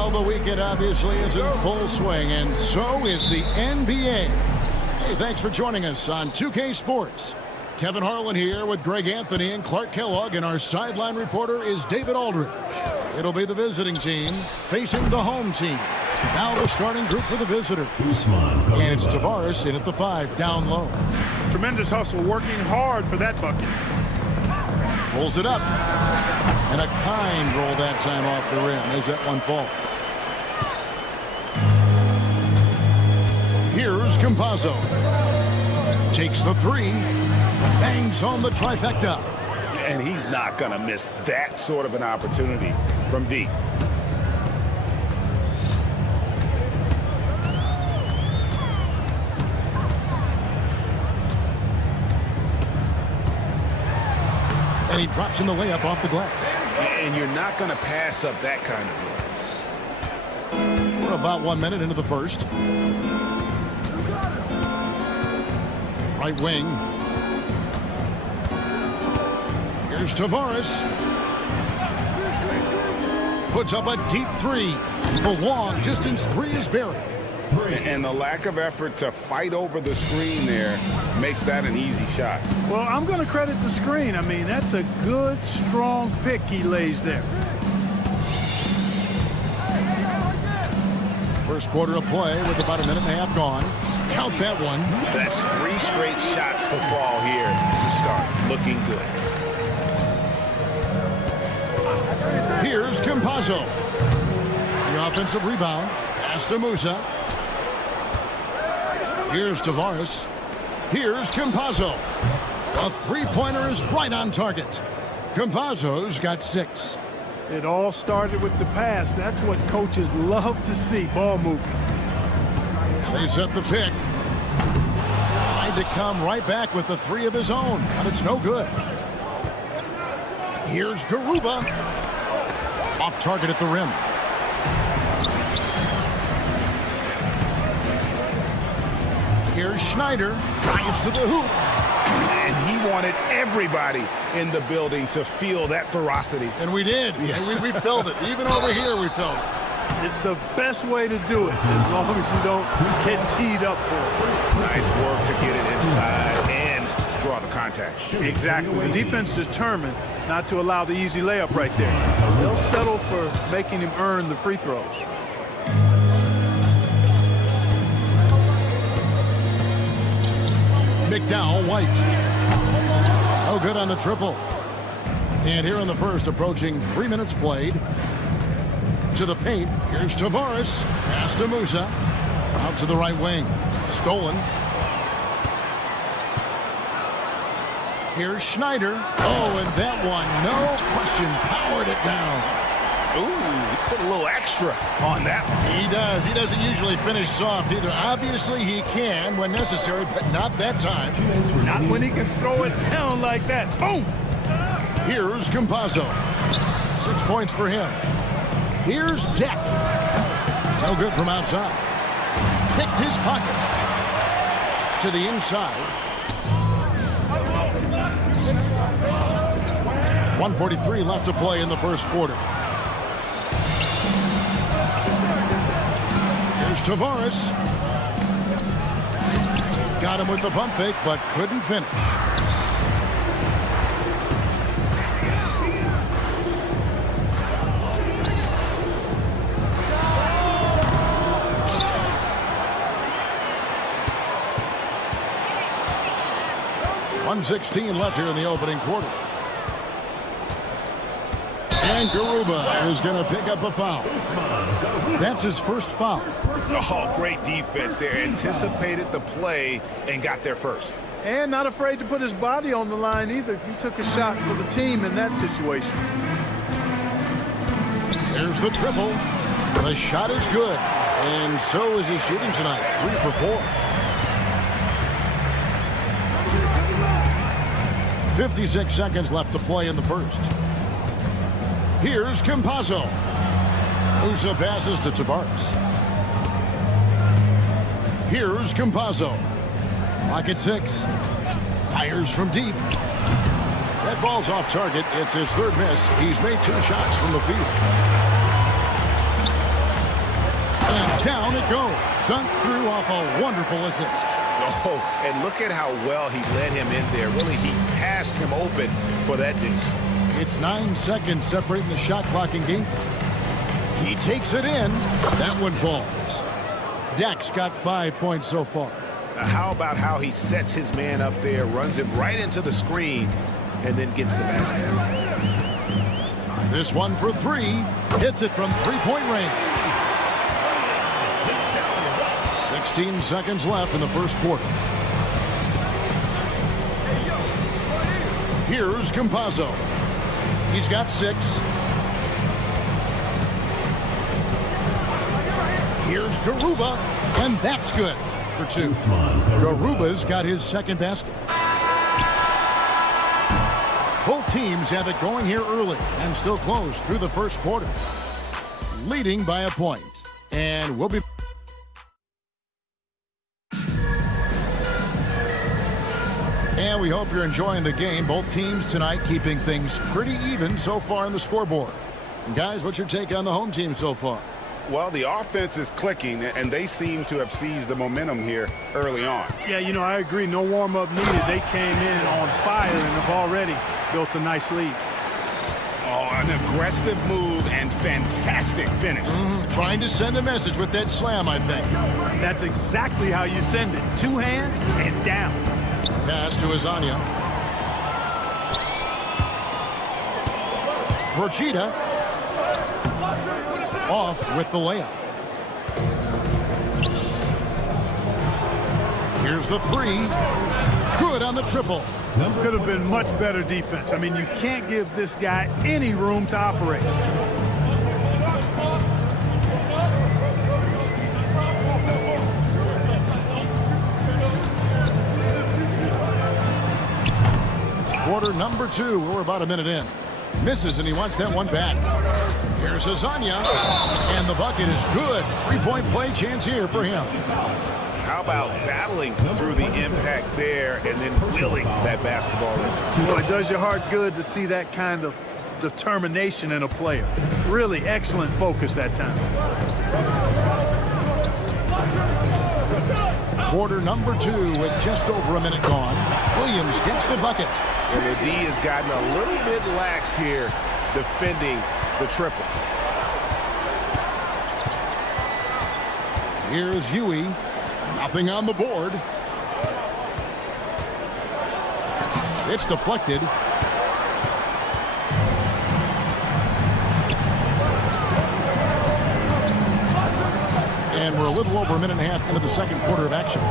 Well, the weekend obviously is in full swing, and so is the NBA. Hey, thanks for joining us on 2K Sports. Kevin Harlan here with Greg Anthony and Clark Kellogg, and our sideline reporter is David Aldridge. It'll be the visiting team facing the home team. Now the starting group for the visitors. And it's Tavares in at the 5, down low. Tremendous hustle, working hard for that bucket. Pulls it up. And a kind roll that time off the rim as that one falls. Here's Campazzo. Takes the 3. Bangs home the trifecta. And he's not going to miss that sort of an opportunity from deep. And he drops in the layup off the glass. And you're not going to pass up that kind of We're about 1 minute into the first. Right wing. Here's Tavares. Puts up a deep 3. The long distance 3 is buried. And the lack of effort to fight over the screen there makes that an easy shot. Well, I'm going to credit the screen. I mean, that's a good, strong pick he lays there. First quarter of play with about a minute and a half gone. Count that one. That's 3 straight shots to fall here to start. Looking good. Here's Campazzo. The offensive rebound. Pass to Musa. Here's Tavares. Here's Campazzo. A three-pointer is right on target. Campazzo's got 6. It all started with the pass. That's what coaches love to see, ball movement. They set the pick. Tried to come right back with the 3 of his own, but it's no good. Here's Garuba. Off target at the rim. Here's Schneider. Drives to the hoop. And he wanted everybody in the building to feel that ferocity. And we did. Yeah. And we felt it. Even over here, we felt it. It's the best way to do it, as long as you don't get teed up for it. Nice work to get it inside and draw the contact. Exactly. The defense determined not to allow the easy layup right there. They'll settle for making him earn the free throws. McDowell, White. Oh, good on the triple. And here in the first, approaching 3 minutes played. To the paint. Here's Tavares. Pass to Musa. Out to the right wing. Stolen. Here's Schneider. Oh, and that one, no question, powered it down. Ooh, put a little extra on that one. He does. He doesn't usually finish soft either. Obviously, he can when necessary, but not that time. Not when he can throw it down like that. Boom! Here's Campazzo. 6 points for him. Here's Deck. No good from outside. Picked his pocket. To the inside. 1:43 left to play in the first quarter. Here's Tavares. Got him with the pump fake, but couldn't finish. .116 left here in the opening quarter. And Garuba is going to pick up a foul. That's his first foul. Oh, great defense there. Anticipated the play and got there first. And not afraid to put his body on the line either. He took a shot for the team in that situation. There's the triple. The shot is good. And so is his shooting tonight. 3 for 4. 56 seconds left to play in the first. Here's Campazzo. Musa passes to Tavares. Here's Campazzo. Clock at 6. Fires from deep. That ball's off target. It's his third miss. He's made 2 shots from the field. Down it goes. Dunked through off a wonderful assist. Oh, and look at how well he led him in there. Really, he passed him open for that deuce. It's 9 seconds separating the shot clock and game. He takes it in. That one falls. Dak's got 5 points so far. How about how he sets his man up there, runs him right into the screen, and then gets the basket. This one for three. Hits it from three-point range. 16 seconds left in the first quarter. Here's Campazzo. He's got 6. Here's Garuba, and that's good for 2. Garuba's got his second basket. Both teams have it going here early and still close through the first quarter. Leading by a point. And we'll be... And we hope you're enjoying the game. Both teams tonight keeping things pretty even so far on the scoreboard. And guys, what's your take on the home team so far? Well, the offense is clicking, and they seem to have seized the momentum here early on. Yeah, you know, I agree. No warm-up needed. They came in on fire and have already built a nice lead. Oh, an aggressive move and fantastic finish. Trying to send a message with that slam, I think. That's exactly how you send it. 2 hands and down. Pass to Azania. Porchita off with the layup. Here's the 3. Good on the triple. Could have been much better defense. I mean, you can't give this guy any room to operate. Quarter number 2. We're about a minute in. Misses, and he wants that one back. Here's Azania, and the bucket is good. 3-point play chance here for him. How about battling through the impact there and then wheeling that basketball in? Well, it does your heart good to see that kind of determination in a player. Really excellent focus that time. Quarter number 2 with just over a minute gone. Williams gets the bucket. And the D has gotten a little bit laxed here defending the triple. Here's Huey. Nothing on the board. It's deflected. And we're a little over a minute and a half into the second quarter of action.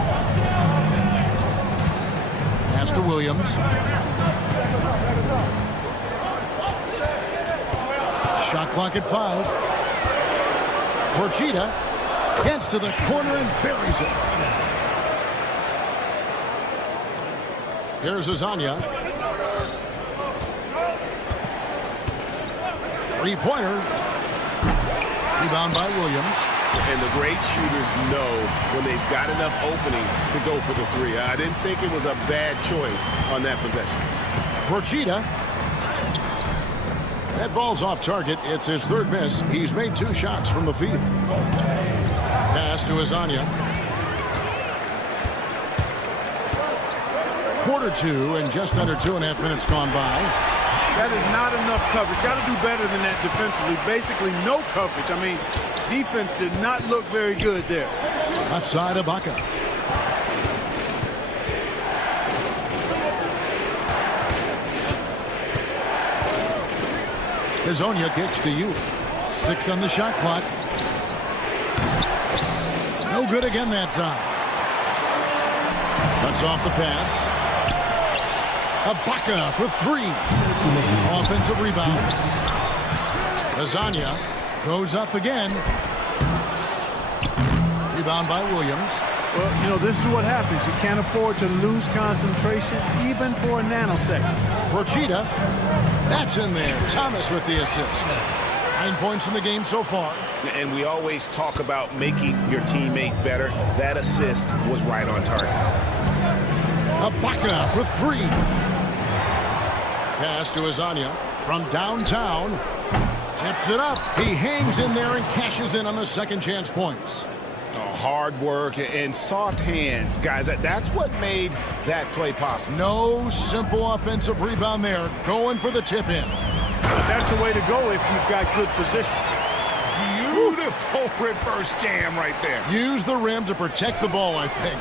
Pass to Williams. Shot clock at 5. Porchita gets to the corner and buries it. Here's Azania. 3-pointer. Rebound by Williams. And the great shooters know when they've got enough opening to go for the 3. I didn't think it was a bad choice on that possession. Porchita. That ball's off target. It's his 3rd miss. He's made 2 shots from the field. Pass to Azania. Quarter 2 and just under 2.5 minutes gone by. That is not enough coverage. Got to do better than that defensively. Basically no coverage. I mean, defense did not look very good there. Left side, Ibaka. Hazonia kicks to you. 6 on the shot clock. No good again that time. Cuts off the pass. Ibaka for 3. Offensive rebound. Lasagna goes up again. Rebound by Williams. Well, you know, this is what happens. You can't afford to lose concentration even for a nanosecond. Porchita. That's in there. Thomas with the assist. 9 points in the game so far. And we always talk about making your teammate better. That assist was right on target. Ibaka for 3. Pass to Azania from downtown. Tips it up. He hangs in there and cashes in on the second chance points. Hard work and soft hands, guys. That's what made that play possible. No simple offensive rebound there. Going for the tip in. That's the way to go if you've got good position. Beautiful reverse jam right there. Use the rim to protect the ball, I think.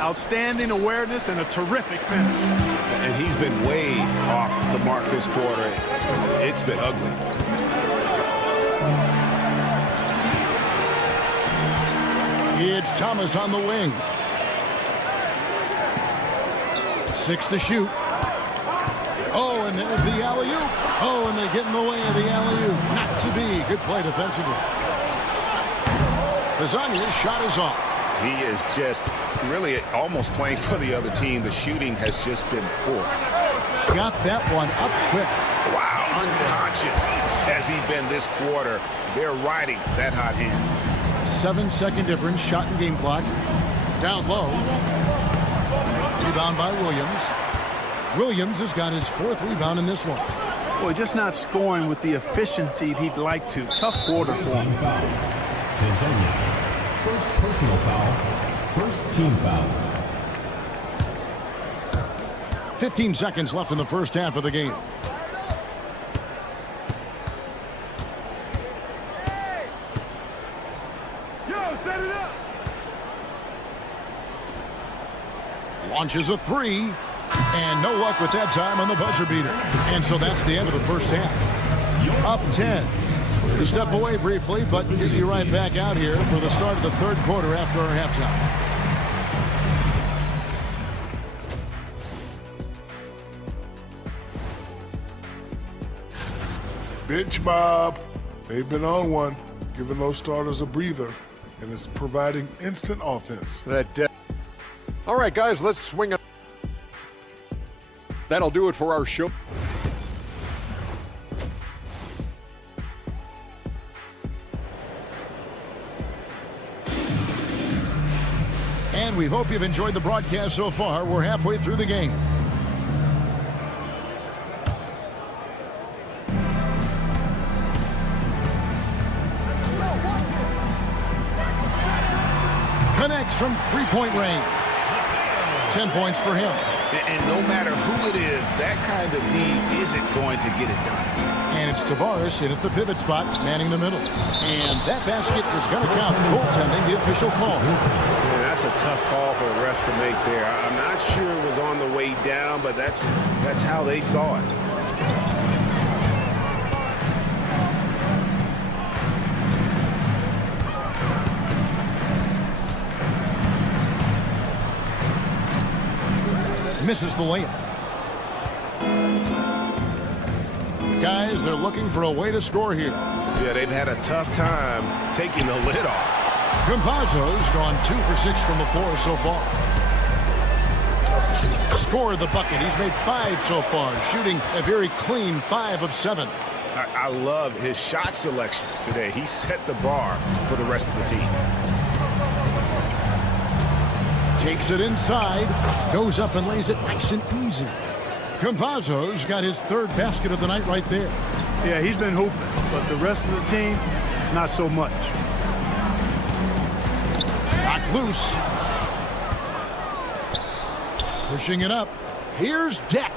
Outstanding awareness and a terrific finish. And he's been way off the mark this quarter. It's been ugly. It's Thomas on the wing. 6 to shoot. Oh, and there's the alley-oop. Oh, and they get in the way of the alley-oop. Not to be. Good play defensively. Kazania's shot is off. He is just really almost playing for the other team. The shooting has just been poor. Got that one up quick. Wow, unconscious has he been this quarter. They're riding that hot hand. 7-second difference, shot and game clock. Down low. Rebound by Williams. Williams has got his 4th rebound in this one. Boy, just not scoring with the efficiency he'd like to. Tough quarter for him. First personal foul. First team foul. 15 seconds left in the first half of the game. Launches a 3, and no luck with that time on the buzzer beater. And so that's the end of the first half. Up 10. We step away briefly, but get you right back out here for the start of the third quarter after our halftime. Bench Bob. They've been on one, giving those starters a breather, and it's providing instant offense. All right, guys, let's swing it. That'll do it for our show. And we hope you've enjoyed the broadcast so far. We're halfway through the game. Connects from three-point range. 10 points for him. And no matter who it is, that kind of D isn't going to get it done. And it's Tavares in at the pivot spot, manning the middle. And that basket is going to count. Goaltending, the official call. Yeah, that's a tough call for the ref to make there. I'm not sure it was on the way down, but that's how they saw it. Misses the layup. Guys, they're looking for a way to score here. Yeah, they've had a tough time taking the lid off. Campazzo's gone 2 for 6 from the floor so far. Scored the bucket. He's made 5 so far, shooting a very clean 5 of 7. I love his shot selection today. He set the bar for the rest of the team. Takes it inside, goes up and lays it nice and easy. Campazzo's got his 3rd basket of the night right there. Yeah, he's been hooping, but the rest of the team, not so much. Knocked loose. Pushing it up. Here's Deck.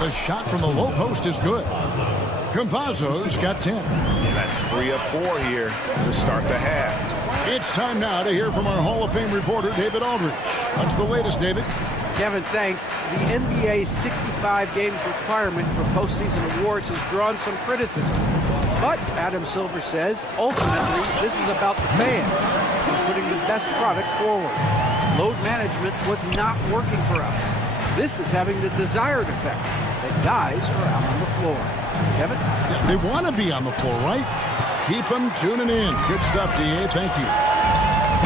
The shot from the low post is good. Campazzo's got 10. That's 3 of 4 here to start the half. It's time now to hear from our Hall of Fame reporter, David Aldridge. What's the latest, David? Kevin, thanks. The NBA's 65 games requirement for postseason awards has drawn some criticism. But, Adam Silver says, ultimately, this is about the fans and putting the best product forward. Load management was not working for us. This is having the desired effect, that guys are out on the floor. Kevin? Yeah, they want to be on the floor, right? Keep them tuning in. Good stuff, D.A. Thank you.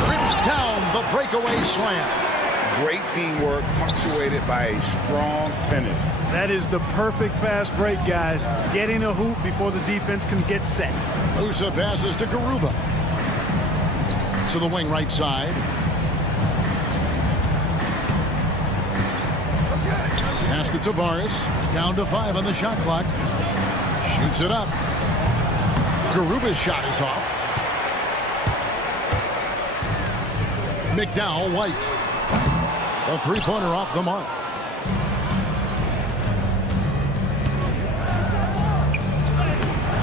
Rips down the breakaway slam. Great teamwork, punctuated by a strong finish. That is the perfect fast break, guys. Getting a hoop before the defense can get set. Musa passes to Garuba. To the wing right side. Pass to Tavares. Down to 5 on the shot clock. Shoots it up. Garuba's shot is off. McDowell White. The three-pointer off the mark.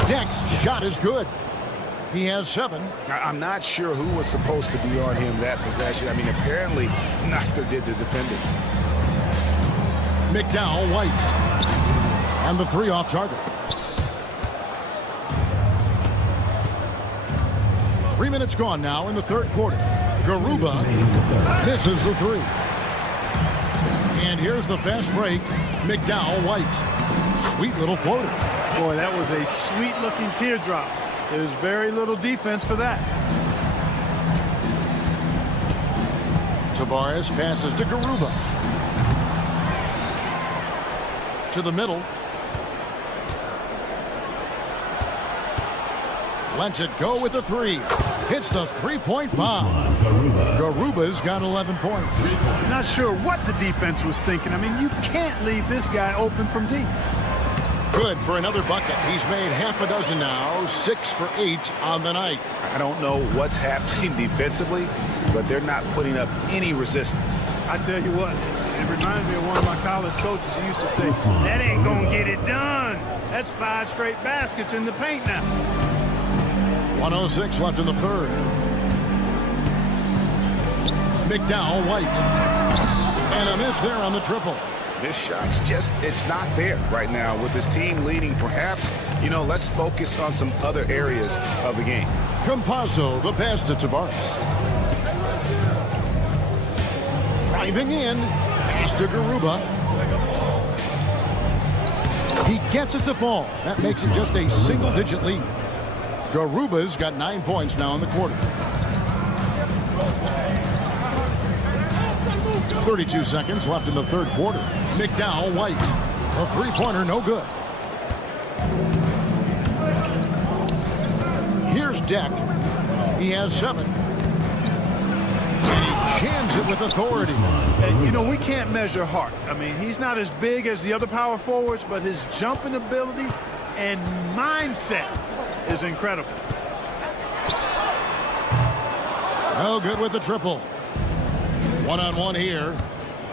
Deck's shot is good. He has 7. I'm not sure who was supposed to be on him that possession. I mean, apparently neither did the defender. McDowell White. And the 3 off target. 3 minutes gone now in the third quarter. Garuba misses the 3. And here's the fast break. McDowell White. Sweet little floater. Boy, that was a sweet-looking teardrop. There's very little defense for that. Tavares passes to Garuba. To the middle. Lets it go with the 3. Hits the three-point bomb. Garuba's got 11 points. Not sure what the defense was thinking. I mean, you can't leave this guy open from deep. Good for another bucket. He's made half a dozen now, 6 for 8 on the night. I don't know what's happening defensively, but they're not putting up any resistance. I tell you what, it reminds me of one of my college coaches who used to say, that ain't gonna get it done. That's 5 straight baskets in the paint now. 1:06 left in the third. McDowell White. And a miss there on the triple. This shot's just, it's not there right now with this team leading. Perhaps, let's focus on some other areas of the game. Campazzo, the pass to Tavares. Driving in, pass to Garuba. He gets it to fall. That makes it just a single-digit lead. Garuba's got 9 points now in the quarter. 32 seconds left in the third quarter. McDowell White. A three-pointer, no good. Here's Deck. He has 7. And he jams it with authority. And, we can't measure heart. I mean, he's not as big as the other power forwards, but his jumping ability and mindset is incredible. No good with the triple. One-on-one here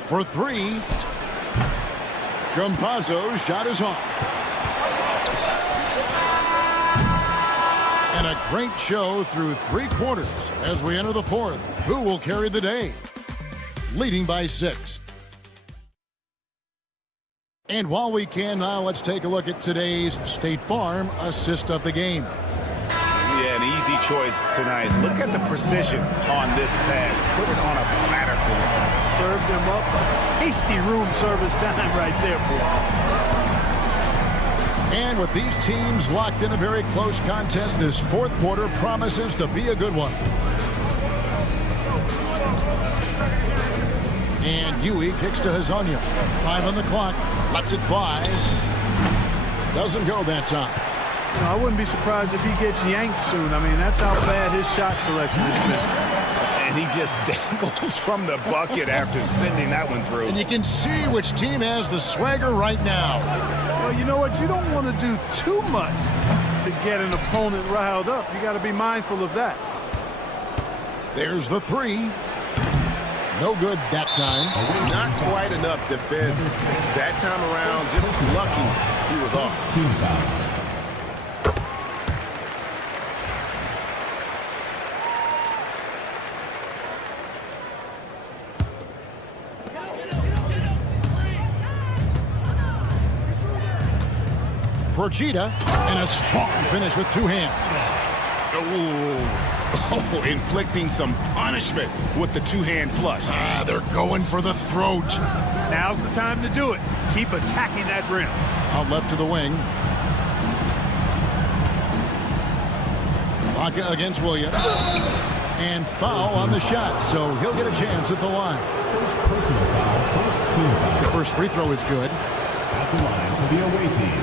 for 3. Campazzo's shot is off. And a great show through 3 quarters as we enter the fourth. Who will carry the day? Leading by 6. And while we can now, let's take a look at today's State Farm assist of the game. Yeah, an easy choice tonight. Look at the precision on this pass. Put it on a platter for him. Served him up a tasty room service dime right there, boy. And with these teams locked in a very close contest, this fourth quarter promises to be a good one. And Yui kicks to Hazonia. 5 on the clock. Lets it fly. Doesn't go that time. I wouldn't be surprised if he gets yanked soon. I mean, that's how bad his shot selection has been. And he just dangles from the bucket after sending that one through. And you can see which team has the swagger right now. Well, you know what? You don't want to do too much to get an opponent riled up. You got to be mindful of that. There's the 3. No good that time. Not quite enough defense that time around. Just lucky he was off. Team foul. Procida, and a strong finish with 2 hands. Oh, inflicting some punishment with the 2-hand flush. They're going for the throat. Now's the time to do it. Keep attacking that rim. Out left to the wing. Baca against Williams. And foul on the shot, so he'll get a chance at the line. First personal foul, first team foul. The first free throw is good. At the line for the away team.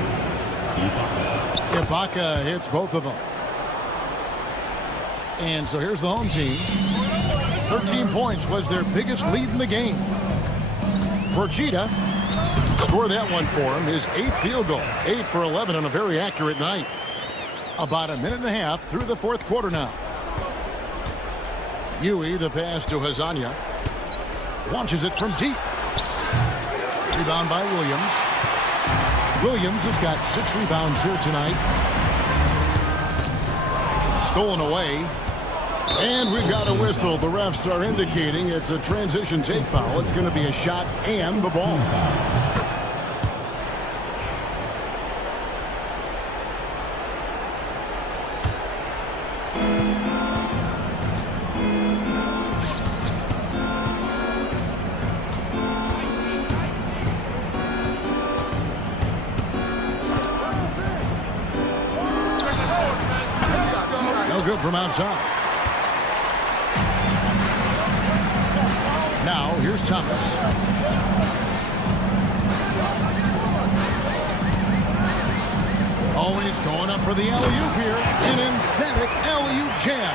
Ibaka hits both of them. And so here's the home team. 13 points was their biggest lead in the game. Procida scored that one for him, his 8th field goal. 8 for 11 on a very accurate night. About a minute and a half through the fourth quarter now. Huey, the pass to Hazanya. Launches it from deep. Rebound by Williams. Williams has got 6 rebounds here tonight. Stolen away. And we've got a whistle. The refs are indicating it's a transition take foul. It's going to be a shot and the ball. Good from outside. Now, here's Thomas. Always going up for the alley-oop here. An emphatic alley-oop jam.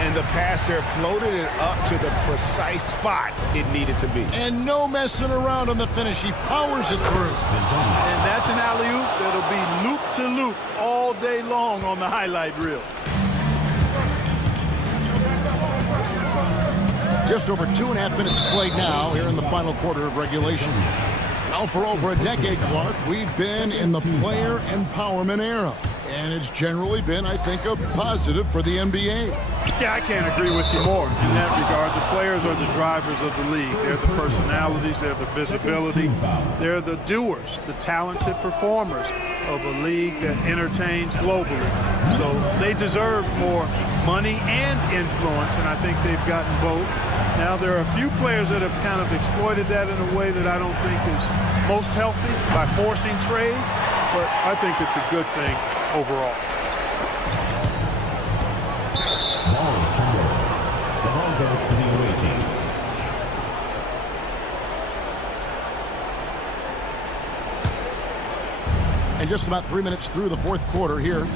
And the pass there floated it up to the precise spot it needed to be. And no messing around on the finish. He powers it through. And that's an alley-oop that'll be loop-to-loop all day long on the highlight reel. Just over 2.5 minutes played now here in the final quarter of regulation. Now for over a decade, Clark, we've been in the player empowerment era. And it's generally been, I think, a positive for the NBA. Yeah, I can't agree with you more in that regard. The players are the drivers of the league. They're the personalities, they're the visibility, they're the doers, the talented performers of a league that entertains globally. So they deserve more money and influence, and I think they've gotten both. Now there are a few players that have kind of exploited that in a way that I don't think is most healthy by forcing trades, but I think it's a good thing overall. Ball is turned over. The ball goes to the away team. And just about 3 minutes through the fourth quarter here.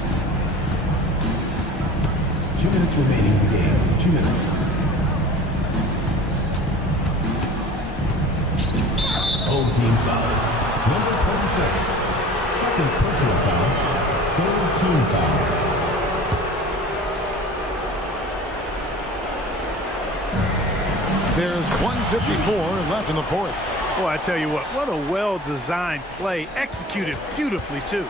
2 minutes remaining in the game. 2 minutes. Home team foul. Number 26. Second personal foul. Third team foul. There's 1:54 left in the fourth. Boy, I tell you what a well-designed play, executed beautifully too.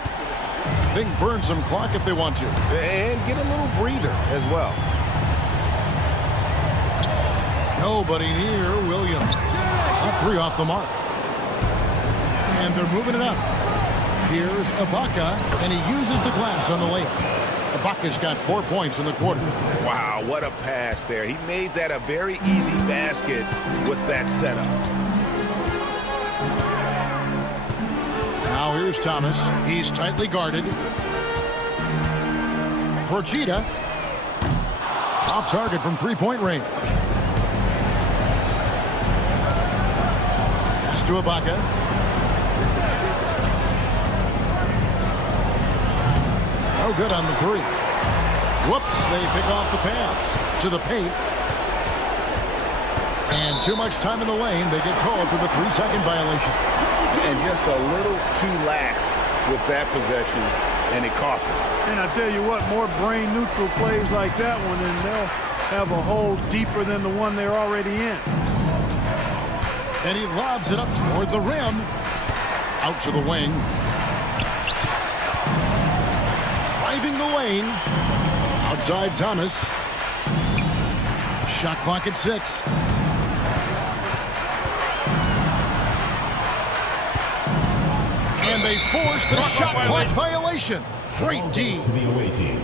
They can burn some clock if they want to. And get a little breather as well. Nobody near Williams. Not 3 off the mark. And they're moving it up. Here's Ibaka, and he uses the glass on the layup. Ibaka's got 4 points in the quarter. Wow, what a pass there. He made that a very easy basket with that setup. Now here's Thomas. He's tightly guarded. Procida. Off target from 3-point range. Pass to Ibaka. No good on the 3. Whoops, they pick off the pass to the paint. And too much time in the lane. They get called for the 3-second violation. And just a little too lax with that possession, and it cost him. And I tell you what, more brain-neutral plays like that one, and they'll have a hole deeper than the one they're already in. And he lobs it up toward the rim. Out to the wing. Driving the lane. Outside Thomas. Shot clock at 6. And they force the shot clock violation. Great D. To the away team.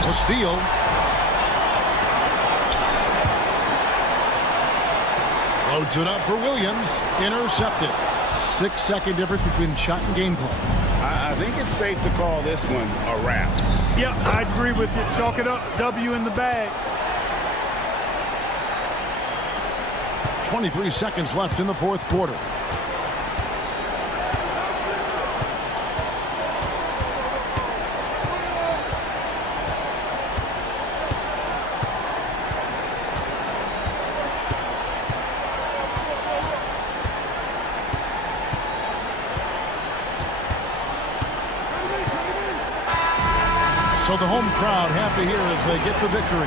The steal. Floats it up for Williams. Intercepted. 6-second difference between shot and game clock. I think it's safe to call this one a wrap. Yep, I agree with you. Chalk it up. W in the bag. 23 seconds left in the fourth quarter. So the home crowd happy here as they get the victory.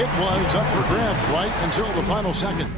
It was up for grabs right until the final second.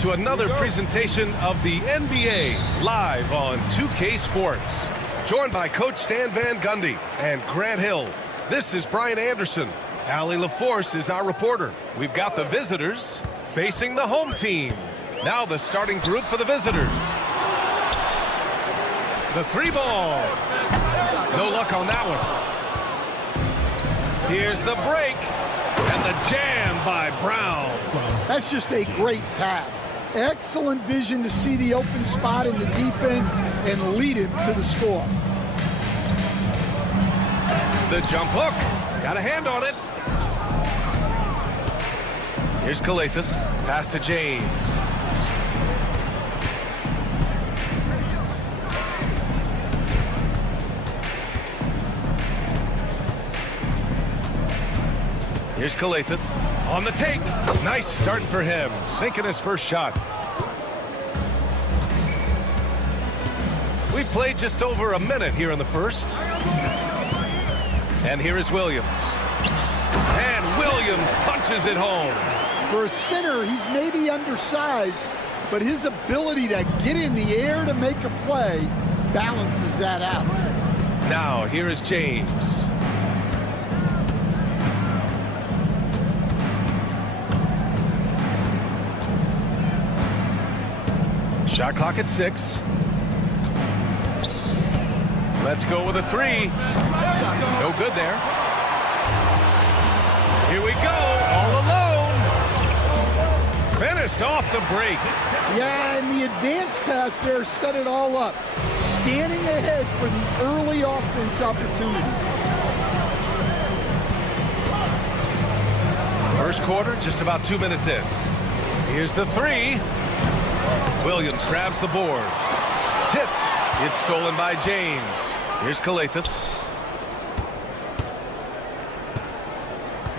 To another presentation of the NBA live on 2K Sports. Joined by Coach Stan Van Gundy and Grant Hill. This is Brian Anderson. Allie LaForce is our reporter. We've got the visitors facing the home team. Now the starting group for the visitors. The three ball. No luck on that one. Here's the break. And the jam by Brown. That's just a great pass. Excellent vision to see the open spot in the defense and lead him to the score. The jump hook. Got a hand on it. Here's Calathis. Pass to James. Here's Calathis on the take. Nice start for him. Sinking his first shot. We've played just over a minute here in the first. And here is Williams. And Williams punches it home. For a center, he's maybe undersized, but his ability to get in the air to make a play balances that out. Now, here is James. Shot clock at 6. Let's go with a 3. No good there. Here we go, all alone. Finished off the break. Yeah, and the advance pass there set it all up. Scanning ahead for the early offense opportunity. First quarter, just about 2 minutes in. Here's the 3. Williams grabs the board. Tipped. It's stolen by James. Here's Calathis.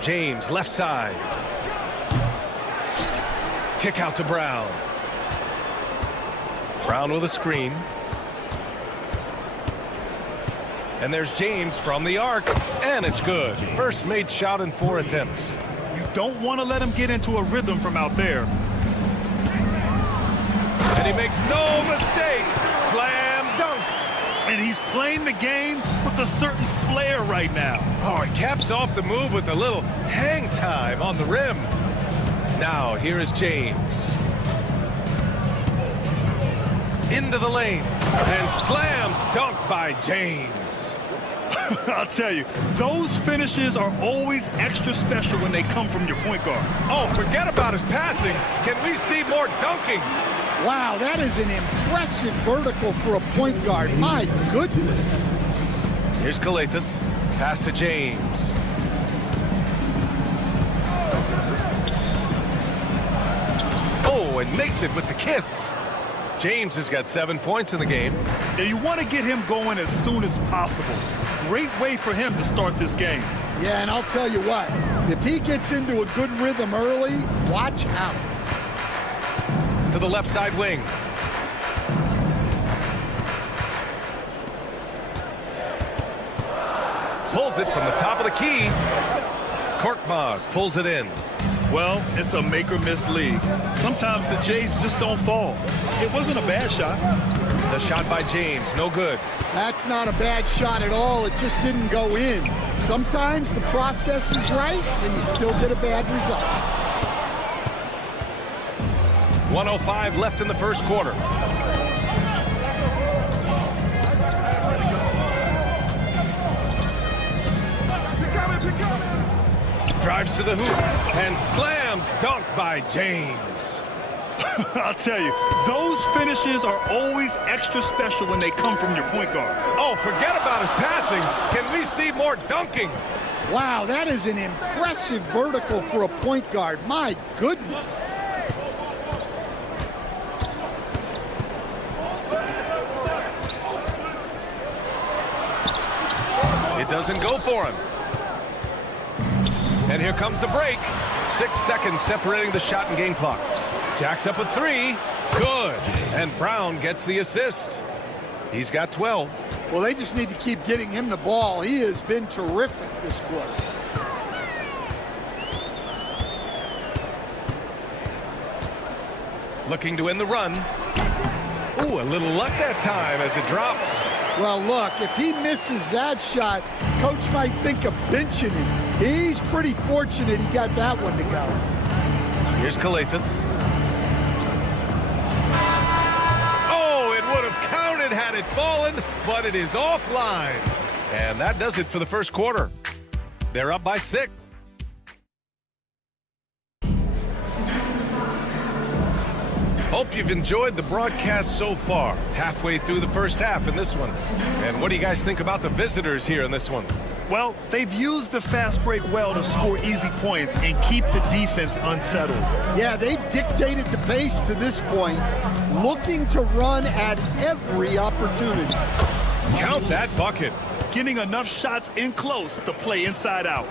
James, left side. Kick out to Brown. Brown with a screen. And there's James from the arc. And it's good. First made shot in 4 attempts. You don't want to let him get into a rhythm from out there. And he makes no mistake. Slam dunk. And he's playing the game with a certain flair right now. Oh, he caps off the move with a little hang time on the rim. Now, here is James. Into the lane. And slam dunk by James. I'll tell you, those finishes are always extra special when they come from your point guard. Oh, forget about his passing. Can we see more dunking? Wow, that is an impressive vertical for a point guard. My goodness. Here's Calathis. Pass to James. Oh, and makes it with the kiss. James has got 7 points in the game. Now, you want to get him going as soon as possible. Great way for him to start this game. Yeah, and I'll tell you what, if he gets into a good rhythm early, watch out. To the left side wing. Pulls it from the top of the key. Korkmaz pulls it in. Well, it's a make-or-miss league. Sometimes the Jays just don't fall. It wasn't a bad shot. The shot by James, no good. That's not a bad shot at all. It just didn't go in. Sometimes the process is right, and you still get a bad result. 1:05 left in the first quarter. Drives to the hoop and slam dunk by James. I'll tell you, those finishes are always extra special when they come from your point guard. Oh, forget about his passing. Can we see more dunking? Wow, that is an impressive vertical for a point guard. My goodness. It doesn't go for him. And here comes the break. 6 seconds separating the shot and game clocks. Jacks up a three. Good. And Brown gets the assist. He's got 12. Well, they just need to keep getting him the ball. He has been terrific this quarter. Looking to win the run. Ooh, a little luck that time as it drops. Well, look, if he misses that shot, coach might think of benching him. He's pretty fortunate he got that one to go. Here's Calathis. Oh, it would have counted had it fallen, but it is offline. And that does it for the first quarter. They're up by 6. Hope you've enjoyed the broadcast so far. Halfway through the first half in this one. And what do you guys think about the visitors here in this one? Well, they've used the fast break well to score easy points and keep the defense unsettled. Yeah, they've dictated the pace to this point, looking to run at every opportunity. Count that bucket. Getting enough shots in close to play inside out.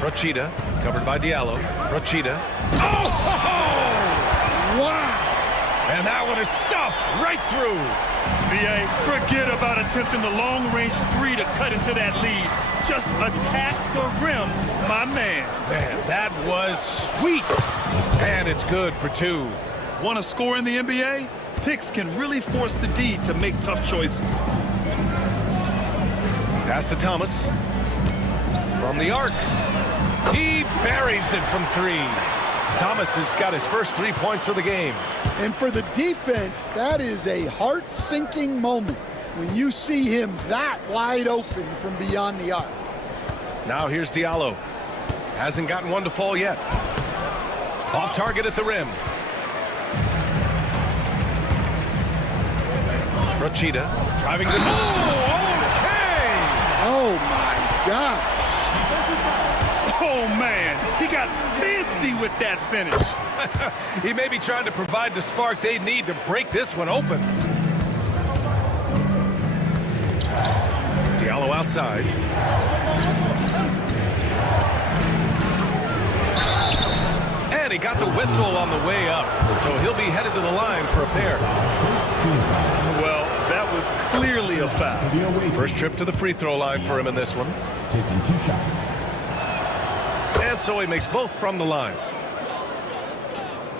Brochita, covered by Diallo. Brochita. Oh! Wow! And that one is stuffed right through. BA, forget about attempting the long-range three to cut into that lead. Just attack the rim, my man. Man, that was sweet. And it's good for 2. Want to score in the NBA? Picks can really force the D to make tough choices. Pass to Thomas. From the arc. He buries it from 3. Thomas has got his first 3 points of the game. And for the defense, that is a heart-sinking moment when you see him that wide open from beyond the arc. Now here's Diallo. Hasn't gotten one to fall yet. Off target at the rim. Brochita driving the... Oh, okay! Oh, my God. Oh, man, he got fancy with that finish. He may be trying to provide the spark they need to break this one open. Diallo outside. And he got the whistle on the way up, so he'll be headed to the line for a pair. Well, that was clearly a foul. First trip to the free throw line for him in this one. Taking 2 shots. And so he makes both from the line.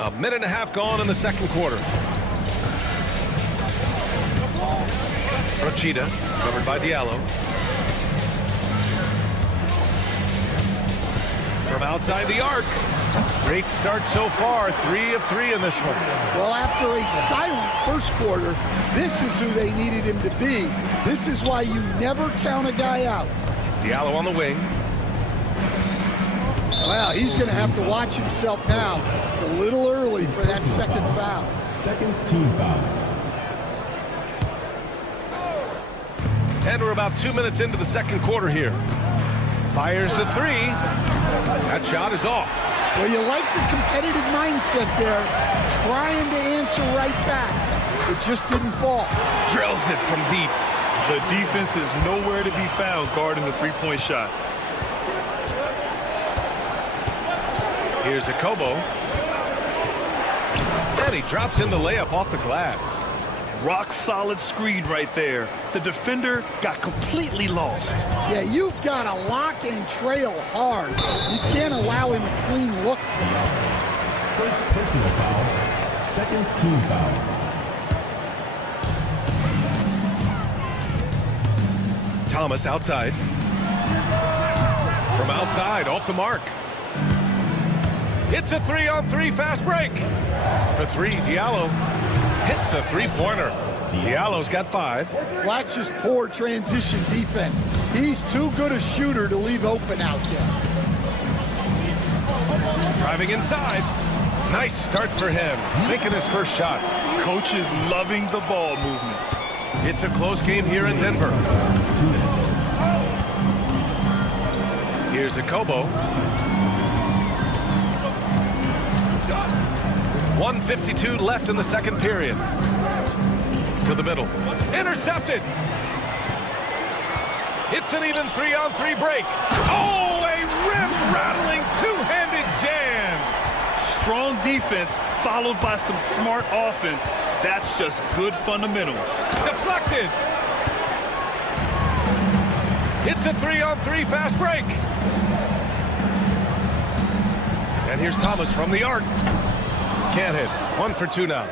A minute and a half gone in the second quarter. Brochita, covered by Diallo. From From outside the arc. Great start so far, 3 of 3 in this one. Well, after a silent first quarter, this is who they needed him to be. This is why you never count a guy out. Diallo on the wing. Well, he's going to have to watch himself now. It's a little early for that second foul. Second team foul. And we're about 2 minutes into the second quarter here. Fires the 3. That shot is off. Well, you like the competitive mindset there, trying to answer right back. It just didn't fall. Drills it from deep. The defense is nowhere to be found guarding the three-point shot. Here's a Kobo. And he drops in the layup off the glass. Rock solid screen right there. The defender got completely lost. Yeah, you've got to lock and trail hard. You can't allow him a clean look. First personal foul. Second team foul. Thomas outside. From outside, off the mark. It's a 3-on-3 fast break. For 3, Diallo hits the three-pointer. Diallo's got 5. Well, that's just poor transition defense. He's too good a shooter to leave open out there. Driving inside. Nice start for him. Sinking his first shot. Coach is loving the ball movement. It's a close game here in Denver. 2 minutes. Here's a Kobo. 1:52 left in the second period. To the middle. Intercepted. It's an even 3-on-3 break. Oh, a rim-rattling two-handed jam. Strong defense followed by some smart offense. That's just good fundamentals. Deflected. It's a 3-on-3 fast break. And here's Thomas from the arc. Can't hit. 1 for 2 now.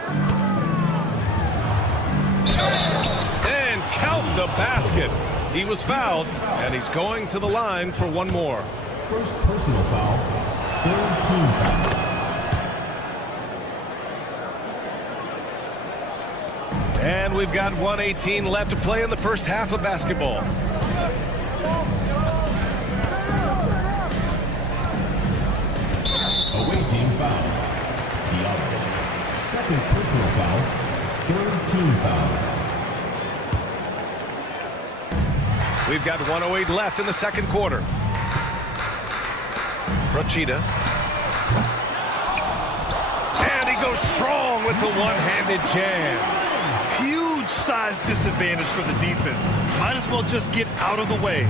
And count the basket. He was fouled, and he's going to the line for one more. First personal foul. Third team foul. And we've got 1:18 left to play in the first half of basketball. Away team foul. Diallo. Second personal foul. Third team foul. We've got 1:08 left in the second quarter. Brochita. And he goes strong with the one-handed jam. Huge size disadvantage for the defense. Might as well just get out of the way.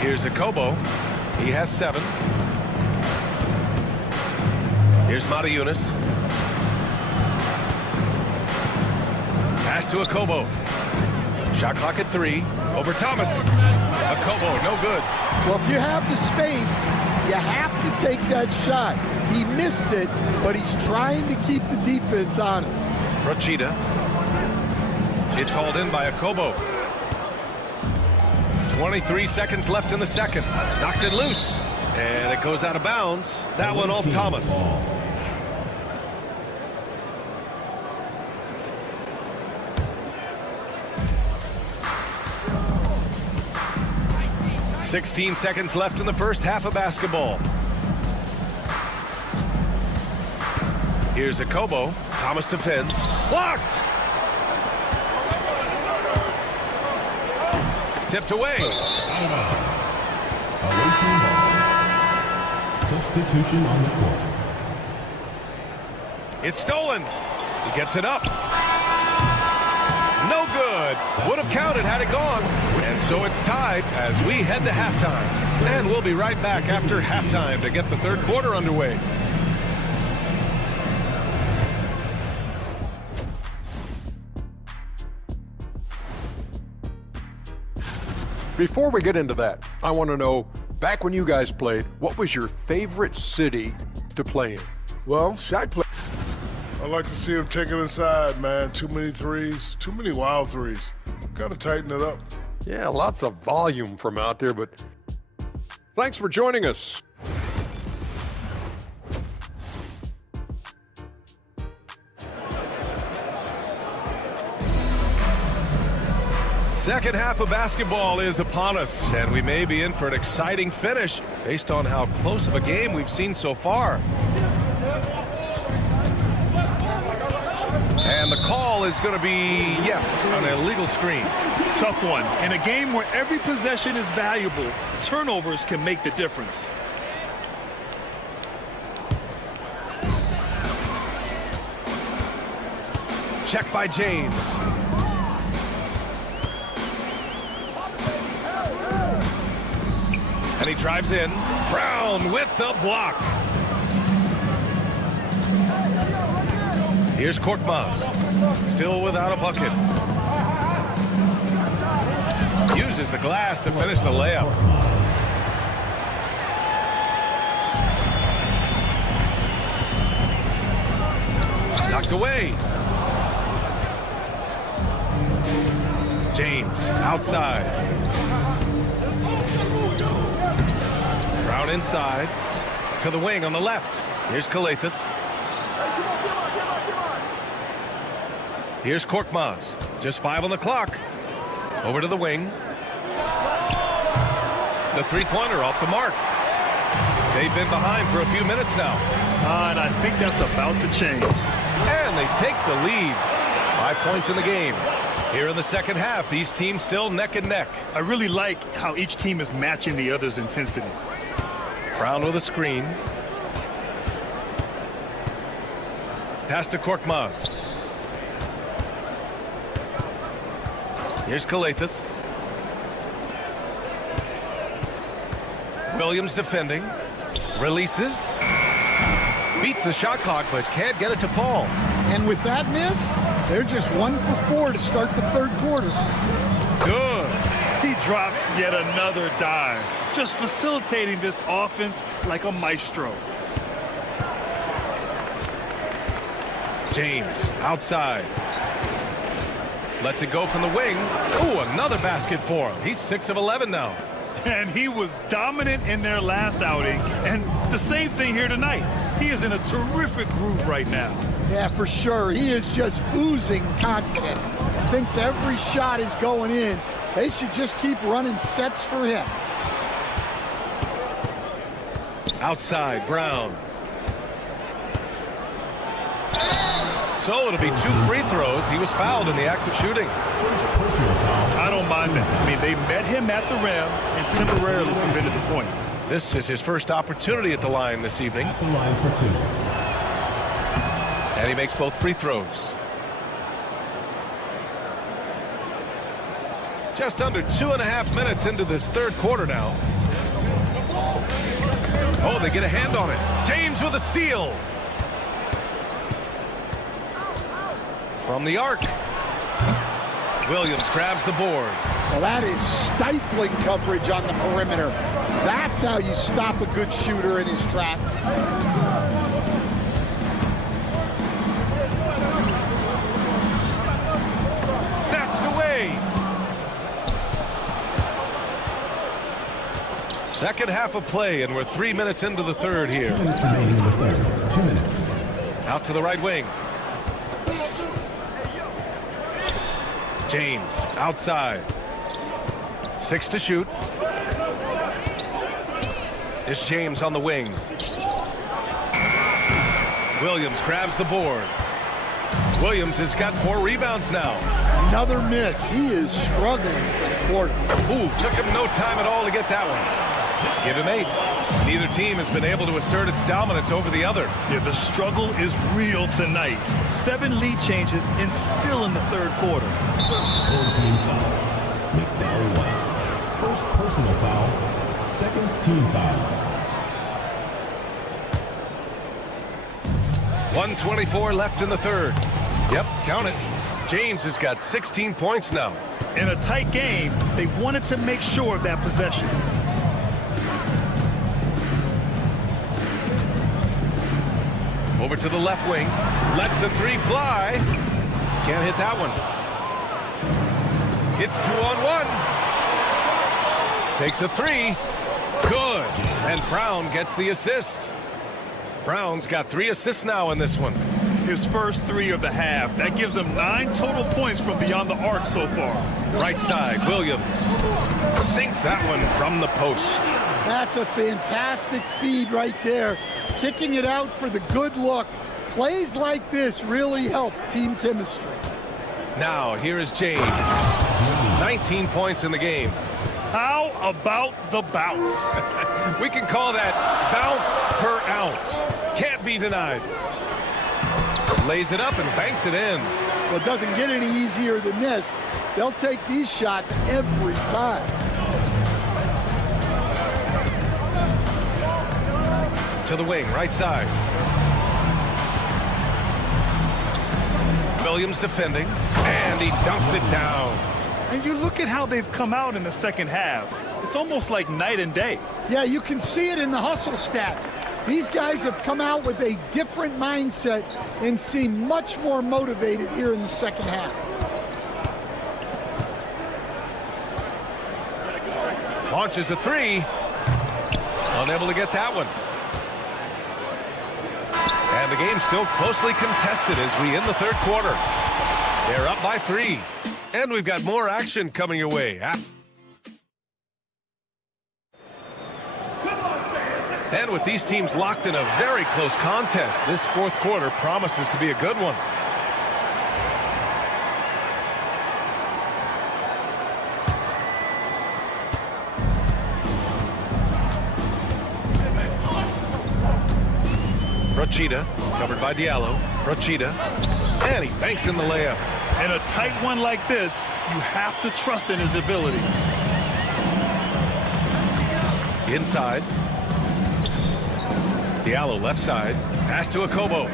Here's a Kobo. He has 7. Here's Yunus. Pass to a Kobo. Shot clock at 3. Over Thomas. A Kobo, no good. Well, if you have the space, you have to take that shot. He missed it, but he's trying to keep the defense honest. Brochita. It's hauled in by a Kobo. 23 seconds left in the second. Knocks it loose. And it goes out of bounds. That one off Thomas. 16 seconds left in the first half of basketball. Here's a Kobo. Thomas defends. Blocked! Tipped away. Awaiting ball. Substitution on the court. It's stolen. He gets it up. No good. Would have counted had it gone. And so it's tied as we head to halftime. And we'll be right back after halftime to get the third quarter underway. Before we get into that, I want to know, back when you guys played, what was your favorite city to play in? Well, Shaq played. I like to see him take it inside, man. Too many threes, too many wild threes. Got to tighten it up. Yeah, lots of volume from out there, but thanks for joining us. Second half of basketball is upon us, and we may be in for an exciting finish based on how close of a game we've seen so far. And the call is going to be, yes, an illegal screen. Tough one. In a game where every possession is valuable, turnovers can make the difference. Check by James. And he drives in. Brown with the block. Here's Korkmaz. Still without a bucket. Uses the glass to finish the layup. Knocked away. James outside. Brown inside to the wing on the left. Here's Kalathis. Here's Korkmaz. Just 5 on the clock. Over to the wing. The three-pointer off the mark. They've been behind for a few minutes now. And I think that's about to change. And they take the lead. 5 points in the game. Here in the second half, these teams still neck and neck. I really like how each team is matching the other's intensity. Brown with a screen. Pass to Korkmaz. Here's Kalathis. Williams defending. Releases. Beats the shot clock, but can't get it to fall. And with that miss, they're just 1 for 4 to start the third quarter. Good. He drops yet another dive, just facilitating this offense like a maestro. James outside. Lets it go from the wing. Ooh, another basket for him. He's 6 of 11 now. And he was dominant in their last outing. And the same thing here tonight. He is in a terrific groove right now. Yeah, for sure. He is just oozing confidence. Thinks every shot is going in. They should just keep running sets for him. Outside, Brown. So it'll be 2 free throws. He was fouled in the act of shooting. I don't mind that. I mean, they met him at the rim and temporarily prevented the points. This is his first opportunity at the line this evening. At the line for 2. And he makes both free throws. Just under 2.5 minutes into this third quarter now. Oh, they get a hand on it. James with a steal. From the arc. Williams grabs the board. Well, that is stifling coverage on the perimeter. That's how you stop a good shooter in his tracks. Snatched away. Second half of play, and we're 3 minutes into the third here. 2 minutes remaining in the third. 2 minutes. Out to the right wing. James outside. 6 to shoot. It's James on the wing. Williams grabs the board. Williams has got 4 rebounds now. Another miss. He is struggling for the quarter. Ooh, took him no time at all to get that one. Give him 8. Neither team has been able to assert its dominance over the other. Yeah, the struggle is real tonight. 7 lead changes and still in the third quarter. Old team foul. McDowell White. First personal foul. Second team foul. 1:24 left in the third. Yep, count it. James has got 16 points now. In a tight game, they wanted to make sure of that possession. Over to the left wing. Lets the 3 fly. Can't hit that one. It's 2-on-1. Takes a three. Good. And Brown gets the assist. Brown's got 3 assists now in this one. His first 3 of the half. That gives him 9 total points from beyond the arc so far. Right side, Williams sinks that one from the post. That's a fantastic feed right there. Kicking it out for the good look. Plays like this really help team chemistry. Now, here is James. 19 points in the game. How about the bounce? We can call that bounce per ounce. Can't be denied. Lays it up and banks it in. Well, it doesn't get any easier than this. They'll take these shots every time. To the wing, right side. Williams defending, and he dunks it down. And you look at how they've come out in the second half. It's almost like night and day. Yeah, you can see it in the hustle stats. These guys have come out with a different mindset and seem much more motivated here in the second half. Launches a three. Unable to get that one. And the game's still closely contested as we end the third quarter. They're up by 3. And we've got more action coming your way. And with these teams locked in a very close contest, this fourth quarter promises to be a good one. Brochita, covered by Diallo. Brochita, and he banks in the layup. In a tight one like this, you have to trust in his ability. Inside. Diallo left side. Pass to Akobo.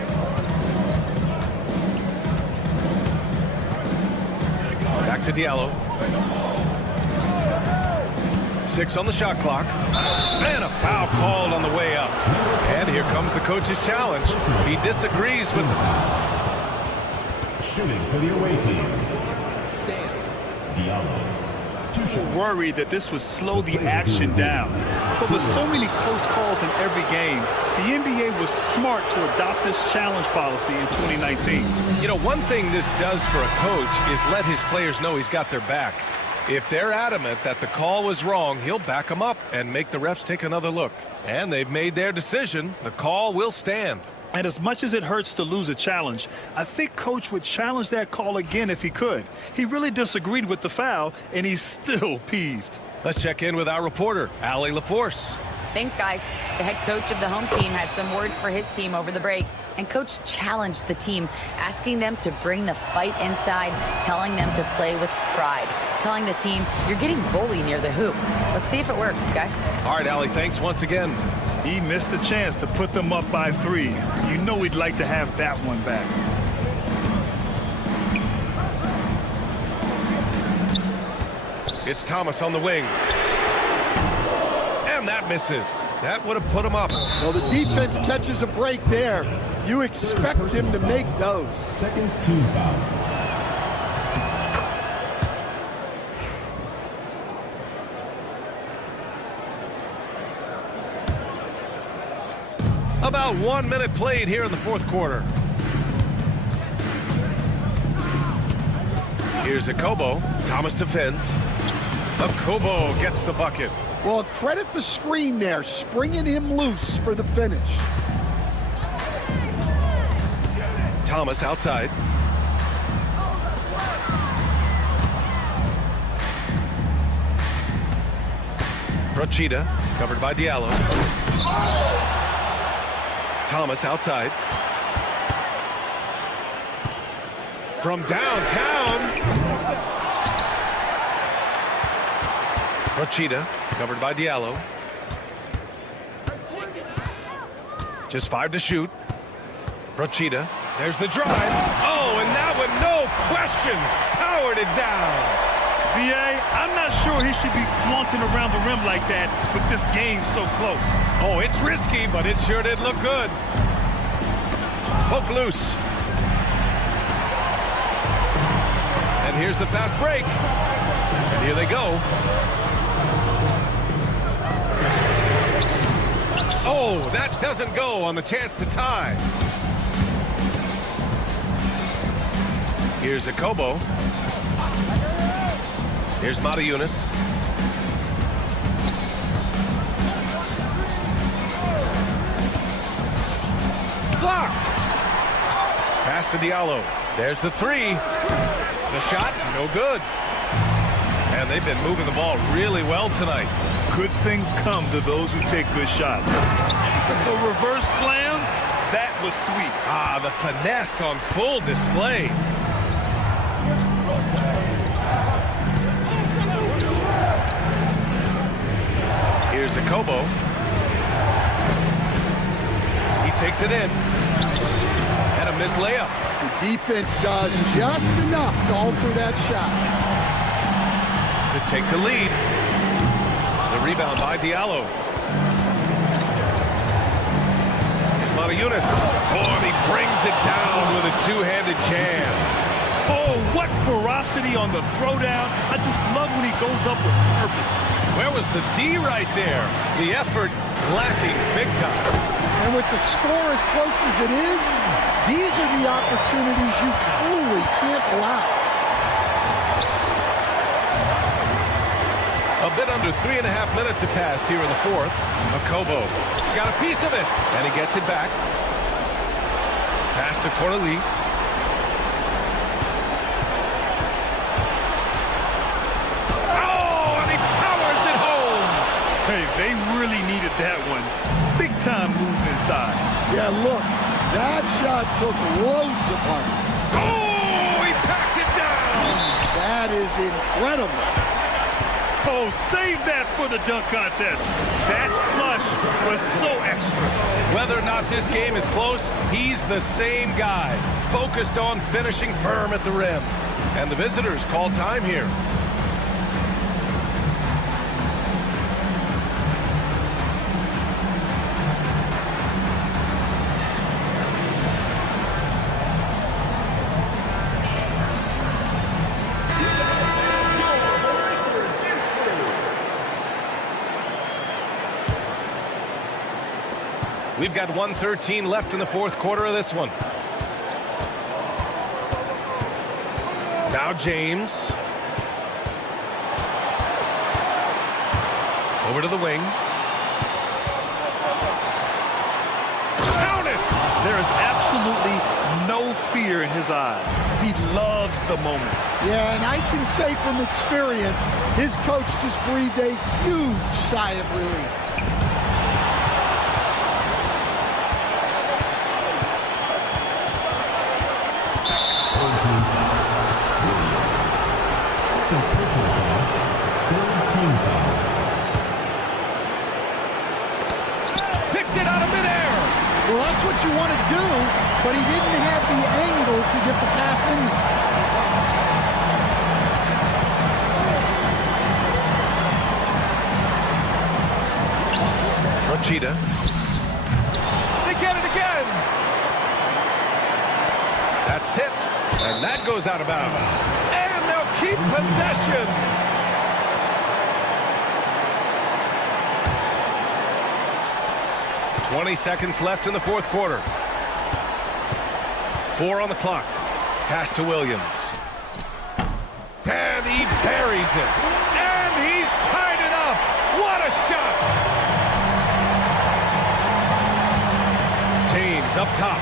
Back to Diallo. 6 on the shot clock. And a foul called on the way up. And here comes the coach's challenge. He disagrees with the... Shooting for the away team. Stands. Diallo. Worried that this would slow the action down. But with so many close calls in every game, the NBA was smart to adopt this challenge policy in 2019. You know, one thing this does for a coach is let his players know he's got their back. If they're adamant that the call was wrong, he'll back them up and make the refs take another look. And they've made their decision. The call will stand. And as much as it hurts to lose a challenge, I think Coach would challenge that call again if he could. He really disagreed with the foul, and he's still peeved. Let's check in with our reporter, Allie LaForce. Thanks, guys. The head coach of the home team had some words for his team over the break. And Coach challenged the team, asking them to bring the fight inside, telling them to play with pride, telling the team, you're getting bullied near the hoop. Let's see if it works, guys. All right, Allie, thanks once again. He missed a chance to put them up by 3. You know he'd like to have that one back. It's Thomas on the wing. And that misses. That would have put him up. Well, the defense catches a break there. You expect him to make those. Second team foul. About 1 minute played here in the fourth quarter. Here's Akobo. Thomas defends. Akobo gets the bucket. Well, credit the screen there, springing him loose for the finish. Thomas outside. Brochita, covered by Diallo. Thomas outside. From downtown. Brochita, covered by Diallo. Just 5 to shoot. Brochita, there's the drive. Oh, and that one, no question, powered it down. B.A., I'm not sure he should be flaunting around the rim like that with this game so close. Oh, it's risky, but it sure did look good. Poke loose. And here's the fast break. And here they go. Oh, that doesn't go on the chance to tie. Here's Akobo. Here's Madrid. Blocked. Pass to Diallo. There's the three. The shot, no good. And they've been moving the ball really well tonight. Good things come to those who take good shots. The reverse slam, that was sweet. Ah, the finesse on full display. Here's Akobo. He takes it in. And a missed layup. The defense does just enough to alter that shot. To take the lead. The rebound by Diallo. Here's Madrid. Oh, and he brings it down with a two-handed jam. Oh, what ferocity on the throwdown. I just love when he goes up with purpose. Where was the D right there? The effort lacking big time. And with the score as close as it is, these are the opportunities you truly can't allow. A bit under 3.5 minutes have passed here in the fourth. Akobo got a piece of it, and he gets it back. Pass to Corneli. Oh, and he powers it home. Hey, they really needed that one. Big time move inside. Yeah, look, that shot took loads of punch. Oh, he packs it down. That is incredible. Oh, save that for the dunk contest. That flush was so extra. Whether or not this game is close, he's the same guy, focused on finishing firm at the rim. And the visitors call time here. We've got 1:13 left in the fourth quarter of this one. Now James. Over to the wing. Count it! There is absolutely no fear in his eyes. He loves the moment. Yeah, and I can say from experience, his coach just breathed a huge sigh of relief. Picked it out of midair. Well, that's what you want to do, but he didn't have the angle to get the pass in there. Rachida. They get it again. That's tipped, and that goes out of bounds. And they'll keep possession. 20 seconds left in the fourth quarter. 4 on the clock. Pass to Williams. And he buries it. And he's tied it up. What a shot. James up top.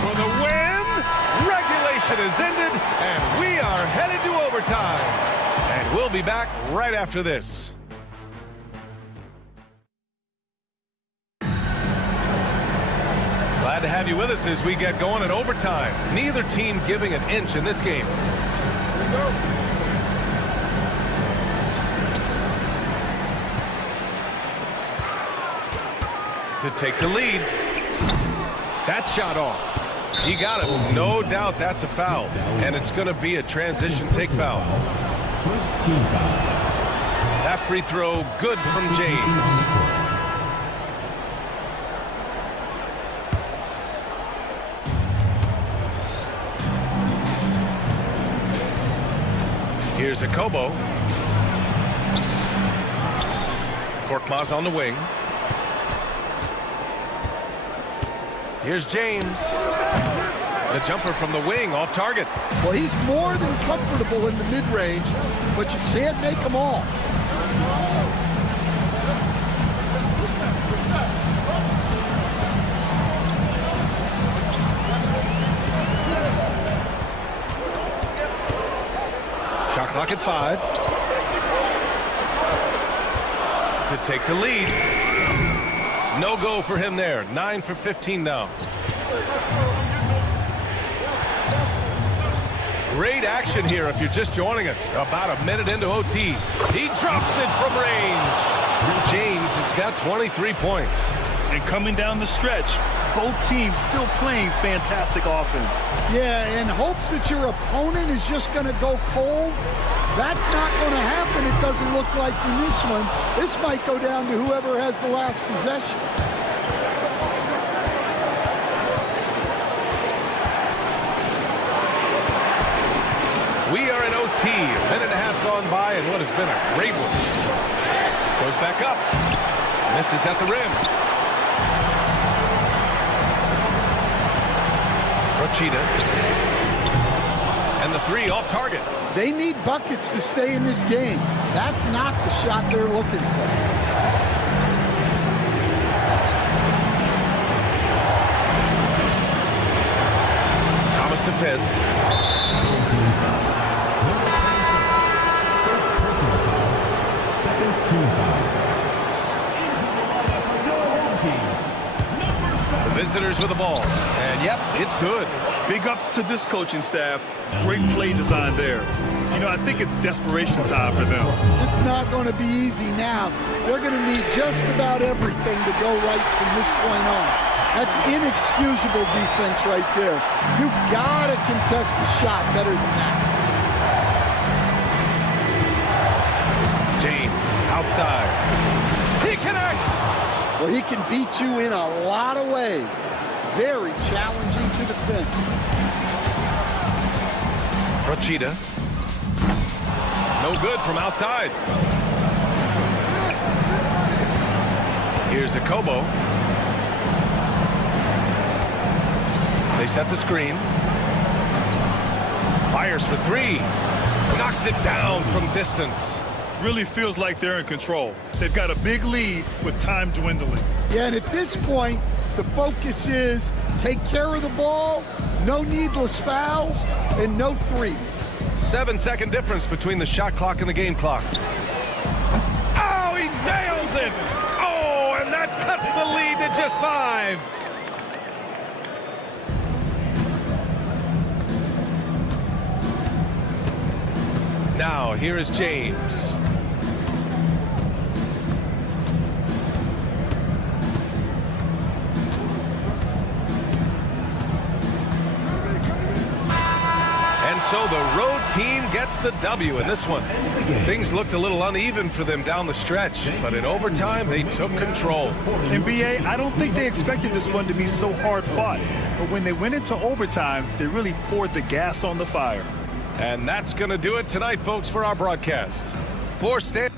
For the win. Regulation is ended, and we are headed to overtime. And we'll be back right after this. Glad to have you with us as we get going in overtime. Neither team giving an inch in this game. Here we go. To take the lead. That shot off. He got it. No doubt that's a foul. And it's going to be a transition take foul. First team foul. That free throw good from James. Here's Akobo. Korkmaz on the wing. Here's James. The jumper from the wing off target. Well, he's more than comfortable in the mid-range, but you can't make them all. Shot clock at 5. To take the lead. No go for him there. 9 for 15 now. Great action here if you're just joining us. About a minute into OT. He drops it from range. James has got 23 points. And coming down the stretch, both teams still playing fantastic offense. Yeah, in hopes that your opponent is just going to go cold. That's not going to happen, it doesn't look like in this one. This might go down to whoever has the last possession. We are in OT. A minute and a half gone by, and what has been a great one. Goes back up. Misses at the rim. Rochita. And the 3 off target. They need buckets to stay in this game. That's not the shot they're looking for. Thomas defends. First personal foul. Second team foul. The visitors with the ball. And yep, it's good. Big ups to this coaching staff. Great play design there. You know, I think it's desperation time for them. It's not going to be easy now. They're going to need just about everything to go right from this point on. That's inexcusable defense right there. You got to contest the shot better than that. James outside. He connects. Well, he can beat you in a lot of ways. Very challenging to defend. Rochita. No good from outside. Here's a Kobo. They set the screen. Fires for 3. Knocks it down from distance. Really feels like they're in control. They've got a big lead with time dwindling. Yeah, and at this point, the focus is take care of the ball, no needless fouls, and no threes. 7-second difference between the shot clock and the game clock. Oh, he nails it! Oh, and that cuts the lead to just 5. Now, here is James. So the road team gets the W in this one. Things looked a little uneven for them down the stretch, but in overtime, they took control. NBA, I don't think they expected this one to be so hard fought. But when they went into overtime, they really poured the gas on the fire. And that's going to do it tonight, folks, for our broadcast. For Stan.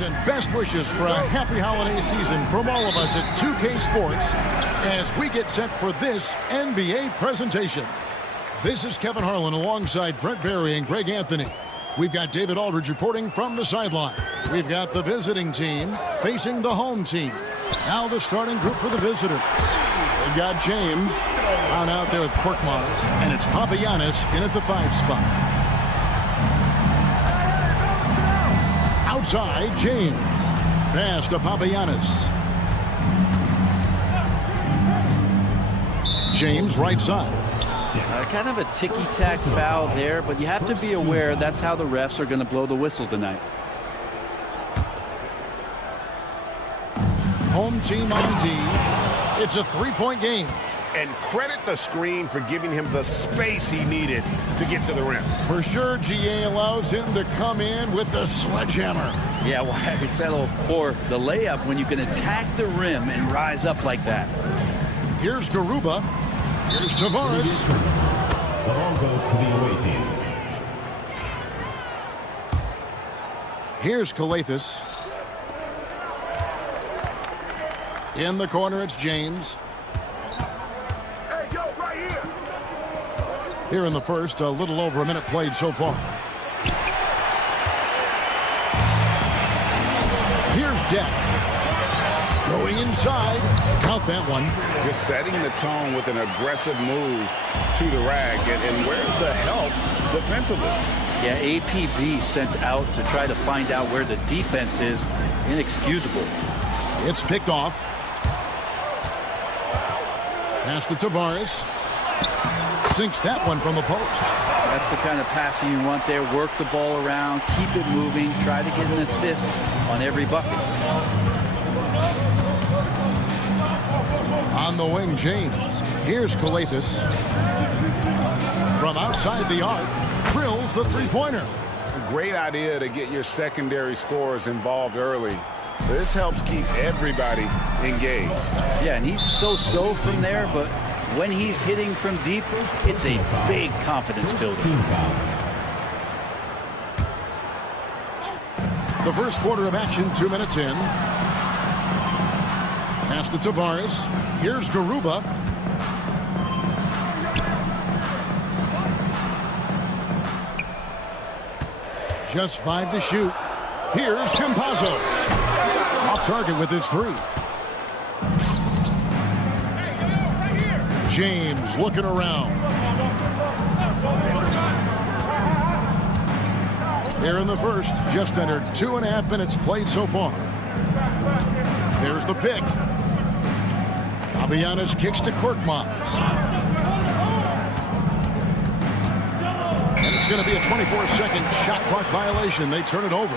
Thanks and best wishes for a happy holiday season from all of us at 2K Sports as we get set for this NBA presentation. This is Kevin Harlan alongside Brent Barry and Greg Anthony. We've got David Aldridge reporting from the sideline. We've got the visiting team facing the home team. Now the starting group for the visitors. They've got James on out there with Korkmaz, and it's Papagiannis in at the 5 spot. Outside, James. Pass to Papagiannis. James right side. Kind of a ticky-tack foul there, but you have to be aware that's how the refs are going to blow the whistle tonight. Home team on D. It's a 3-point game. And credit the screen for giving him the space he needed to get to the rim. For sure, GA allows him to come in with the sledgehammer. Yeah, well, I settle for the layup when you can attack the rim and rise up like that. Here's Garuba. Here's Tavares. The ball goes to the away team. Here's Kalathis. In the corner, it's James. Hey, yo, right here. Here in the first, a little over a minute played so far. Here's Deck. Going inside. Count that one. Just setting the tone with an aggressive move to the rag. And where's the help defensively? Yeah, APB sent out to try to find out where the defense is. Inexcusable. It's picked off. Pass to Tavares. Sinks that one from the post. That's the kind of passing you want there. Work the ball around, keep it moving, try to get an assist on every bucket. On the wing, James. Here's Kalathis. From outside the arc, drills the three-pointer. Great idea to get your secondary scorers involved early. This helps keep everybody engaged. Yeah, and he's so-so from there, but when he's hitting from deep, it's a big confidence builder. The first quarter of action, 2 minutes in. Pass to Tavares. Here's Garuba. Just 5 to shoot. Here's Campazzo. Off target with his 3. James looking around. Here in the first, just under 2.5 minutes played so far. There's the pick. Papagiannis kicks to Korkmaz. And it's going to be a 24-second shot clock violation. They turn it over.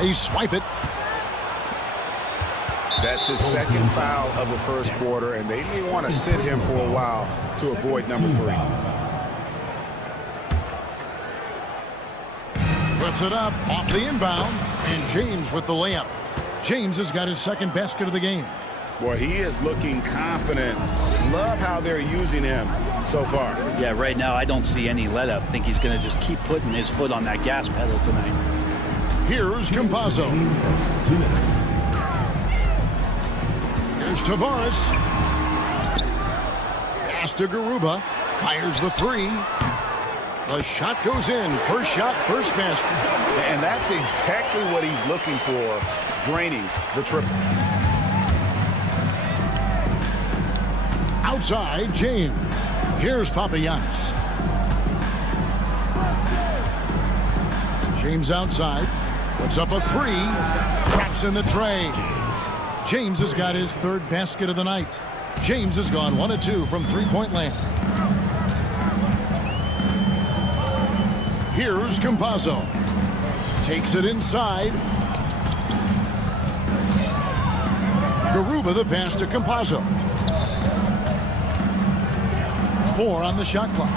They swipe it. That's his second foul of the first quarter, and they may want to sit him for a while to avoid number 3. Puts it up off the inbound, and James with the layup. James has got his second basket of the game. Boy, he is looking confident. Love how they're using him so far. Yeah, right now I don't see any let up. I think he's going to just keep putting his foot on that gas pedal tonight. Here's Campazzo. Here's Tavares. Pass to Garuba. Fires the 3. The shot goes in. First shot, first basket. And that's exactly what he's looking for, draining the triple. Outside, James. Here's Papagiannis. James outside. Puts up a 3. Traps in the tray. James has got his third basket of the night. James has gone 1 of 2 from three-point land. Here's Campazzo. Takes it inside. Garuba the pass to Campazzo. 4 on the shot clock.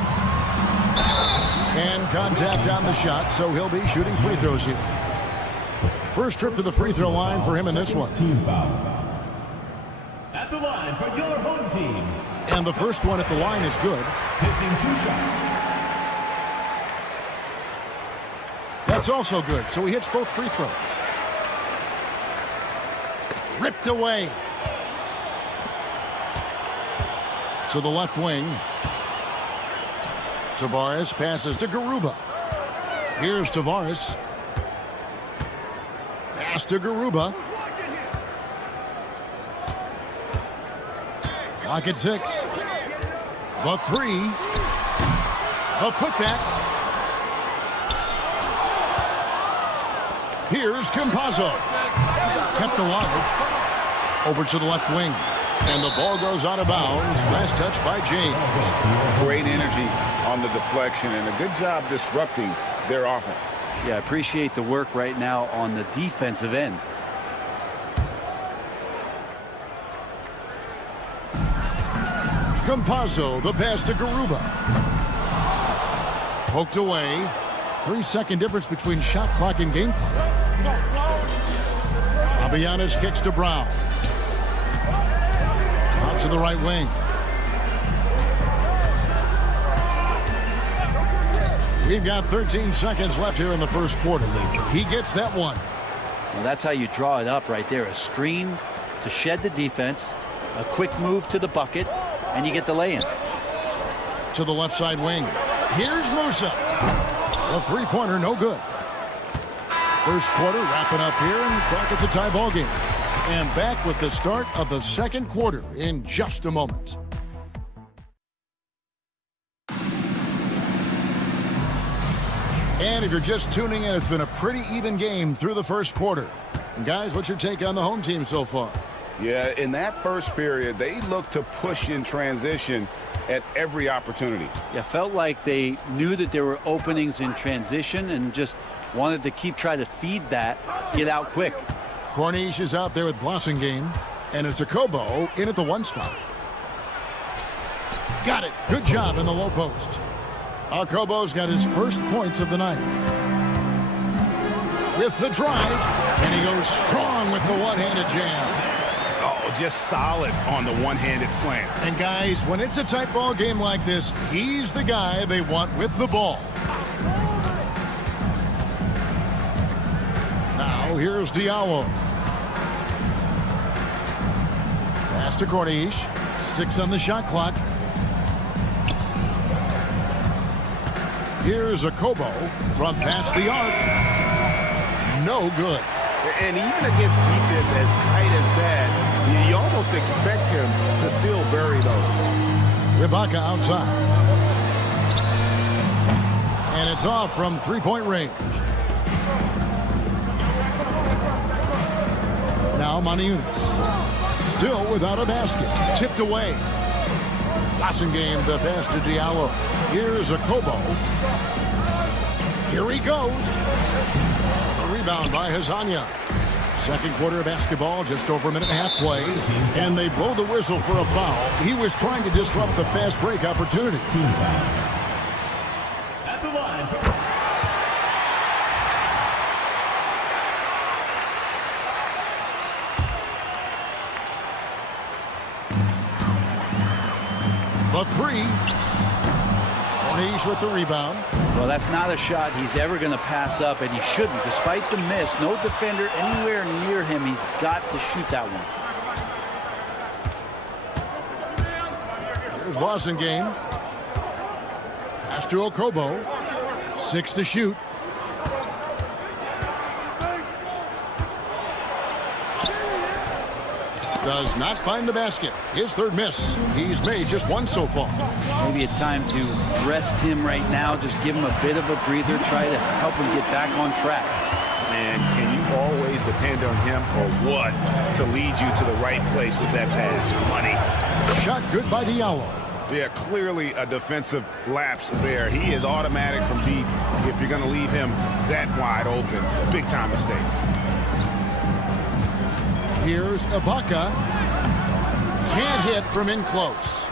And contact on the shot, so he'll be shooting free throws here. First trip to the free throw line for him in this one. Team foul. At the line for your home team. And the first one at the line is good. Taking 2 shots. That's also good, so he hits both free throws. Ripped away. To the left wing. Tavares passes to Garuba. Here's Tavares. Pass to Garuba. Lock at 6. The 3. A putback. Here's Campazzo. Kept alive. Over to the left wing. And the ball goes out of bounds. Last touch by James. Great energy on the deflection and a good job disrupting their offense. Yeah, I appreciate the work right now on the defensive end. Campazzo, the pass to Garuba. Poked away. 3-second difference between shot clock and game clock. Fabianis kicks to Brown. Out to the right wing. We've got 13 seconds left here in the first quarter. He gets that one. Well, that's how you draw it up right there. A screen to shed the defense, a quick move to the bucket, and you get the lay-in. To the left side wing. Here's Musa. A three-pointer, no good. First quarter wrapping up here, and Crockett's a tie ball game. And back with the start of the second quarter in just a moment. And if you're just tuning in, it's been a pretty even game through the first quarter. And guys, what's your take on the home team so far? Yeah, in that first period, they looked to push in transition at every opportunity. Yeah, felt like they knew that there were openings in transition and just wanted to keep trying to feed that, get out quick. Corniche is out there with Blossingame, and it's a Kobo in at the 1 spot. Got it. Good job in the low post. Our Kobo's got his first points of the night. With the drive, and he goes strong with the one-handed jam. Oh, just solid on the one-handed slam. And guys, when it's a tight ball game like this, he's the guy they want with the ball. Now, here's Diallo. Pass to Corniche. 6 on the shot clock. Here's a Kobo from past the arc. No good. And even against defense as tight as that, you almost expect him to still bury those. Ibaka outside. And it's off from three-point range. Now Maniunas. Still without a basket. Tipped away. Blossingame the pass to Diallo. Here's a Kobo. Here he goes. A rebound by Hazanya. Second quarter of basketball, just over a minute and a half play. And they blow the whistle for a foul. He was trying to disrupt the fast break opportunity. At the line. The 3. Corniche with the rebound. Well, that's not a shot he's ever going to pass up, and he shouldn't. Despite the miss, no defender anywhere near him. He's got to shoot that one. Here's Blossingame. Pass to Okobo. 6 to shoot. Does not find the basket. His third miss. He's made just 1 so far. Maybe a time to rest him right now. Just give him a bit of a breather. Try to help him get back on track. Man, can you always depend on him or what to lead you to the right place with that pass? Money. Shot good by Diallo. Yeah, clearly a defensive lapse there. He is automatic from deep if you're going to leave him that wide open. Big time mistake. Here's Ibaka. Can't hit from in close.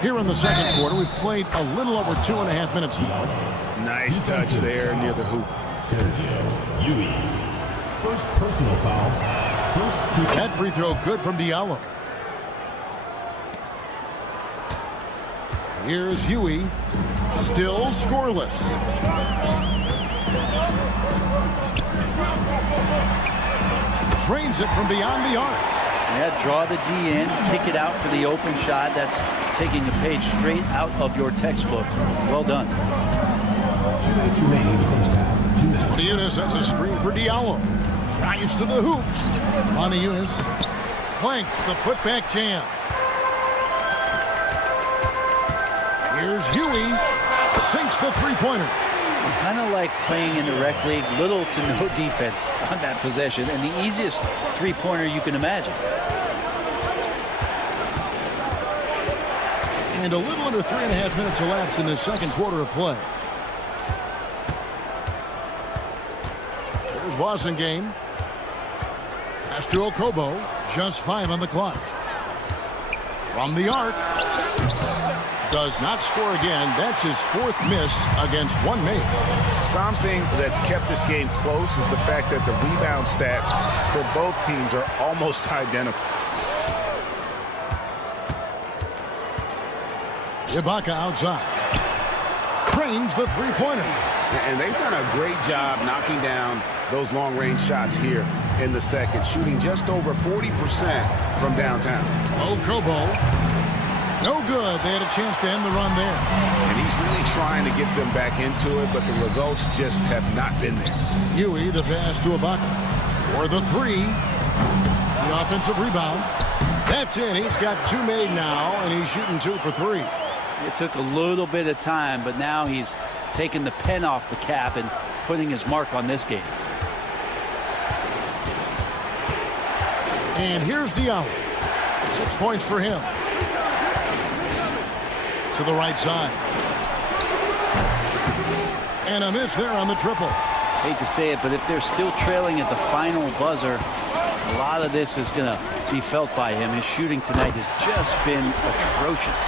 Here in the second quarter, we've played a little over 2.5 minutes now. Nice touch there near the hoop. Sergio Yui. First personal foul. That free throw good from Diallo. Here's Huey. Still scoreless. Drains it from beyond the arc. Yeah, draw the D in, kick it out for the open shot. That's taking a page straight out of your textbook. Well done. 2 minutes remaining in the first half. Eunice sets a screen for Diallo. Drives to the hoop. On Eunice. Clanks the putback jam. Here's Huey. Sinks the three-pointer. Kind of like playing in the rec league, little to no defense on that possession, and the easiest three-pointer you can imagine. And a little under 3.5 minutes elapsed in the second quarter of play. Here's Wasengame. Pass to Okobo. Just 5 on the clock. From the arc. Does not score again. That's his 4th miss against one mate. Something that's kept this game close is the fact that the rebound stats for both teams are almost identical. Ibaka outside. Cranes the three-pointer. And they've done a great job knocking down those long-range shots here in the second, shooting just over 40% from downtown. Okobo. No good. They had a chance to end the run there. And he's really trying to get them back into it, but the results just have not been there. Huey, the pass to Ibaka. For the three. The offensive rebound. That's in. He's got 2 made now, and he's shooting 2 for 3. It took a little bit of time, but now he's taking the pen off the cap and putting his mark on this game. And here's Diallo. 6 points for him. To the right side. And a miss there on the triple. Hate to say it, but if they're still trailing at the final buzzer, a lot of this is going to be felt by him. His shooting tonight has just been atrocious.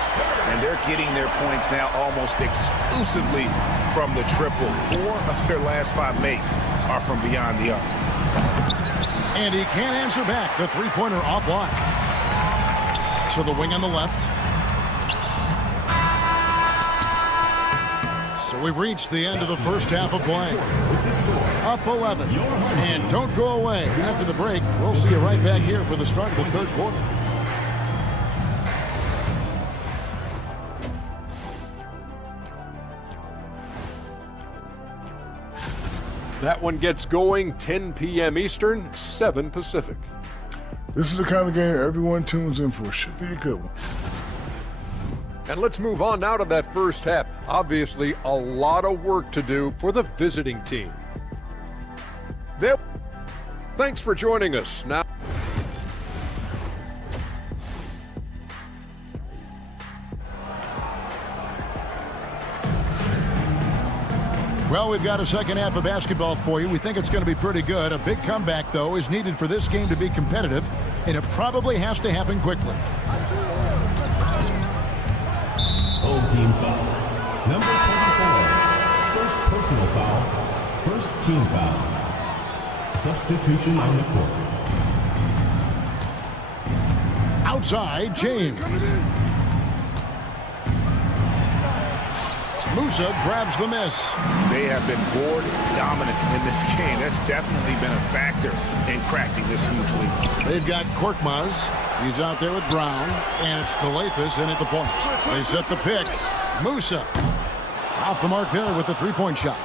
And they're getting their points now almost exclusively from the triple. 4 of their last 5 makes are from beyond the arc. And he can't answer back. The three-pointer offline. To the wing on the left. So we've reached the end of the first half of play. Up 11. And don't go away. After the break, we'll see you right back here for the start of the third quarter. That one gets going 10 p.m. Eastern, 7 Pacific. This is the kind of game everyone tunes in for. Should be a good one. And let's move on now to that first half. Obviously, a lot of work to do for the visiting team. Thanks for joining us. Now, well, we've got a second half of basketball for you. We think it's going to be pretty good. A big comeback, though, is needed for this game to be competitive, and it probably has to happen quickly. Old team foul. Number 24. First personal foul. First team foul. Substitution on the court. Outside, James. Musa grabs the miss. They have been board dominant in this game. That's definitely been a factor in cracking this huge lead. They've got Korkmaz. He's out there with Brown. And it's Kalathis in at the point. They set the pick. Musa off the mark there with the three-point shot.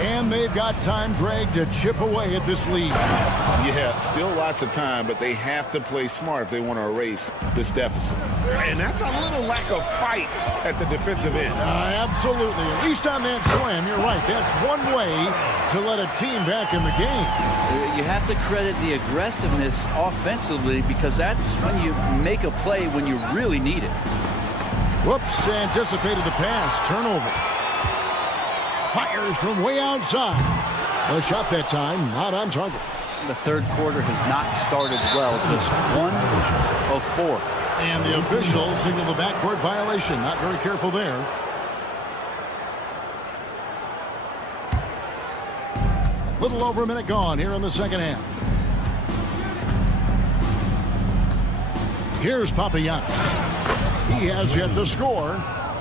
And they've got time, Greg, to chip away at this lead. Yeah, still lots of time, but they have to play smart if they want to erase this deficit. And that's a little lack of fight at the defensive end. Absolutely. At least on that slam, you're right. That's one way to let a team back in the game. You have to credit the aggressiveness offensively because that's when you make a play when you really need it. Whoops, anticipated the pass. Turnover. Fires from way outside. The shot that time, not on target. The third quarter has not started well. Just 1 of 4. And the official signaled the backcourt violation. Not very careful there. A little over a minute gone here in the second half. Here's Papagiannis. He has yet to score.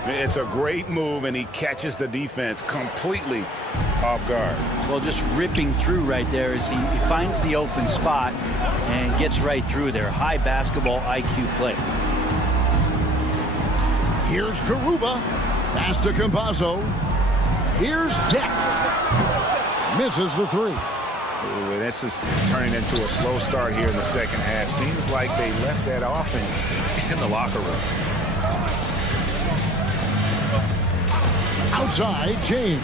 It's a great move, and he catches the defense completely off guard. Well, just ripping through right there as he finds the open spot and gets right through there. High basketball IQ play. Here's Garuba. Pass to Campazzo. Here's Deck. Misses the three. Ooh, and this is turning into a slow start here in the second half. Seems like they left that offense in the locker room. Outside, James.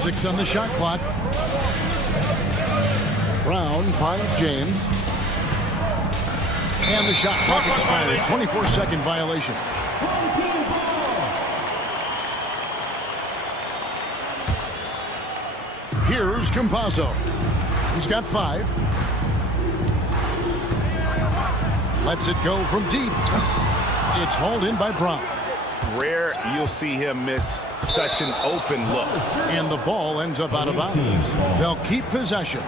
6 on the shot clock. Brown finds James. And the shot clock expires. 24-second violation. Here's Campazzo. He's got 5. Lets it go from deep. It's hauled in by Brown. Rare you'll see him miss such an open look. And the ball ends up out of bounds. They'll keep possession.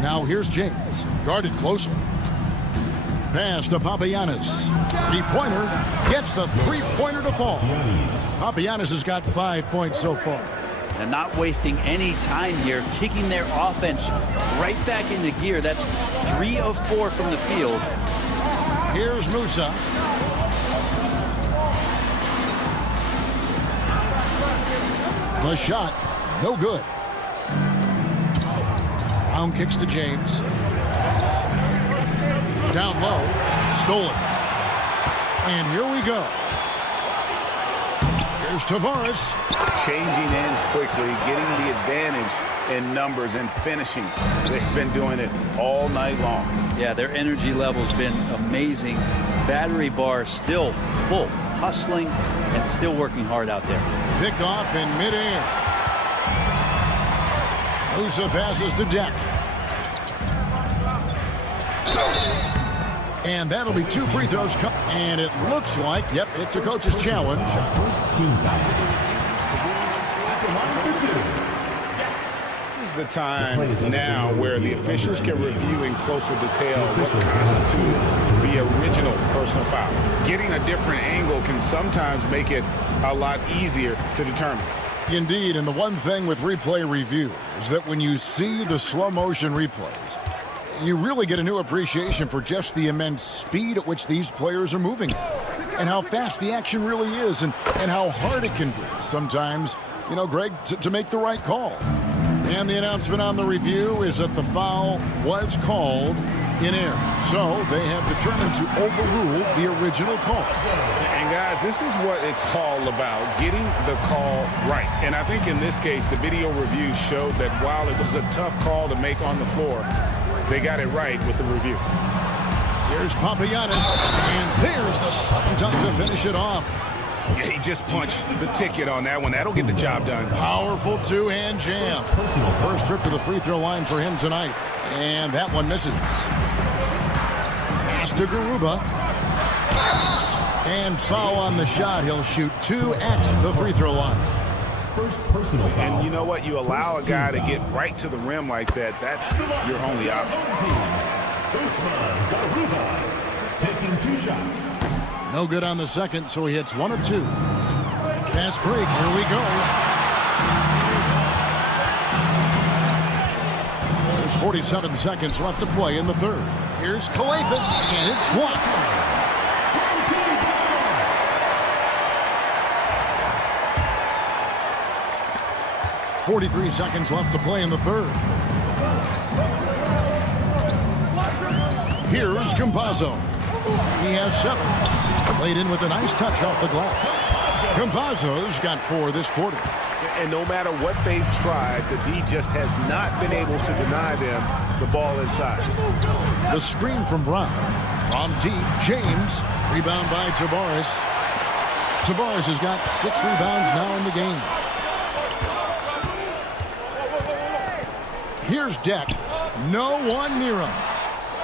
Now here's James. Guarded closely. Pass to Papagiannis. Three-pointer. Gets the three-pointer to fall. Papagiannis has got 5 points so far. And not wasting any time here, kicking their offense right back into gear. That's 3 of 4 from the field. Here's Musa. The shot, no good. Brown kicks to James. Down low, stolen. And here we go. Here's Tavares. Changing ends quickly, getting the advantage in numbers and finishing. They've been doing it all night long. Yeah, their energy level's been amazing. Battery bar still full, hustling and still working hard out there. Picked off in midair. Musa passes to Deck. And that'll be 2 free throws. And it looks like, yep, it's a coach's challenge. First team foul. This is the time now where the officials can review in closer detail what constitutes the original personal foul. Getting a different angle can sometimes make it a lot easier to determine. Indeed, and the one thing with replay review is that when you see the slow motion replays, you really get a new appreciation for just the immense speed at which these players are moving and how fast the action really is and how hard it can be sometimes, you know, Greg, to make the right call. And the announcement on the review is that the foul was called in error. So they have determined to overrule the original call. And guys, this is what it's all about, getting the call right. And I think in this case, the video review showed that while it was a tough call to make on the floor, they got it right with the review. Here's Papagiannis, and there's the second time to finish it off. Yeah, he just punched the ticket on that one. That'll get the job done. Powerful two-hand jam. First trip to the free throw line for him tonight. And that one misses. Pass to Garuba. And foul on the shot. He'll shoot 2 at the free throw line. First personal foul. And you know what? You allow a guy to get right to the rim like that. That's your only option. Taking 2 shots. No good on the second, so he hits 1 of 2. Fast break. Here we go. There's 47 seconds left to play in the third. Here's Kalafis, and it's blocked. 43 seconds left to play in the third. Here's Campazzo. He has 7. Laid in with a nice touch off the glass. Campazzo's got 4 this quarter. And no matter what they've tried, the D just has not been able to deny them the ball inside. The screen from Brown. From deep, James. Rebound by Tavares. Tavares has got 6 rebounds now in the game. Here's Deck. No one near him.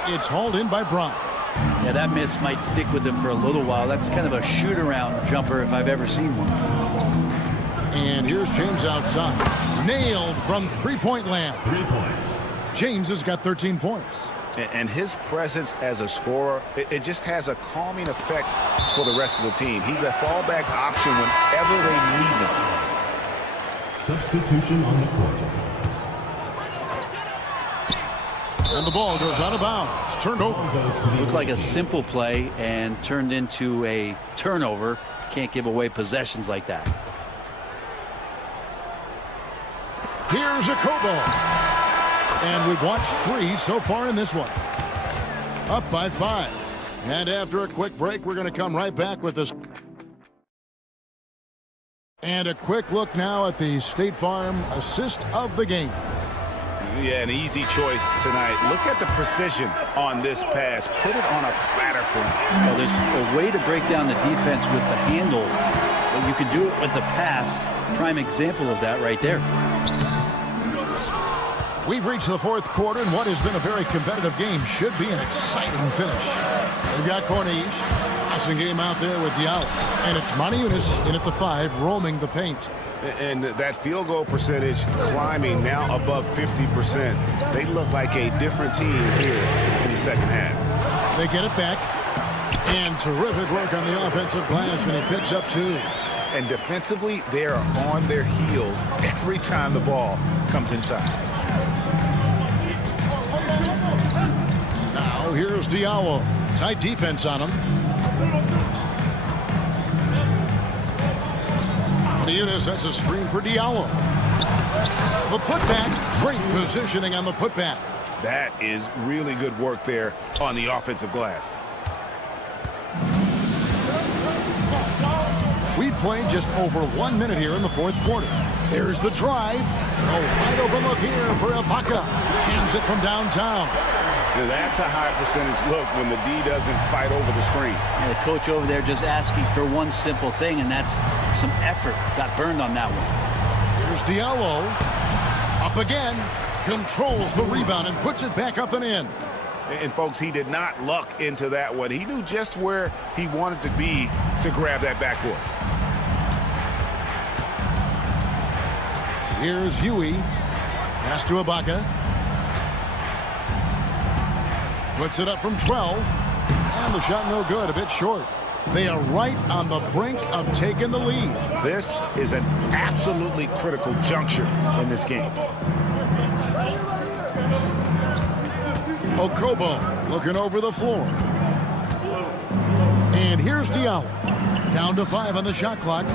It's hauled in by Brown. Yeah, that miss might stick with him for a little while. That's kind of a shoot-around jumper if I've ever seen one. And here's James outside. Nailed from three-point land. 3 points. James has got 13 points. And his presence as a scorer, it just has a calming effect for the rest of the team. He's a fallback option whenever they need him. Substitution on the court. And the ball goes out of bounds. Turned over. Looked like a simple play and turned into a turnover. Can't give away possessions like that. Here's a Kobo. And we've watched 3 so far in this one. Up by 5. And after a quick break, we're going to come right back with this. And a quick look now at the State Farm assist of the game. Yeah, an easy choice tonight. Look at the precision on this pass. Put it on a platter for him. Well, there's a way to break down the defense with the handle, but you can do it with the pass. Prime example of that right there. We've reached the 4th quarter, and what has been a very competitive game should be an exciting finish. We've got Corniche, passing game out there with Diallo. And it's Maniunas in at the 5, roaming the paint. And that field goal percentage climbing now above 50%. They look like a different team here in the second half. They get it back. And terrific work on the offensive glass, and he picks up 2. And defensively, they are on their heels every time the ball comes inside. Now here's Diallo. Tight defense on him. Maniunas sets a screen for Diallo. The putback. Great positioning on the putback. That is really good work there on the offensive glass. We've played just over 1 minute here in the 4th quarter. There's the drive. A wide open look here for Ibaka. Hands it from downtown. Now that's a high percentage look when the D doesn't fight over the screen. And the coach over there just asking for one simple thing, and that's some effort. Got burned on that one. Here's Diallo. Up again. Controls the rebound and puts it back up and in. And folks, he did not luck into that one. He knew just where he wanted to be to grab that backboard. Here's Huey. Pass to Ibaka. Puts it up from 12. And the shot no good, a bit short. They are right on the brink of taking the lead. This is an absolutely critical juncture in this game. Okobo looking over the floor. And here's Diallo. Down to 5 on the shot clock.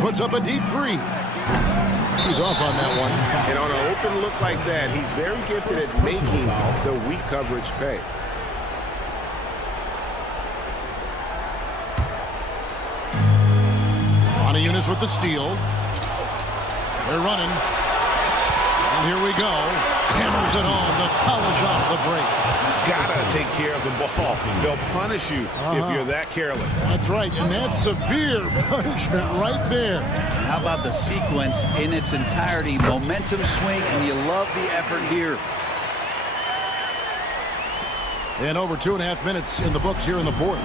Puts up a deep 3. He's off on that one. And on an open look like that, he's very gifted at making the weak coverage pay. Maniunas with the steal. They're running. And here we go. Hammers it home to polish off the break. Gotta take care of the ball. They'll punish you if you're that careless. That's right, and that's severe punishment right there. And how about the sequence in its entirety? Momentum swing, and you love the effort here. And over 2.5 minutes in the books here in the 4th.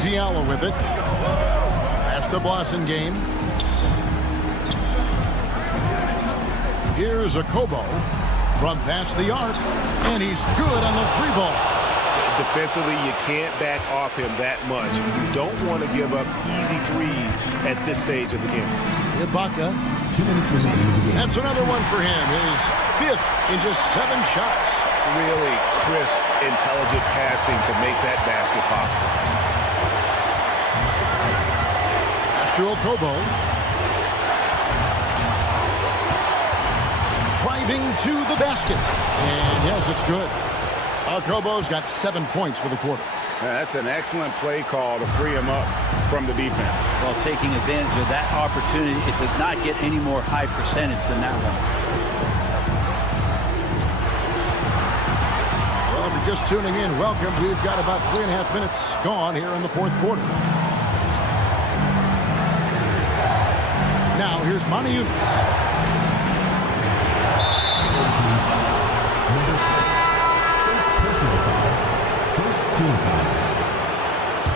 Diallo with it. Pass to Blasingame. Here's Okobo from past the arc, and he's good on the 3-ball. Defensively, you can't back off him that much. You don't want to give up easy threes at this stage of the game. Ibaka. That's another one for him. His 5th in just 7 shots. Really crisp, intelligent passing to make that basket possible. After Okobo. Driving to the basket. And yes, it's good. Okobo's got 7 points for the quarter. That's an excellent play call to free him up from the defense. Well, taking advantage of that opportunity, it does not get any more high percentage than that one. Well, if you're just tuning in, welcome. We've got about 3.5 minutes gone here in the 4th quarter. Now, here's Maniunas.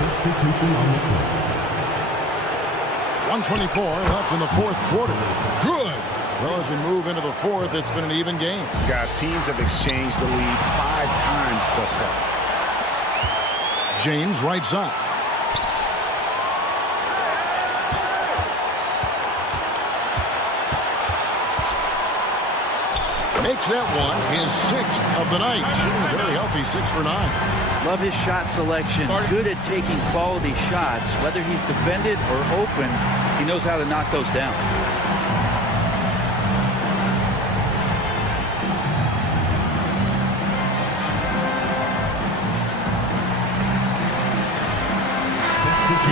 Substitution on the court. 1:24 left in the fourth quarter. Good. Well, as we move into the fourth, it's been an even game. Guys, teams have exchanged the lead 5 times thus far. James right side. Makes that one his 6th of the night. Shooting a very healthy 6 for 9. Love his shot selection. Good at taking quality shots. Whether he's defended or open, he knows how to knock those down.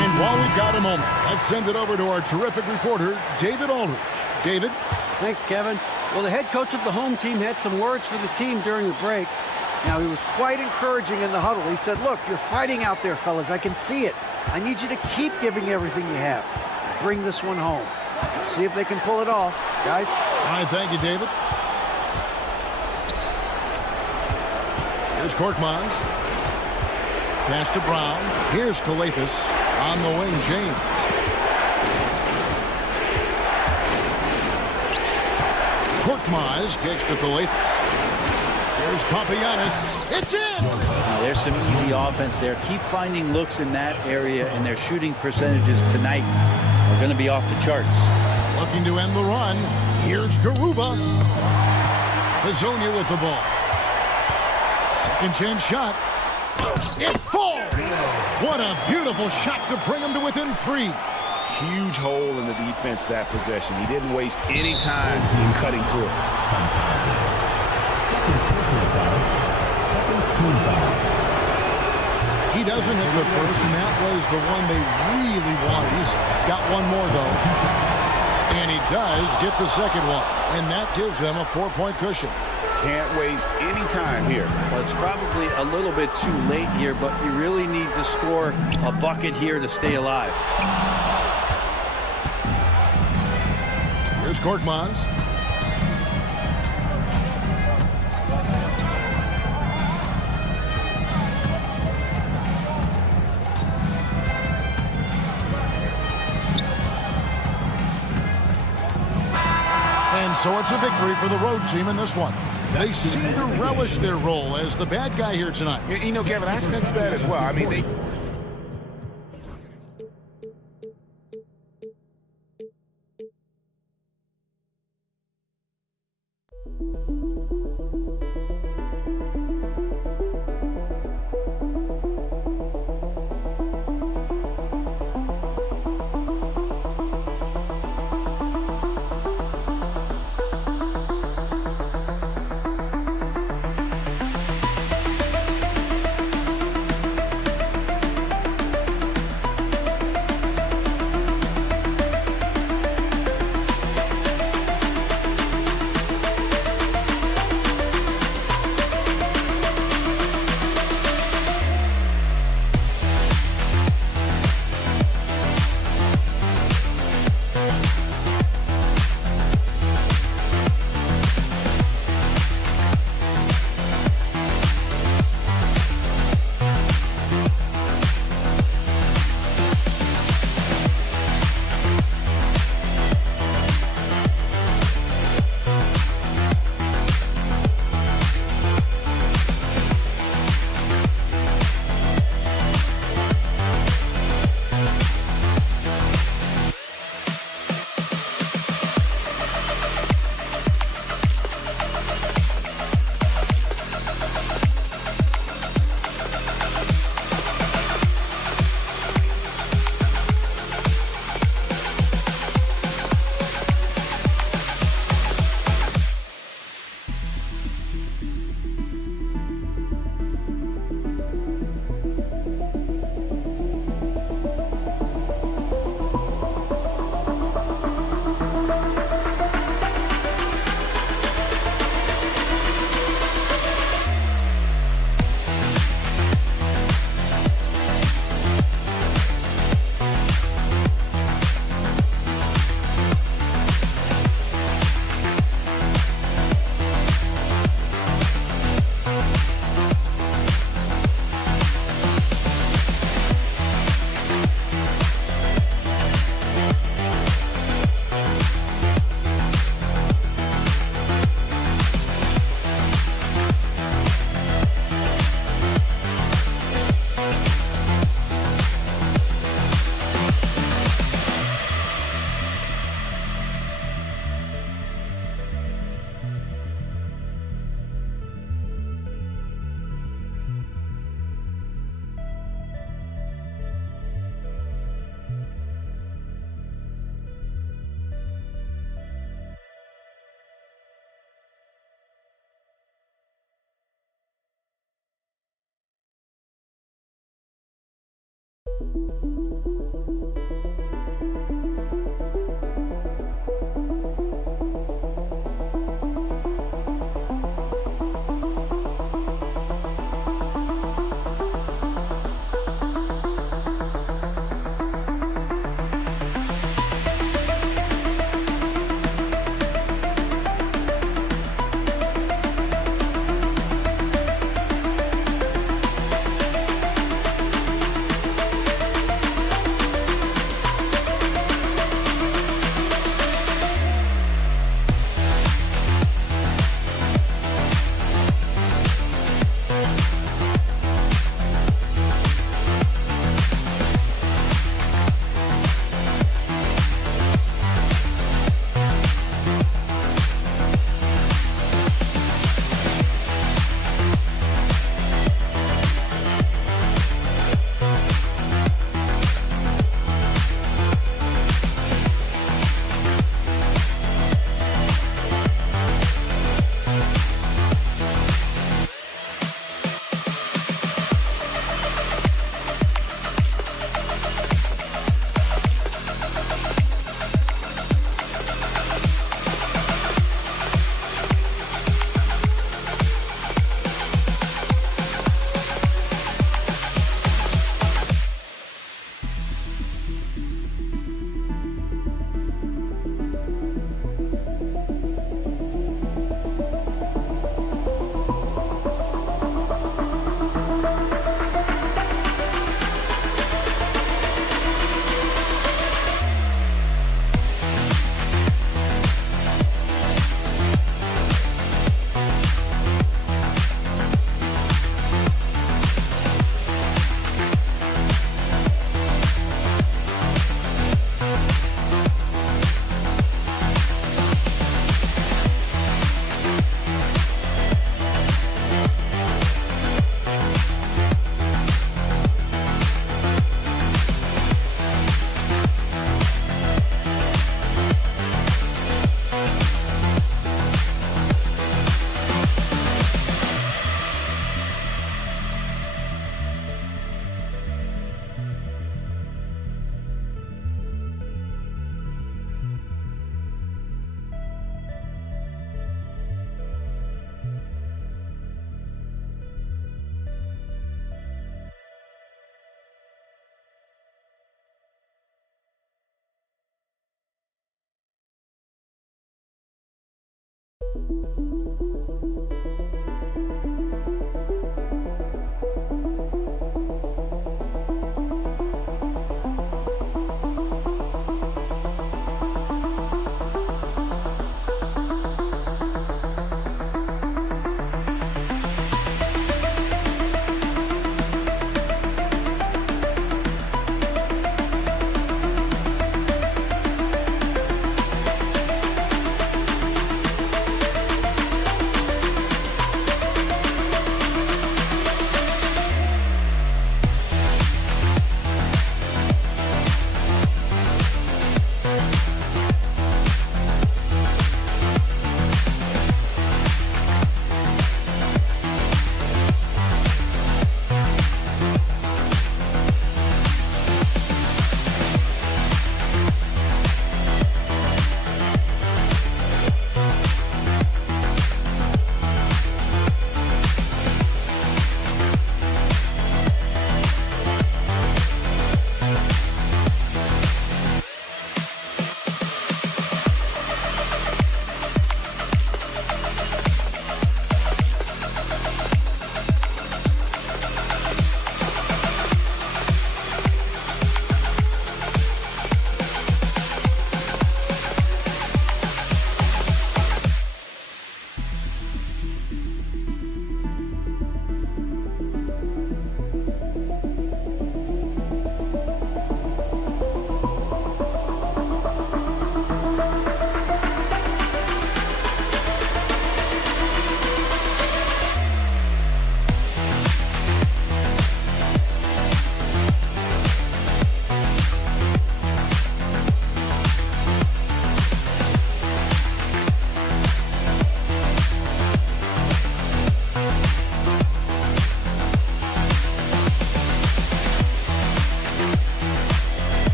And while we've got a moment, let's send it over to our terrific reporter, David Aldridge. David? Thanks, Kevin. Well, the head coach of the home team had some words for the team during the break. Now, he was quite encouraging in the huddle. He said, look, you're fighting out there, fellas. I can see it. I need you to keep giving everything you have. Bring this one home. See if they can pull it off, guys. All right, thank you, David. Here's Korkmaz. Pass to Brown. Here's Kalathis. On the wing, James. Korkmaz kicks to Kalathis. Here's Papagiannis. It's in! Now, there's some easy offense there. Keep finding looks in that area, and their shooting percentages tonight are going to be off the charts. Looking to end the run. Here's Garuba. Hazonia with the ball. Second chance shot. It falls! What a beautiful shot to bring him to within 3. Huge hole in the defense that possession. He didn't waste any time cutting through it. Second personal foul. Second team foul. He doesn't hit the first, and that was the one they really wanted. He's got one more, though. And he does get the second one. And that gives them a 4-point cushion. Can't waste any time here. Well, it's probably a little bit too late here, but you really need to score a bucket here to stay alive. Here's Korkmaz. And so it's a victory for the road team in this one. They seem to relish their role as the bad guy here tonight. You know, Kevin, I sense that as well. I mean, they...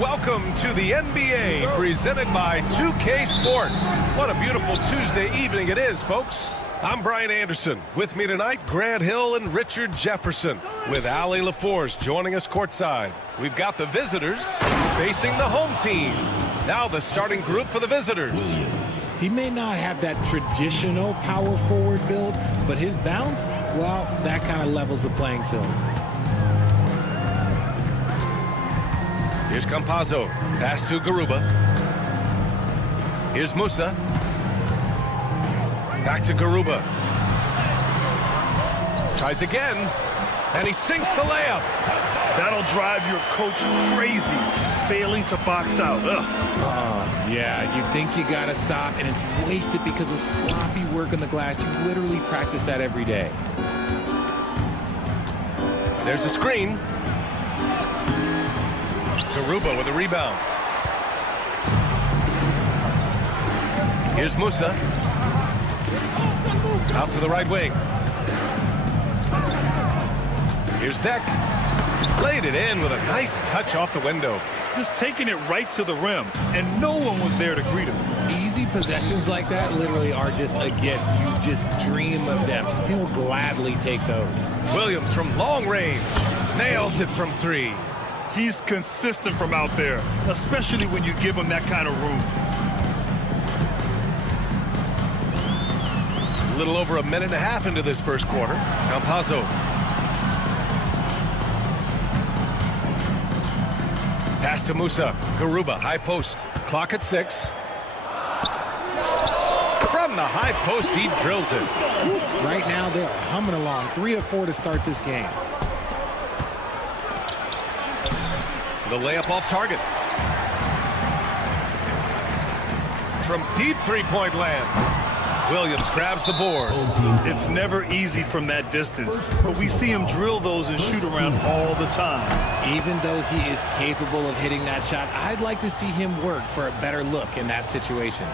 Welcome to the NBA, presented by 2K Sports. What a beautiful Tuesday evening it is, folks. I'm Brian Anderson. With me tonight, Grant Hill and Richard Jefferson, with Allie LaForce joining us courtside. We've got the visitors facing the home team. Now the starting group for the visitors. He may not have that traditional power forward build, but his bounce, well, that kind of levels the playing field. Here's Campazzo. Pass to Garuba. Here's Musa. Back to Garuba. Tries again, and he sinks the layup. That'll drive your coach crazy, failing to box out. Yeah, you think you got to stop, and it's wasted because of sloppy work on the glass. You literally practice that every day. There's a screen. Garuba with a rebound. Here's Musa. Out to the right wing. Here's Deck. Laid it in with a nice touch off the window. Just taking it right to the rim, and no one was there to greet him. Easy possessions like that literally are just a gift. You just dream of them. He'll gladly take those. Williams from long range. Nails it from three. He's consistent from out there, especially when you give him that kind of room. A little over a minute and a half into this first quarter. Campazzo. Pass to Musa. Garuba, high post. Clock at 6. From the high post, he drills it. Right now, they are humming along. 3 of 4 to start this game. The layup off target. From deep three-point land. Williams grabs the board. It's never easy from that distance, but we see him drill those and shoot around all the time. Even though he is capable of hitting that shot, I'd like to see him work for a better look in that situation.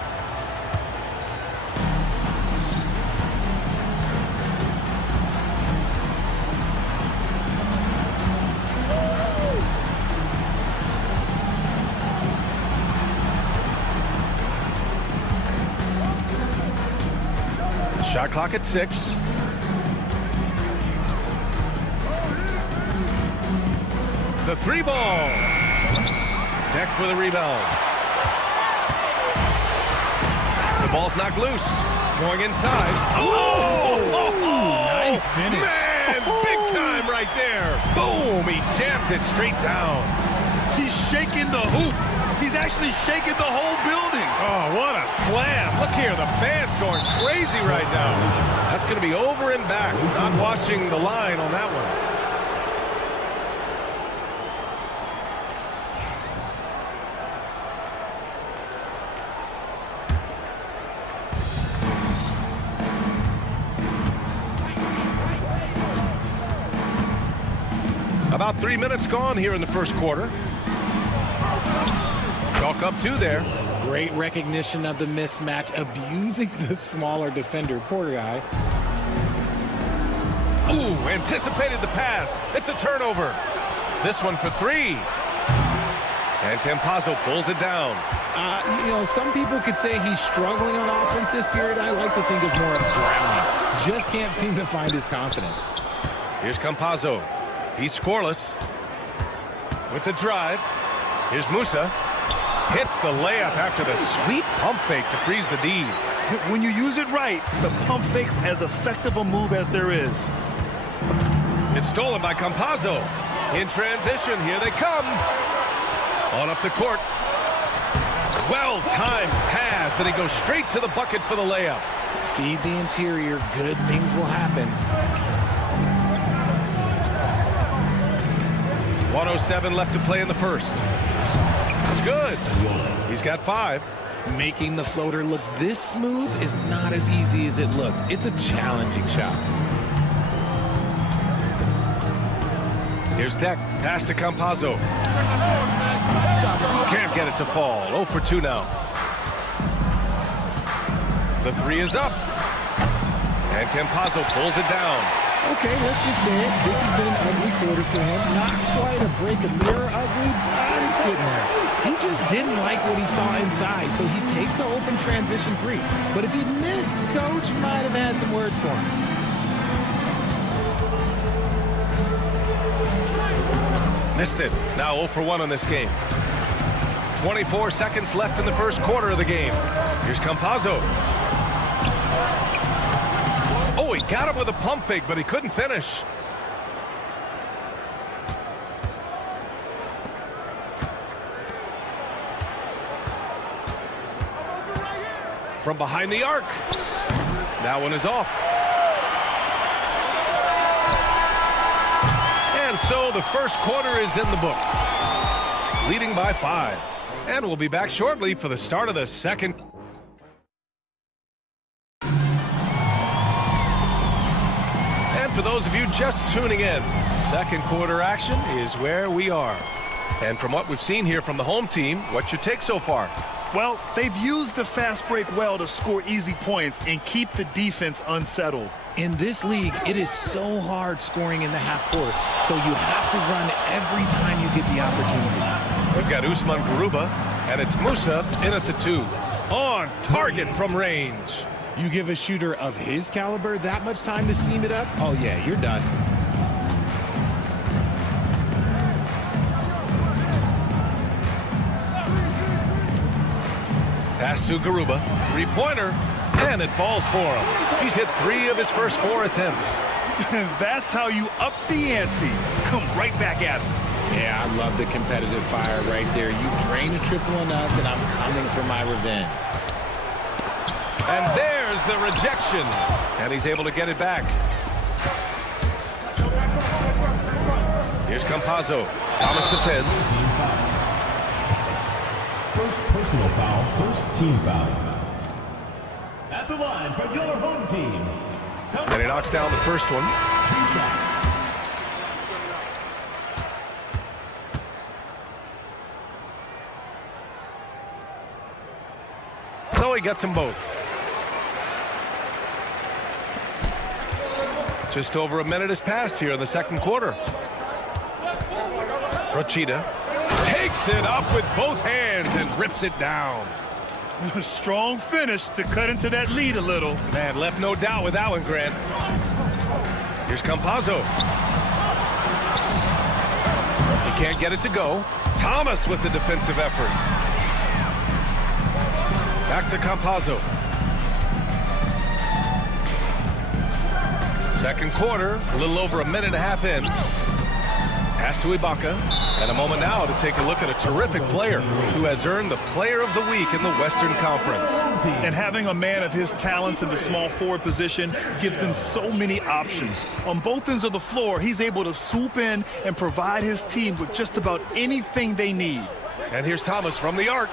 Shot clock at 6. The three ball. Deck with a rebound. The ball's knocked loose. Going inside. Oh! Nice finish. Man, big time right there. Boom, he jams it straight down. He's shaking the hoop. He's actually shaking the whole building. Oh, what a slam. Look here, the fans going crazy right now. That's going to be over and back. Not watching the line on that one. About 3 minutes gone here in the first quarter. Chalk up 2 there. Great recognition of the mismatch, abusing the smaller defender. Poor guy. Ooh, anticipated the pass. It's a turnover. This one for 3. And Campazzo pulls it down. You know, some people could say he's struggling on offense this period. I like to think of more of drowning. Just can't seem to find his confidence. Here's Campazzo. He's scoreless. With the drive. Here's Musa. Hits the layup after the sweet pump fake to freeze the D. When you use it right, the pump fake's as effective a move as there is. It's stolen by Campazzo. In transition, here they come. On up the court. Well-timed pass, and he goes straight to the bucket for the layup. Feed the interior, good things will happen. 1:07 left to play in the first. It's good. He's got 5. Making the floater look this smooth is not as easy as it looks. It's a challenging shot. Here's Deck. Pass to Campazzo. Can't get it to fall. 0 for 2 now. The three is up. And Campazzo pulls it down. Okay, let's just say it. This has been an ugly quarter for him. Not quite a break a mirror ugly, but it's getting there. He just didn't like what he saw inside, so he takes the open transition three. But if he missed, Coach might have had some words for him. Missed it. Now 0 for 1 on this game. 24 seconds left in the first quarter of the game. Here's Campazzo. Oh, he got him with a pump fake, but he couldn't finish. From behind the arc. That one is off. And so the first quarter is in the books. Leading by 5. And we'll be back shortly for the start of the second. And for those of you just tuning in, second quarter action is where we are. And from what we've seen here from the home team, what's your take so far? Well, they've used the fast break well to score easy points and keep the defense unsettled. In this league, it is so hard scoring in the half court, so you have to run every time you get the opportunity. We've got Usman Garuba, and it's Musa in at the 2. On target from range. You give a shooter of his caliber that much time to seam it up, oh yeah, you're done. Pass to Garuba, three-pointer, and it falls for him. He's hit 3 of his first 4 attempts. That's how you up the ante. Come right back at him. Yeah, I love the competitive fire right there. You drain a triple on us, and I'm coming for my revenge. And there's the rejection. And he's able to get it back. Here's Campazzo. Thomas defends. First personal foul, first team foul. At the line for your home team. And he knocks down the first one. 2 shots. So he gets them both. Just over a minute has passed here in the second quarter. Rochita takes it up with both hands and rips it down. A strong finish to cut into that lead a little. Man, left no doubt with that one, Grant. Here's Campazzo. He can't get it to go. Thomas with the defensive effort. Back to Campazzo. Second quarter, a little over a minute and a half in. Pass to Ibaka. And a moment now to take a look at a terrific player who has earned the Player of the Week in the Western Conference. And having a man of his talents in the small forward position gives them so many options. On both ends of the floor, he's able to swoop in and provide his team with just about anything they need. And here's Thomas from the arc.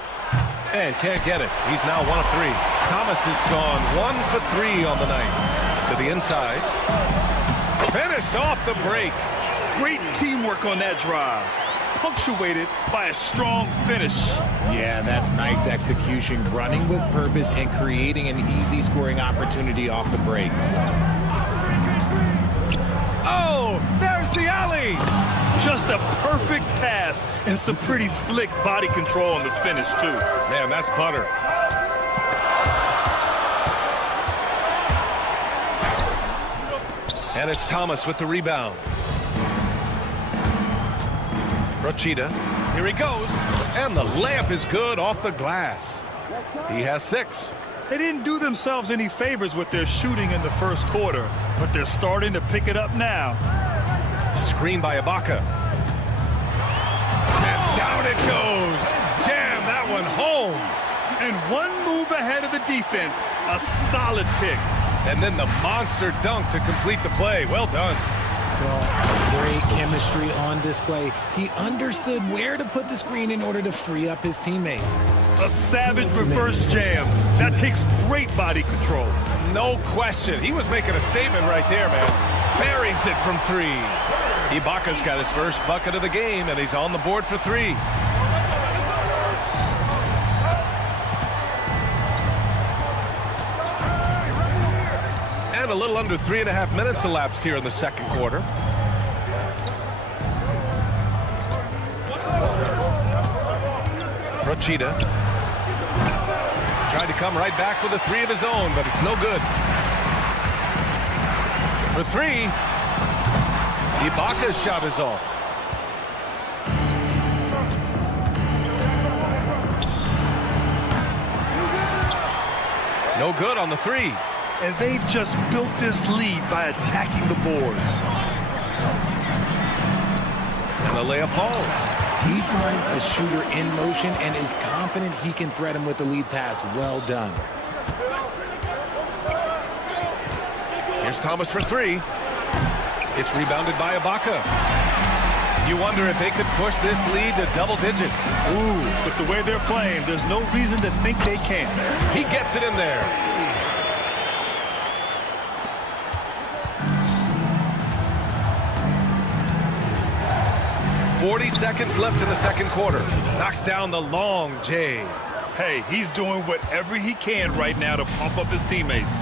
And can't get it. He's now 1 of 3. Thomas has gone 1 for 3 on the night. To the inside. Finished off the break. Great teamwork on that drive. Punctuated by a strong finish. Yeah, that's nice execution, running with purpose and creating an easy scoring opportunity off the break. Oh, there's the alley. Just a perfect pass and some pretty slick body control on the finish, too. Man, that's butter. And it's Thomas with the rebound. Rochita, here he goes, and the layup is good off the glass. He has 6. They didn't do themselves any favors with their shooting in the first quarter, but they're starting to pick it up now. Screen by Ibaka. And down it goes. Jam that one home. And one move ahead of the defense, a solid pick. And then the monster dunk to complete the play. Well done. Well, Great chemistry on display. He understood where to put the screen in order to free up his teammate. A savage reverse jam. That takes great body control. No question. He was making a statement right there, man. Buries it from three. Ibaka's got his first bucket of the game, and he's on the board for three. And a little under 3.5 minutes elapsed here in the second quarter. Rochita tried to come right back with a three of his own, but it's no good. For three, Ibaka's shot is off. No good on the three. And they've just built this lead by attacking the boards. And the layup falls. He finds a shooter in motion and is confident he can threat him with the lead pass. Well done. Here's Thomas for three. It's rebounded by Ibaka. You wonder if they could push this lead to double digits. Ooh, with the way they're playing, there's no reason to think they can't. He gets it in there. .40 seconds left in the second quarter. Knocks down the long J. Hey, he's doing whatever he can right now to pump up his teammates.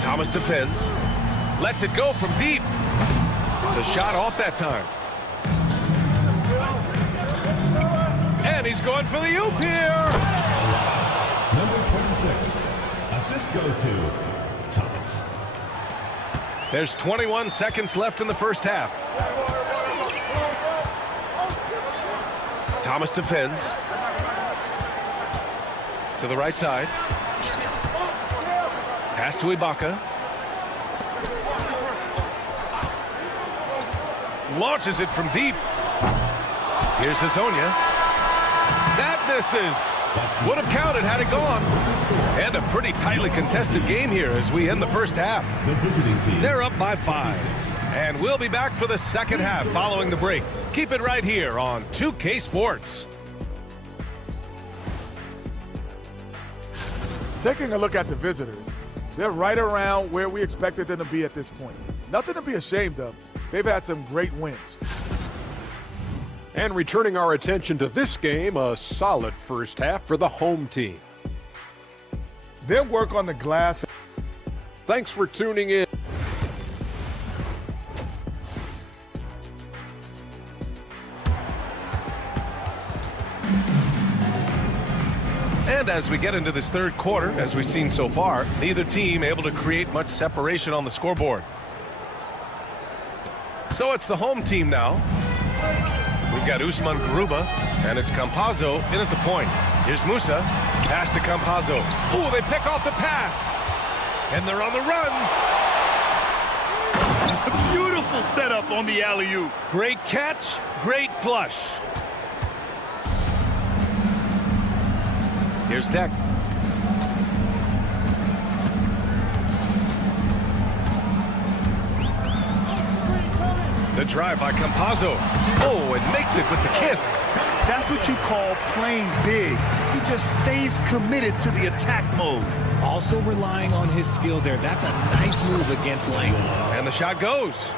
Thomas defends. Lets it go from deep. The shot off that time. And he's going for the oop here. Number 26. Assist goes to Thomas. There's 21 seconds left in the first half. Thomas defends. To the right side. Pass to Ibaka. Launches it from deep. Here's Hazonia. That misses. Would have counted had it gone. And a pretty tightly contested game here as we end the first half. The visiting team. They're up by 5. And we'll be back for the second half following the break. Keep it right here on 2K Sports. Taking a look at the visitors, they're right around where we expected them to be at this point. Nothing to be ashamed of. They've had some great wins. And returning our attention to this game, a solid first half for the home team. Their work on the glass. Thanks for tuning in. And as we get into this third quarter, as we've seen so far, neither team able to create much separation on the scoreboard. So it's the home team now. We've got Usman Garuba, and it's Campazzo in at the point. Here's Musa, pass to Campazzo. Ooh, they pick off the pass, and they're on the run. Beautiful setup on the alley-oop. Great catch, great flush. Here's Deck. The drive by Campazzo. Oh, it makes it with the kiss. That's what you call playing big. He just stays committed to the attack mode. Also relying on his skill there. That's a nice move against length. And the shot goes.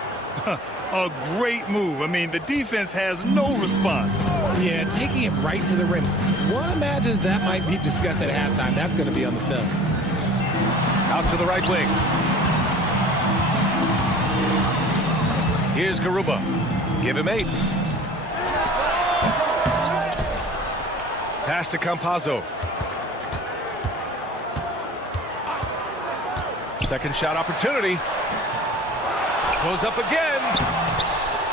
A great move. I mean, the defense has no response. Yeah, taking it right to the rim. One imagines that might be discussed at halftime. That's going to be on the film. Out to the right wing. Here's Garuba. Give him 8. Pass to Campazzo. Second shot opportunity. Goes up again.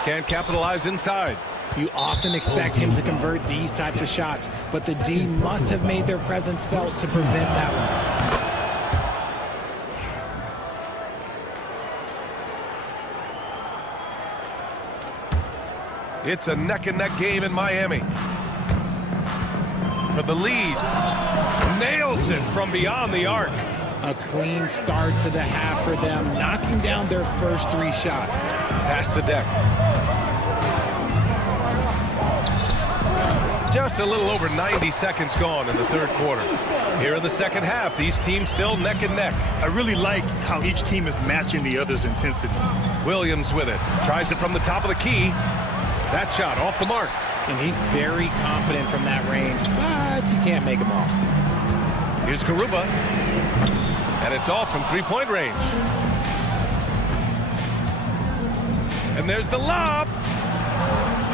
Can't capitalize inside. You often expect him to convert these types of shots, but the D must have made their presence felt to prevent that one. It's a neck-and-neck game in Miami. For the lead. Nails it from beyond the arc. A clean start to the half for them, knocking down their first 3 shots. Pass to Deck. Just a little over 90 seconds gone in the third quarter. Here in the second half, these teams still neck and neck. I really like how each team is matching the other's intensity. Williams with it. Tries it from the top of the key. That shot off the mark. And he's very confident from that range, but you can't make them all. Here's Garuba. And it's off from three-point range. And there's the lob.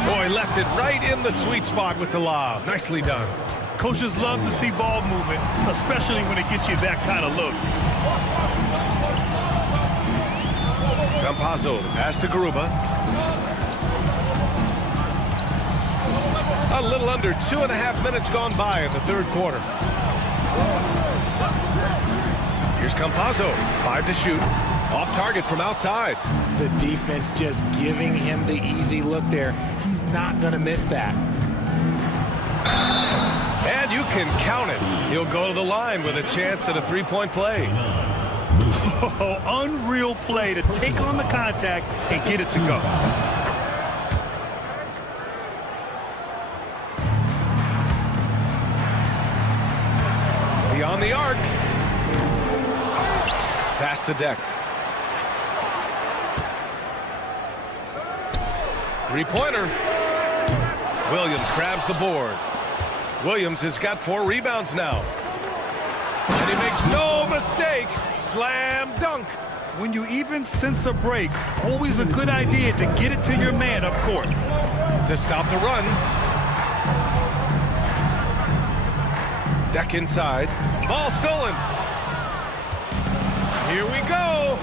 Boy, left it right in the sweet spot with the lob. Nicely done. Coaches love to see ball movement, especially when it gets you that kind of look. Campazzo, the pass to Garuba. A little under 2.5 minutes gone by in the third quarter. Here's Campazzo, 5 to shoot. Off target from outside. The defense just giving him the easy look there. He's not going to miss that. And you can count it. He'll go to the line with a chance at a three-point play. Oh, unreal play to take on the contact and get it to go. Beyond the arc. Pass to Deck. Three-pointer. Williams grabs the board. Williams has got 4 rebounds now. And he makes no mistake. Slam dunk. When you even sense a break, always a good idea to get it to your man up court. To stop the run. Deck inside. Ball stolen. Here we go.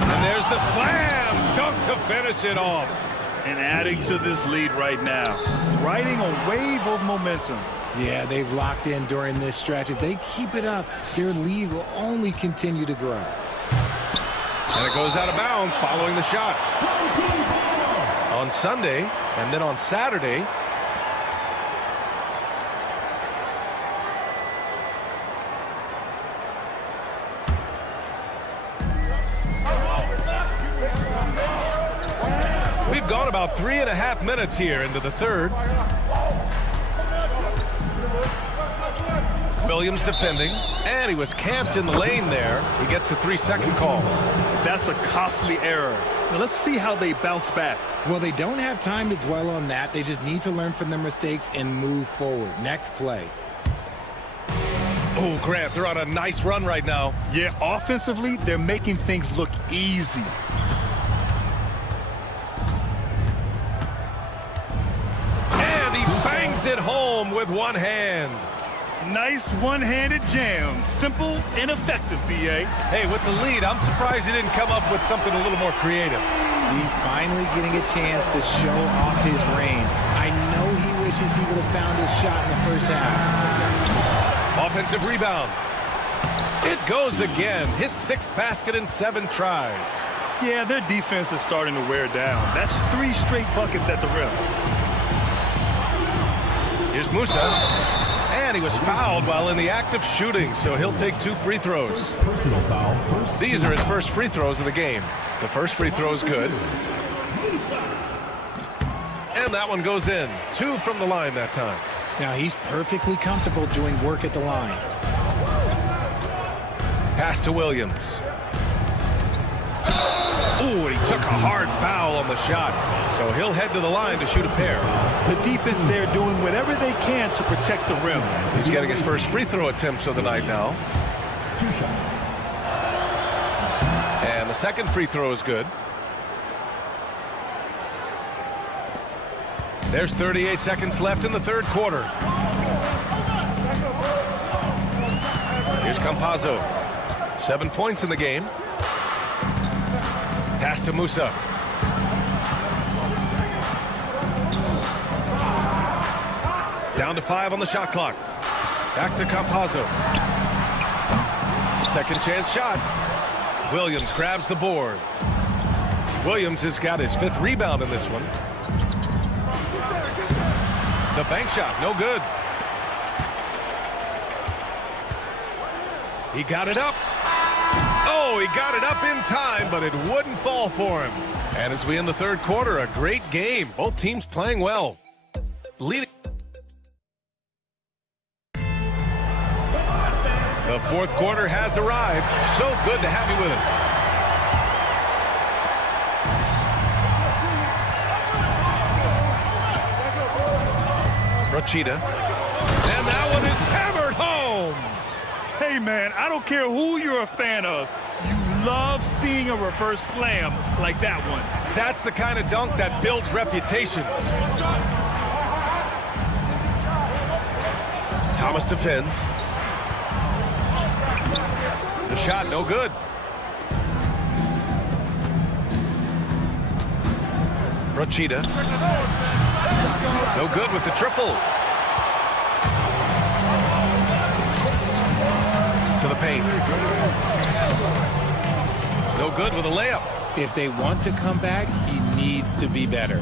And there's the slam dunk to finish it off. And adding to this lead right now, riding a wave of momentum. Yeah, they've locked in during this stretch. If they keep it up, their lead will only continue to grow. And it goes out of bounds following the shot. On Sunday, and then on Saturday, we've gone about 3.5 minutes here into the third. Williams defending, and he was camped in the lane there. He gets a 3-second call. That's a costly error. Now let's see how they bounce back. Well, they don't have time to dwell on that. They just need to learn from their mistakes and move forward. Next play. Oh, Grant, they're on a nice run right now. Yeah, offensively, they're making things look easy. And he bangs it home with one hand. Nice one-handed jam. Simple and effective, B.A. Hey, with the lead, I'm surprised he didn't come up with something a little more creative. He's finally getting a chance to show off his range. I know he wishes he would have found his shot in the first half. Offensive rebound. It goes again. His 6th basket in 7 tries. Yeah, their defense is starting to wear down. That's 3 straight buckets at the rim. Here's Musa. And he was fouled while in the act of shooting, so he'll take 2 free throws. Personal foul. These are his first free throws of the game. The first free throw is good. And that one goes in. 2 from the line that time. Now he's perfectly comfortable doing work at the line. Pass to Williams. Ooh, and he took a hard foul on the shot. So he'll head to the line to shoot a pair. The defense there doing whatever they can to protect the rim. He's getting his first free throw attempts of the night now. 2 shots. And the second free throw is good. There's 38 seconds left in the third quarter. Here's Campazzo. 7 points in the game. Pass to Musa. Down to 5 on the shot clock. Back to Campazzo. Second chance shot. Williams grabs the board. Williams has got his 5th rebound in this one. The bank shot, no good. He got it up. Oh, he got it up in time, but it wouldn't fall for him. And as we end the third quarter, a great game. Both teams playing well. Leading. The fourth quarter has arrived. So good to have you with us. Brochita. And that one is hammered home. Hey, man, I don't care who you're a fan of. You love seeing a reverse slam like that one. That's the kind of dunk that builds reputations. Thomas defends. The shot, no good. Brochita. No good with the triple. To the paint. No good with a layup. If they want to come back, he needs to be better.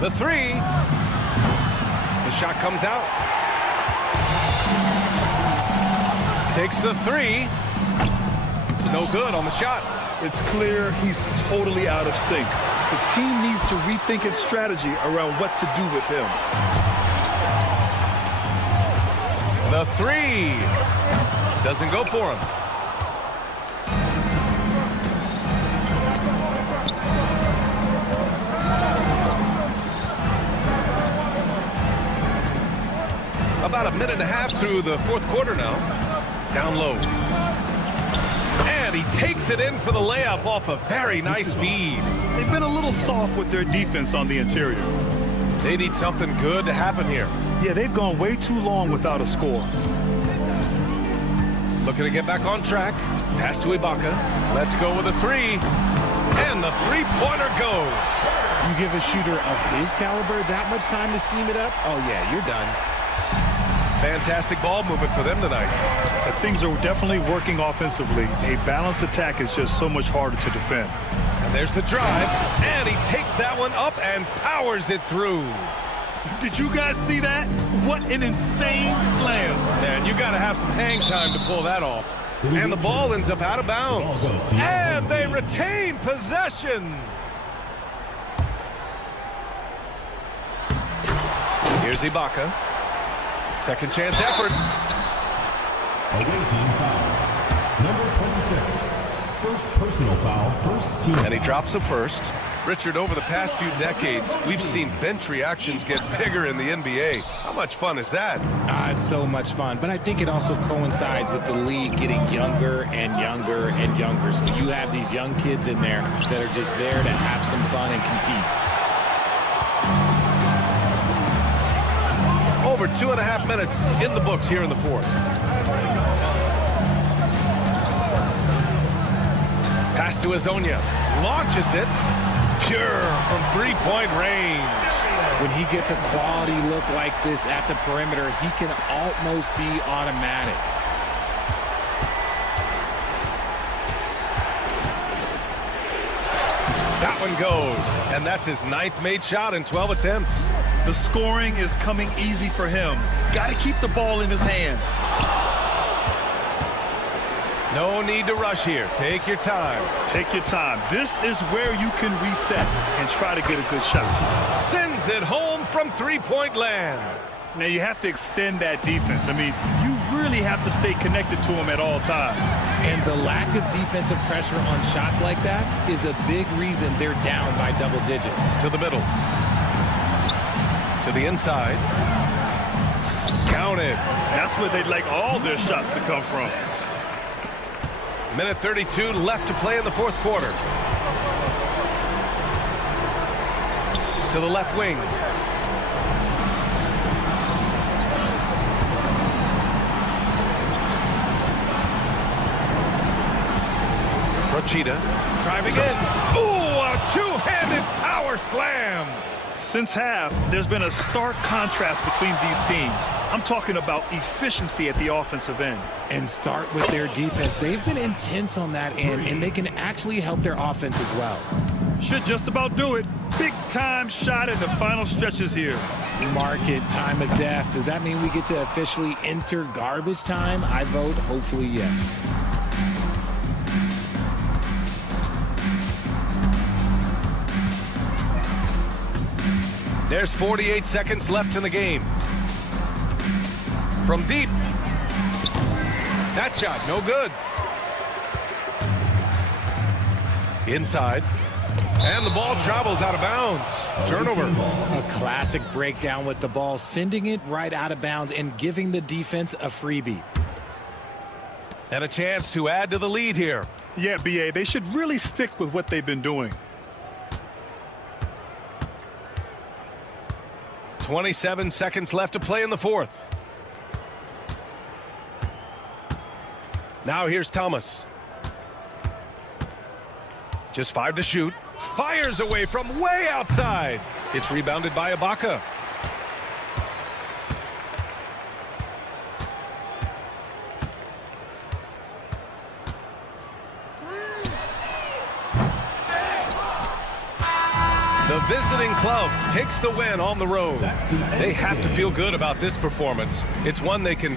The three. The shot comes out. Takes the three. No good on the shot. It's clear he's totally out of sync. The team needs to rethink its strategy around what to do with him. The three. Doesn't go for him. About a minute and a half through the fourth quarter now. Down low. And he takes it in for the layup off a very nice feed. They've been a little soft with their defense on the interior. They need something good to happen here. Yeah, they've gone way too long without a score. Looking to get back on track. Pass to Ibaka. Let's go with a three. And the three-pointer goes. You give a shooter of his caliber that much time to seam it up, oh yeah, you're done. Fantastic ball movement for them tonight. Things are definitely working offensively. A balanced attack is just so much harder to defend. And there's the drive. And he takes that one up and powers it through. Did you guys see that? What an insane slam. Man, you got to have some hang time to pull that off. And the ball ends up out of bounds. And they retain possession. Here's Ibaka. Second chance effort. Away team foul. Number 26. First personal foul, first team. And he drops a first. Richard, over the past few decades, we've seen bench reactions get bigger in the NBA. How much fun is that? It's so much fun, but I think it also coincides with the league getting younger and younger and younger. So you have these young kids in there that are just there to have some fun and compete. Over 2.5 minutes in the books here in the fourth. Pass to Azonia. Launches it. Pure from three-point range. When he gets a quality look like this at the perimeter, he can almost be automatic. That one goes. And that's his 9th made shot in 12 attempts. The scoring is coming easy for him. Got to keep the ball in his hands. No need to rush here. Take your time. Take your time. This is where you can reset and try to get a good shot. Sends it home from three-point land. Now you have to extend that defense. I mean, you really have to stay connected to him at all times. And the lack of defensive pressure on shots like that is a big reason they're down by double digits. To the middle. To the inside. Counted. That's where they'd like all their shots to come from. Minute 32 left to play in the fourth quarter. To the left wing. Brochita driving in. Ooh, a two-handed power slam. Since half, there's been a stark contrast between these teams. I'm talking about efficiency at the offensive end. And start with their defense. They've been intense on that end, and they can actually help their offense as well. Should just about do it. Big time shot in the final stretches here. market time of death. Does that mean we get to officially enter garbage time? I vote hopefully yes. There's 48 seconds left in the game. From deep. That shot, no good. Inside. And the ball travels out of bounds. Turnover. A classic breakdown with the ball, sending it right out of bounds and giving the defense a freebie. And a chance to add to the lead here. Yeah, BA, they should really stick with what they've been doing. 27 seconds left to play in the fourth. Now here's Thomas. Just 5 to shoot. Fires away from way outside. It's rebounded by Ibaka. The visiting club takes the win on the road. They have to feel good about this performance. It's one they can...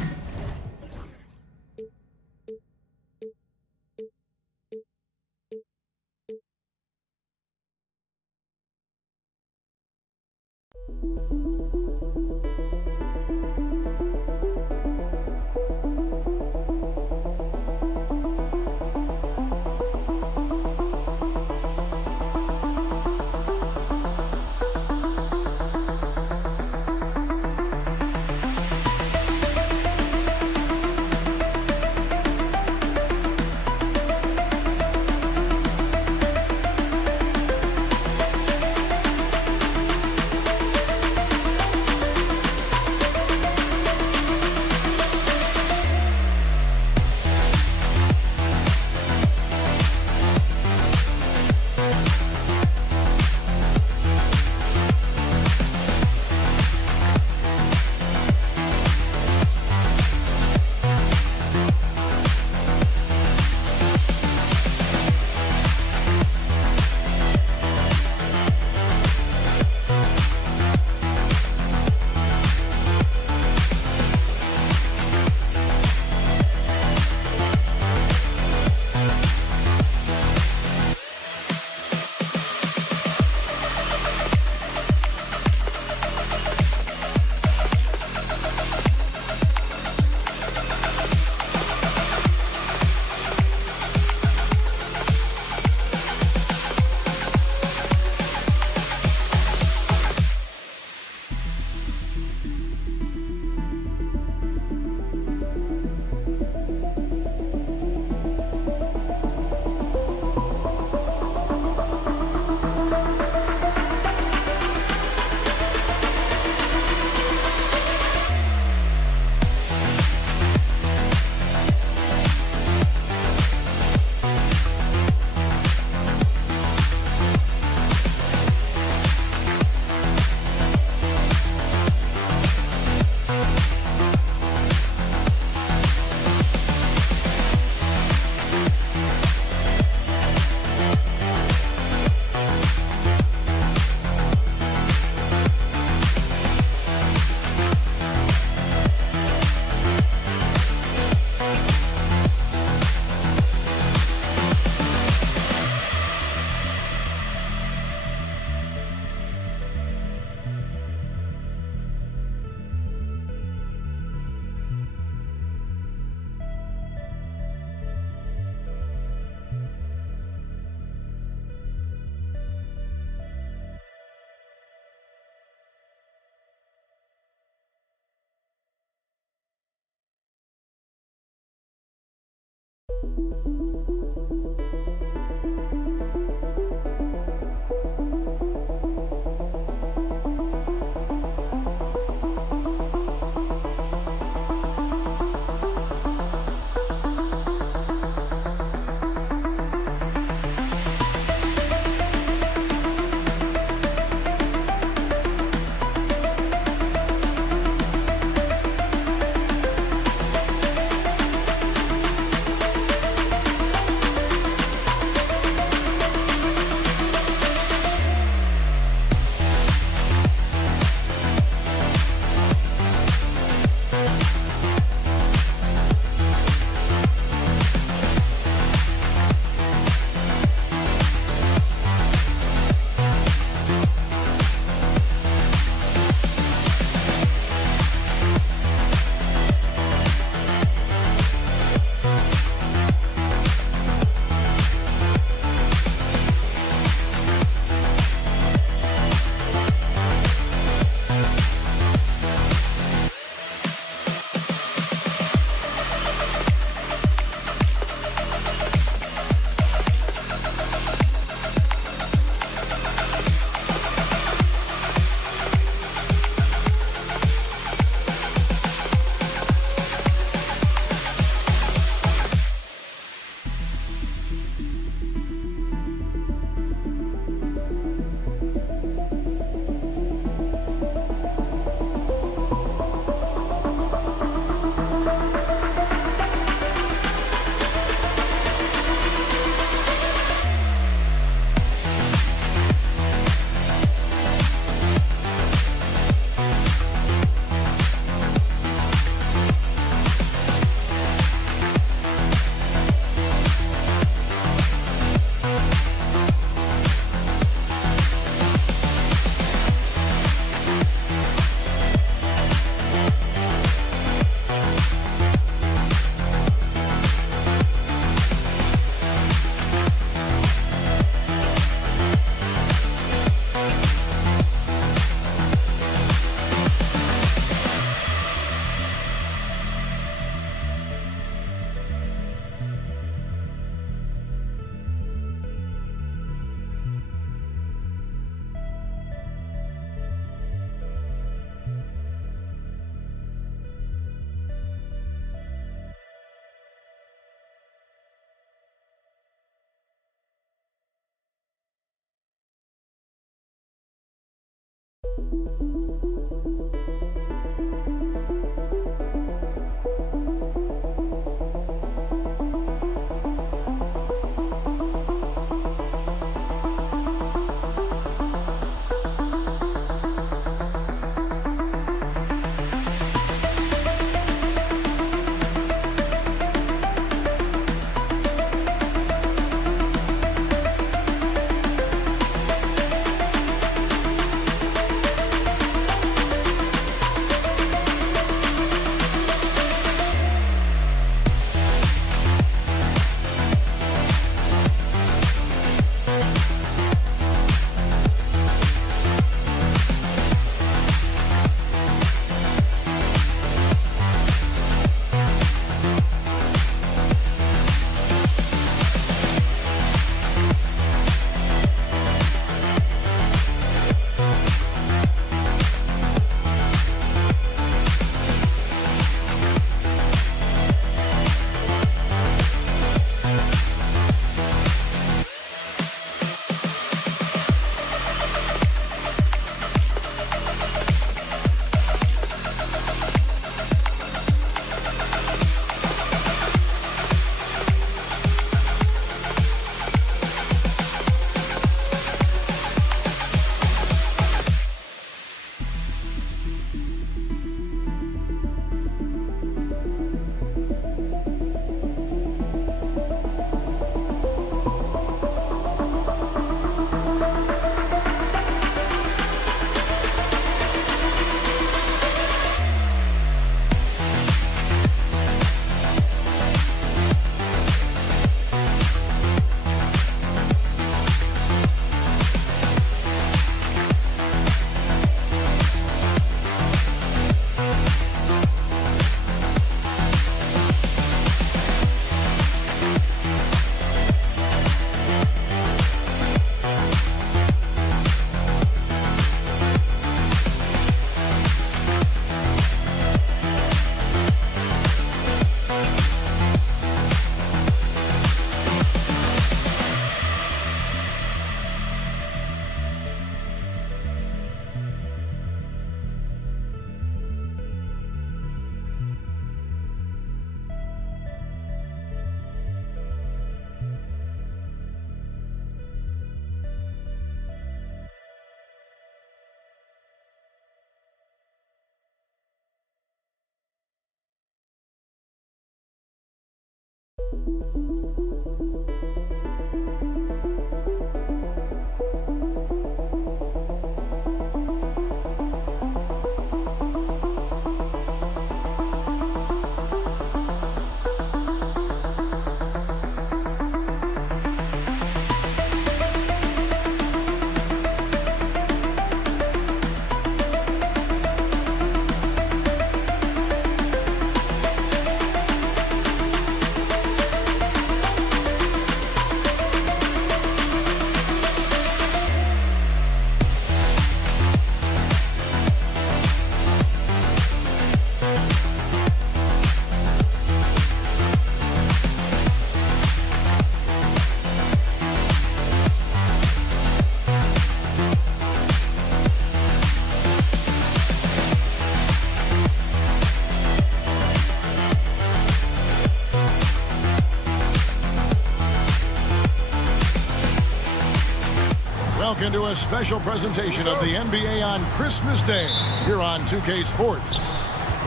Welcome to a special presentation of the NBA on Christmas Day here on 2K Sports.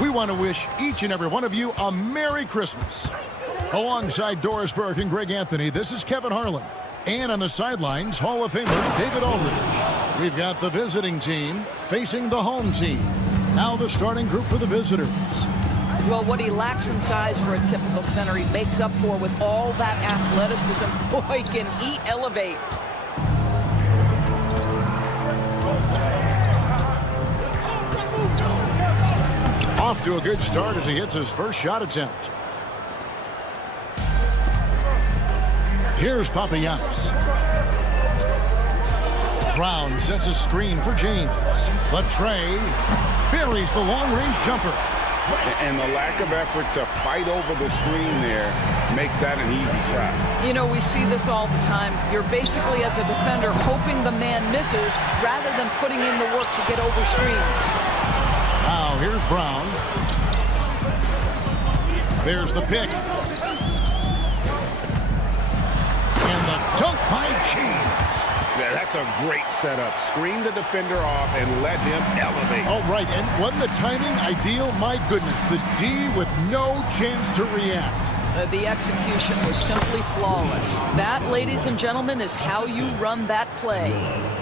We want to wish each and every one of you a Merry Christmas. Alongside Doris Burke and Greg Anthony, this is Kevin Harlan. And on the sidelines, Hall of Famer David Aldridge. We've got the visiting team facing the home team. Now the starting group for the visitors. Well, what he lacks in size for a typical center, he makes up for with all that athleticism. Boy, can he elevate. Off to a good start as he hits his first shot attempt. Here's Papagiannis. Brown sets a screen for James. Latrey buries the long-range jumper. And the lack of effort to fight over the screen there makes that an easy shot. You know, we see this all the time. You're basically, as a defender, hoping the man misses rather than putting in the work to get over screens. Now, here's Brown. There's the pick. And the dunk by James. Yeah, that's a great setup. Screen the defender off and let him elevate. All right, and wasn't the timing ideal? My goodness, the D with no chance to react. The execution was simply flawless. That, ladies and gentlemen, is how you run that play.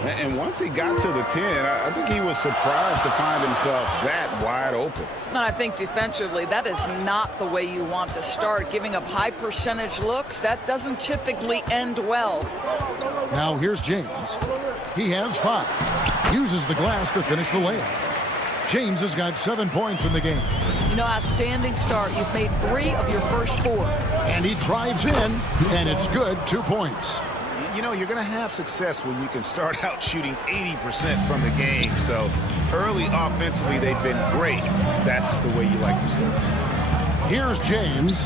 And once he got to the 10, I think he was surprised to find himself that wide open. And I think defensively, that is not the way you want to start. Giving up high percentage looks, that doesn't typically end well. Now here's James. He has 5. Uses the glass to finish the layup. James has got 7 points in the game. You know, outstanding start. You've made 3 of your first 4. And he drives in, and it's good. 2 points. You know, you're going to have success when you can start out shooting 80% from the game. So early offensively, they've been great. That's the way you like to start. Here's James.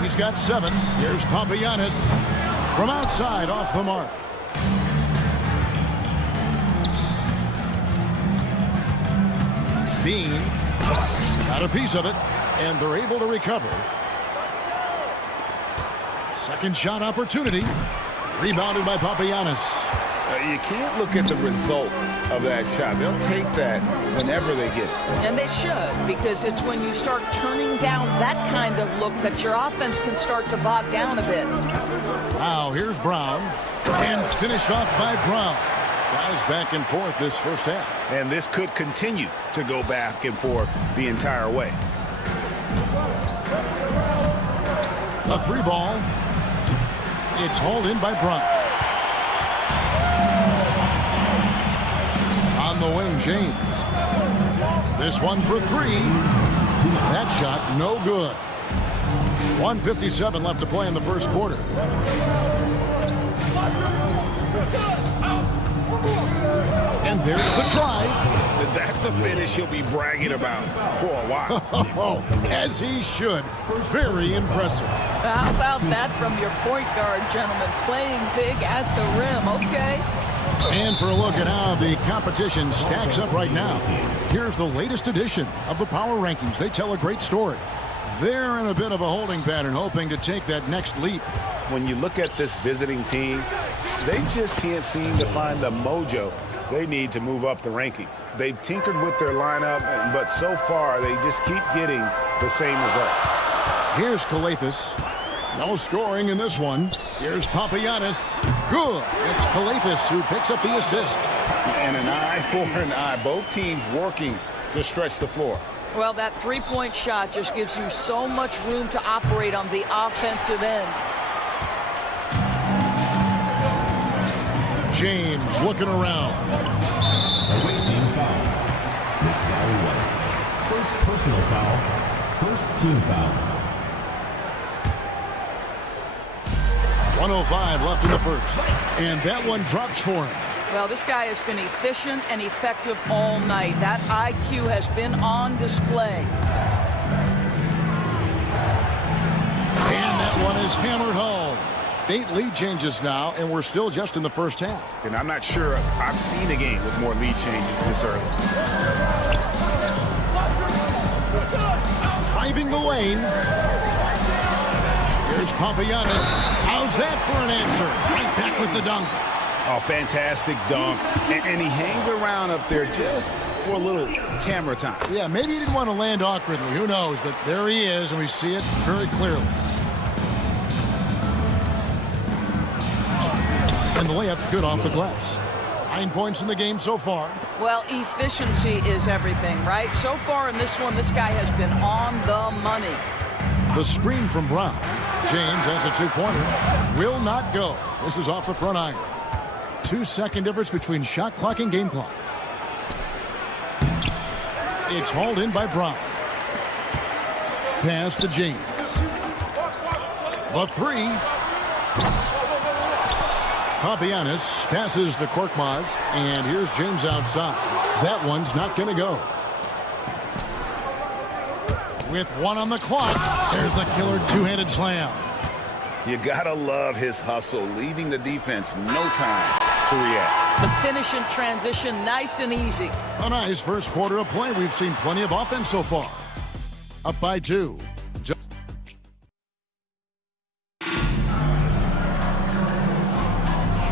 He's got 7. Here's Papagiannis from outside off the mark. Bean got a piece of it, and they're able to recover. Second shot opportunity. Rebounded by Papagiannis. You can't look at the result of that shot. They'll take that whenever they get it. And they should, because it's when you start turning down that kind of look that your offense can start to bog down a bit. Now here's Brown, and finished off by Brown. Guys back and forth this first half. And this could continue to go back and forth the entire way. A 3 ball. It's hauled in by Brown. On the wing, James. This one for 3. That shot no good. 1:57 left to play in the first quarter. And there's the drive. That's a finish he'll be bragging about for a while. As he should. Very impressive. How about that from your point guard, gentlemen? Playing big at the rim, okay? And for a look at how the competition stacks up right now, here's the latest edition of the Power Rankings. They tell a great story. They're in a bit of a holding pattern, hoping to take that next leap. When you look at this visiting team, they just can't seem to find the mojo they need to move up the rankings. They've tinkered with their lineup, but so far they just keep getting the same result. Here's Calathis. No scoring in this one. Here's Papagiannis. Good. It's Calathis who picks up the assist. And an eye for an eye. Both teams working to stretch the floor. Well, that three-point shot just gives you so much room to operate on the offensive end. James looking around. Away team foul. First personal foul. First team foul. 1:05 left in the first. And that one drops for him. Well, this guy has been efficient and effective all night. That IQ has been on display. And that one is hammered home. 8 lead changes now, and we're still just in the first half. And I'm not sure I've seen a game with more lead changes this early. Driving the lane. Here's Papagiannis. How's that for an answer? Right back with the dunk. Oh, fantastic dunk. And he hangs around up there just for a little camera time. Yeah, maybe he didn't want to land awkwardly. Who knows? But there he is, and we see it very clearly. And the layup's good off the glass. 9 points in the game so far. Well, efficiency is everything, right? So far in this one, this guy has been on the money. The screen from Brown. James has a 2-pointer. Will not go. This is off the front iron. 2-second difference between shot clock and game clock. It's hauled in by Brown. Pass to James. The 3. Papagiannis passes to Korkmaz, and here's James outside. That one's not going to go. With 1 on the clock, there's the killer two-handed slam. You gotta love his hustle, leaving the defense no time to react. The finish in transition, nice and easy. A nice first quarter of play. We've seen plenty of offense so far. Up by 2.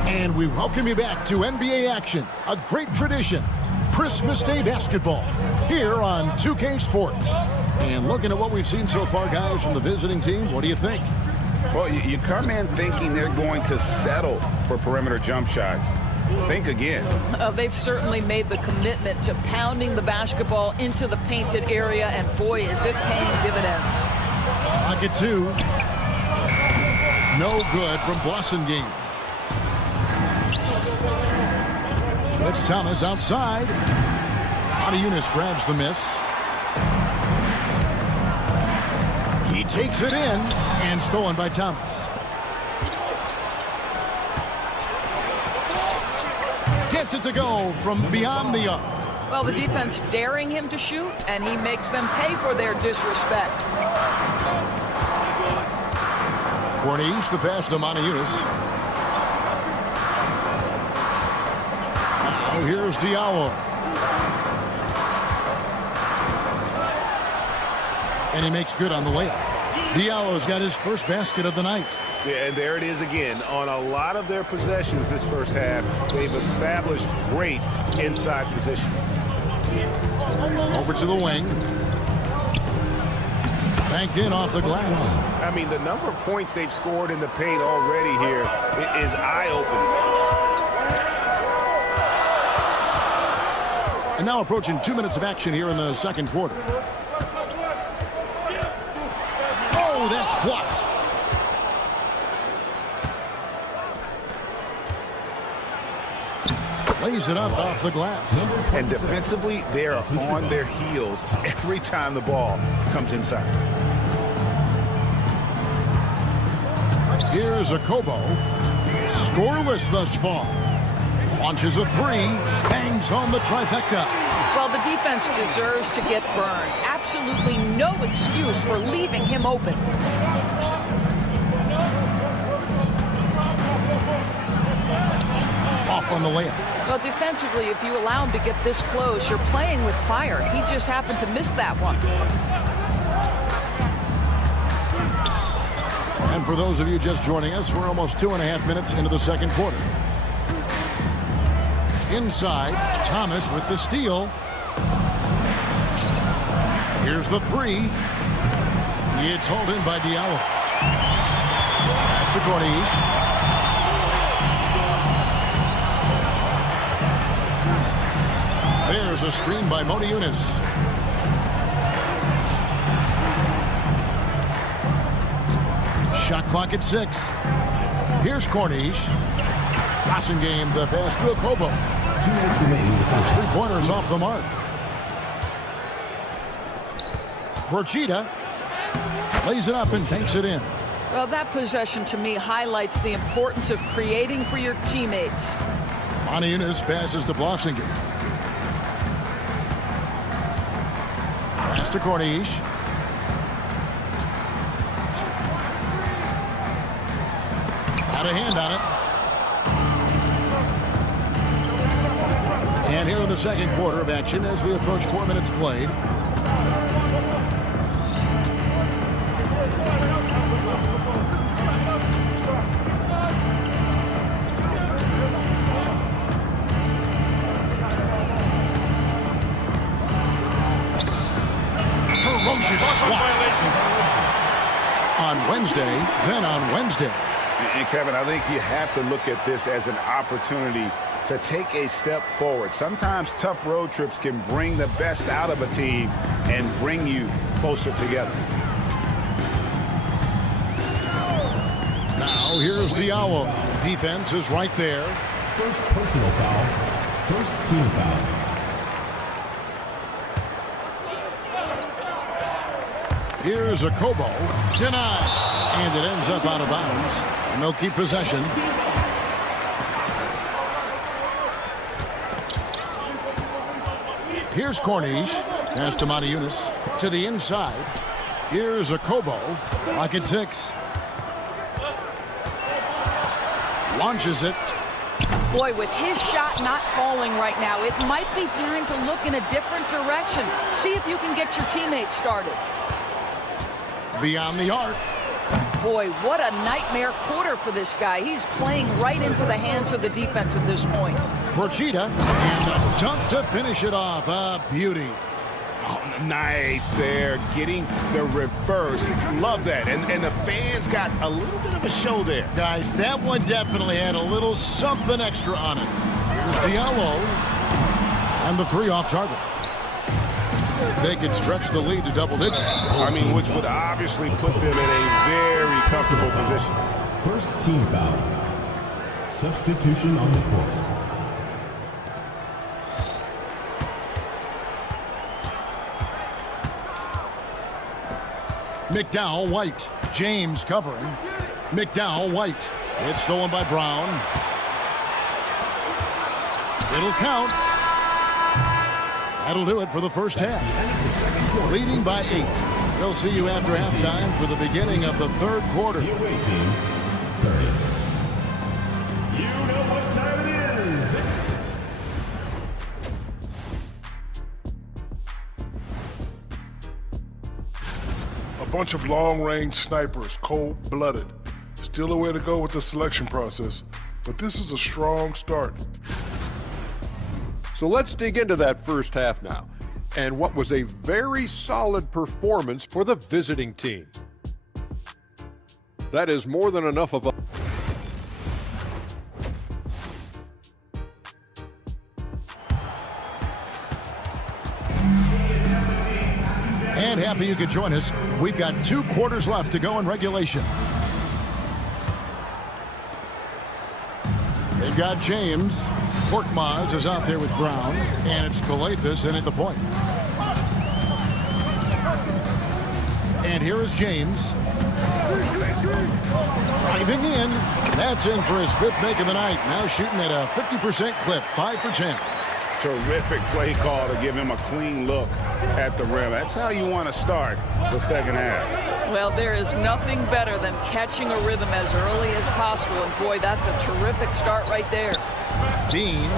And we welcome you back to NBA action, a great tradition, Christmas Day basketball, here on 2K Sports. And looking at what we've seen so far, guys, from the visiting team, what do you think? Well, you come in thinking they're going to settle for perimeter jump shots. Think again. They've certainly made the commitment to pounding the basketball into the painted area, and boy, is it paying dividends. Pocket 2. No good from Blossengame. That's Thomas outside. Yunus grabs the miss. He takes it in, and stolen by Thomas. Gets it to go from beyond the arc. Well, the defense daring him to shoot, and he makes them pay for their disrespect. Corniche, the pass to Yunus. Now here's Diallo. And he makes good on the layup. Diallo's got his first basket of the night. Yeah, and there it is again. On a lot of their possessions this first half, they've established great inside position. Over to the wing. Banked in off the glass. I mean, the number of points they've scored in the paint already here is eye-opening. And now approaching 2 minutes of action here in the second quarter. Oh, that's blocked. Lays it up off the glass. And defensively, they are on their heels every time the ball comes inside. Here's a Kobo. Scoreless thus far. Launches a 3. Bangs home the trifecta. Well, the defense deserves to get burned. Absolutely no excuse for leaving him open. Off on the layup. Well, defensively, if you allow him to get this close, you're playing with fire. He just happened to miss that one. And for those of you just joining us, we're almost 2.5 minutes into the second quarter. Inside, Thomas with the steal. Here's the 3. It's hauled in by Diallo. Pass to Corniche. There's a screen by Yunus. Shot clock at 6. Here's Corniche. Passing game, the pass to Kobo. 2 minutes remaining. Those 3-pointers off the mark. Procida lays it up and takes it in. Well, that possession to me highlights the importance of creating for your teammates. Yunus passes to Blossengame. Pass to Corniche. Got a hand on it. And here in the second quarter of action as we approach 4 minutes played. Ferocious swat. On Wednesday, then on Wednesday. And Kevin, I think you have to look at this as an opportunity to take a step forward. Sometimes tough road trips can bring the best out of a team and bring you closer together. Now here's Diallo. Defense is right there. First personal foul. First team foul. Here's a Kobo. Denied. And it ends up out of bounds. And they'll keep possession. Here's Corniche. Pass to Yunus. To the inside. Here's a Kobo. Clock at 6. Launches it. Boy, with his shot not falling right now, it might be time to look in a different direction. See if you can get your teammates started. Beyond the arc. Boy, what a nightmare quarter for this guy. He's playing right into the hands of the defense at this point. Procida, and the dunk to finish it off. A beauty. Oh, nice there, getting the reverse. Love that. And the fans got a little bit of a show there. Guys, that one definitely had a little something extra on it. Here's Diallo, and the 3 off target. They could stretch the lead to double digits. I mean, which would obviously put them in a very comfortable position. First team foul. Substitution on the court. McDowell, White. James covering. McDowell, White. It's stolen by Brown. It'll count. That'll do it for the first half. Leading by 8. They'll see you after halftime for the beginning of the third quarter. You away team, 30. You know what time it is. A bunch of long-range snipers, cold-blooded. Still a way to go with the selection process, but this is a strong start. So let's dig into that first half now, and what was a very solid performance for the visiting team. That is more than enough of a... And happy you could join us. We've got 2 quarters left to go in regulation. They've got James. Korkmaz is out there with Brown, and it's Kalathis in at the point. And here is James. Driving in. That's in for his 5th make of the night. Now shooting at a 50% clip, 5 for 10. Terrific play call to give him a clean look at the rim. That's how you want to start the second half. Well, there is nothing better than catching a rhythm as early as possible. And boy, that's a terrific start right there. Bean.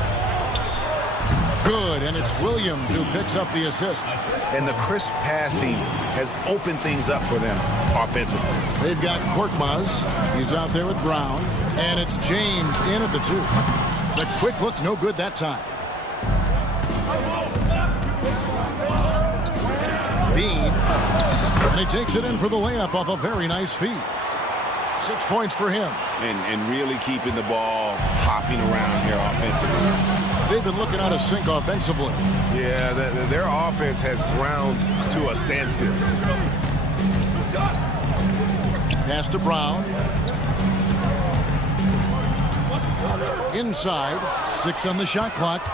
Good, and it's Williams who picks up the assist. And the crisp passing has opened things up for them offensively. They've got Korkmaz. He's out there with Brown. And it's James in at the 2. The quick look, no good that time. Bean. And he takes it in for the layup off a very nice feed. 6 points for him. And really keeping the ball hopping around here offensively. They've been looking out of sync offensively. Yeah, their offense has ground to a standstill. Pass to Brown. Inside. 6 on the shot clock.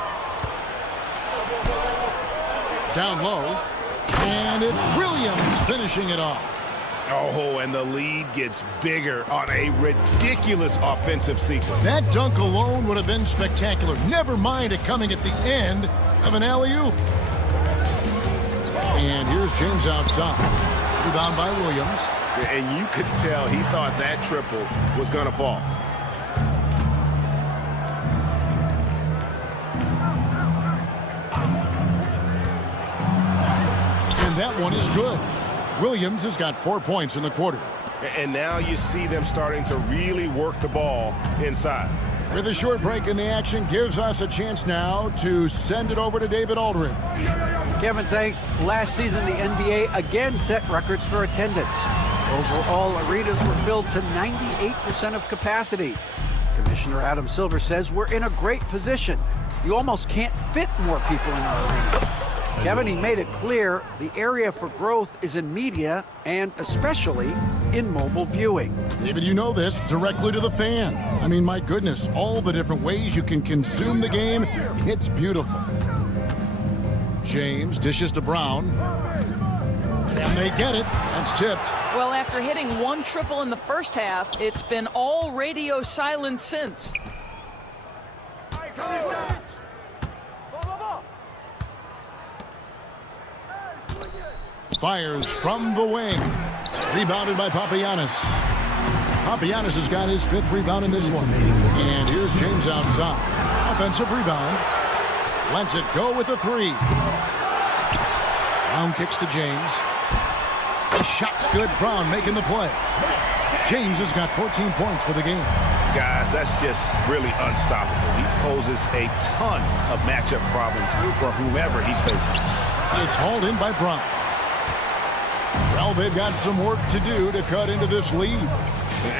Down low. And it's Williams finishing it off. Oh, and the lead gets bigger on a ridiculous offensive sequence. That dunk alone would have been spectacular. Never mind it coming at the end of an alley-oop. And here's James outside. Rebound by Williams. And you could tell he thought that triple was going to fall. And that one is good. Williams has got 4 points in the quarter. And now you see them starting to really work the ball inside. With a short break in the action, gives us a chance now to send it over to David Aldridge. Kevin, thanks. Last season, the NBA again set records for attendance. Overall, arenas were filled to 98% of capacity. Commissioner Adam Silver says we're in a great position. You almost can't fit more people in our arenas. Kevin, he made it clear the area for growth is in media and especially in mobile viewing. David, you know this, directly to the fan. I mean, my goodness, all the different ways you can consume the game, it's beautiful. James dishes to Brown. Can they get it? That's tipped. Well, after hitting 1 triple in the first half, it's been all radio silence since. Fires from the wing. Rebounded by Papagiannis. Papagiannis has got his 5th rebound in this one. And here's James outside. Offensive rebound. Lets it go with a 3. Brown kicks to James. The shot's good. Brown making the play. James has got 14 points for the game. Guys, that's just really unstoppable. He poses a ton of matchup problems for whomever he's facing. It's hauled in by Brown. Well, they've got some work to do to cut into this lead.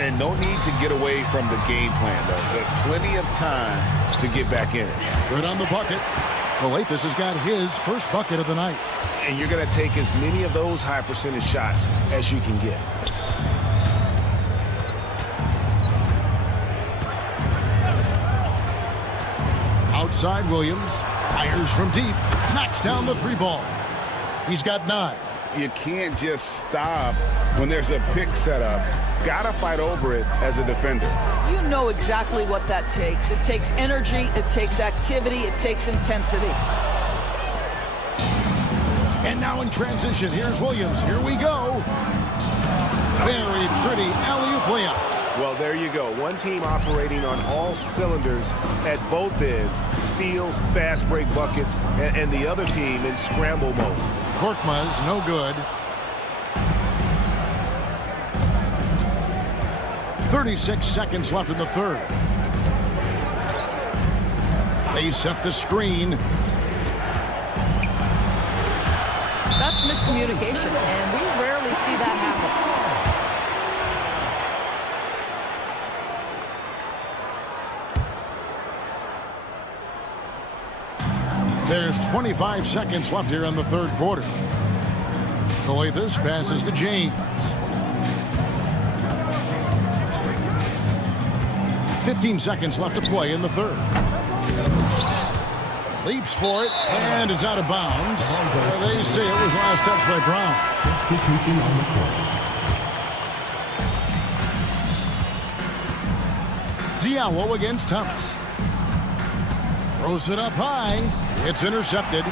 And no need to get away from the game plan, though. There's plenty of time to get back in it. Good on the bucket. Efes has got his first bucket of the night. And you're going to take as many of those high percentage shots as you can get. Outside Williams. Fires from deep. Knocks down the 3 ball. He's got 9. You can't just stop when there's a pick set up. Gotta fight over it as a defender. You know exactly what that takes. It takes energy, it takes activity, it takes intensity. And now in transition, here's Williams. Here we go. Very pretty alley-oop layup. Well, there you go. One team operating on all cylinders at both ends. Steals, fast break buckets, and the other team in scramble mode. Korkmaz, no good. 36 seconds left in the 3rd. They set the screen. That's miscommunication, and we rarely see that happen. There's 25 seconds left here in the 3rd quarter. Efes passes to James. 15 seconds left to play in the 3rd. Leaps for it, and it's out of bounds. They say it was last touched by Brown. Substitution on the court. Diallo against Thomas. Throws it up high. It's intercepted.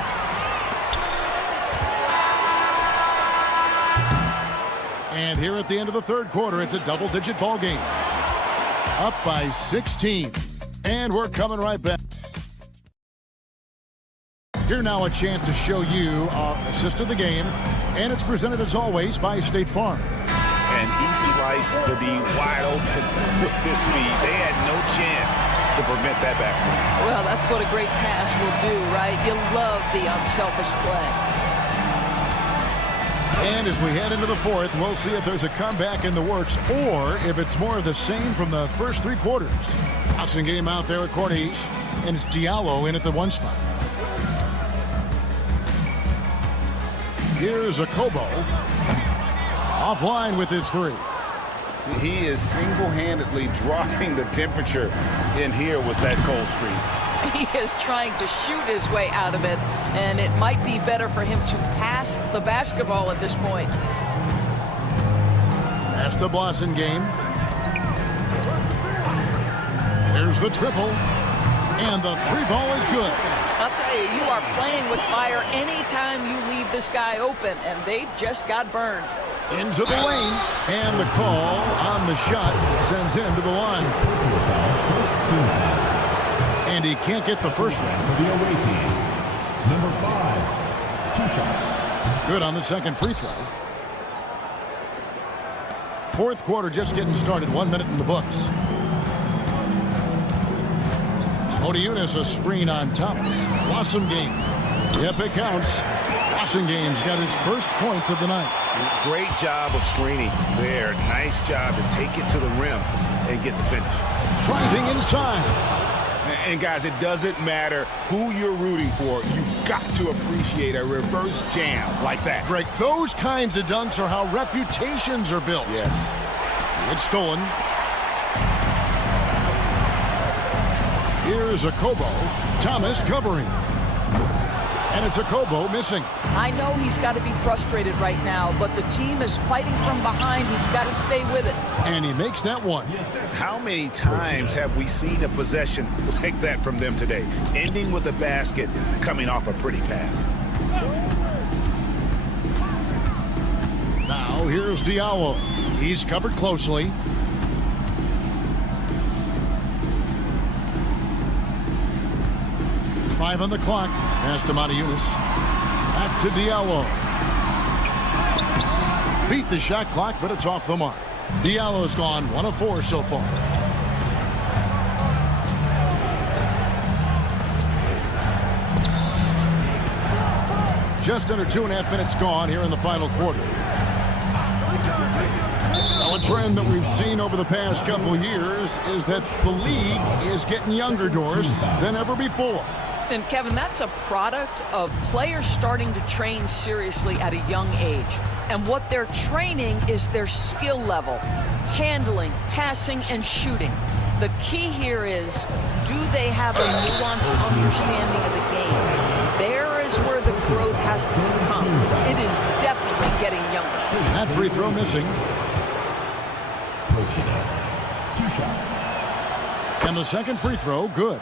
And here at the end of the 3rd quarter, it's a double-digit ball game. Up by 16. And we're coming right back. Here now a chance to show you our assist of the game. And it's presented as always by State Farm. And he sliced the D wide open with his feet. They had no chance to prevent that basket. Well, that's what a great pass will do, right? You love the unselfish play. And as we head into the 4th, we'll see if there's a comeback in the works or if it's more of the same from the first 3 quarters. Bouncing game out there at Corniche, and it's Diallo in at the 1 spot. Here's a Kobo. Offline with his 3. He is single-handedly dropping the temperature in here with that cold streak. He is trying to shoot his way out of it, and it might be better for him to pass the basketball at this point. That's the Blossom game. There's the triple, and the 3 ball is good. I'll tell you, you are playing with fire anytime you leave this guy open, and they just got burned. Into the lane, and the call on the shot that sends him to the line. And he can't get the first one. For the away team, number 5, 2 shots. Good on the second free throw. 4th quarter just getting started. 1 minute in the books. Odiunas a screen on Thomas. Blossom game. Yep, it counts. Blossom game's got his first points of the night. Great job of screening there. Nice job to take it to the rim and get the finish. Driving inside. And guys, it doesn't matter who you're rooting for. You've got to appreciate a reverse jam like that. Greg, those kinds of dunks are how reputations are built. Yes. It's stolen. Here's a Kobo. Thomas covering. And it's a Kobo missing. I know he's got to be frustrated right now, but the team is fighting from behind. He's got to stay with it. And he makes that one. How many times have we seen a possession like that from them today? Ending with a basket, coming off a pretty pass. Now here's Diallo. He's covered closely. Five on the clock. Pass to Yunus. Back to Diallo. Beat the shot clock, but it's off the mark. Diallo's gone 1 of 4 so far. Just under 2.5 minutes gone here in the final quarter. Now, a trend that we've seen over the past couple years is that the league is getting younger, Doris, than ever before. And Kevin, that's a product of players starting to train seriously at a young age. And what they're training is their skill level, handling, passing, and shooting. The key here is, do they have a nuanced understanding of the game? There is where the growth has to come. It is definitely getting younger. That free throw missing. 2 shots. And the second free throw, good.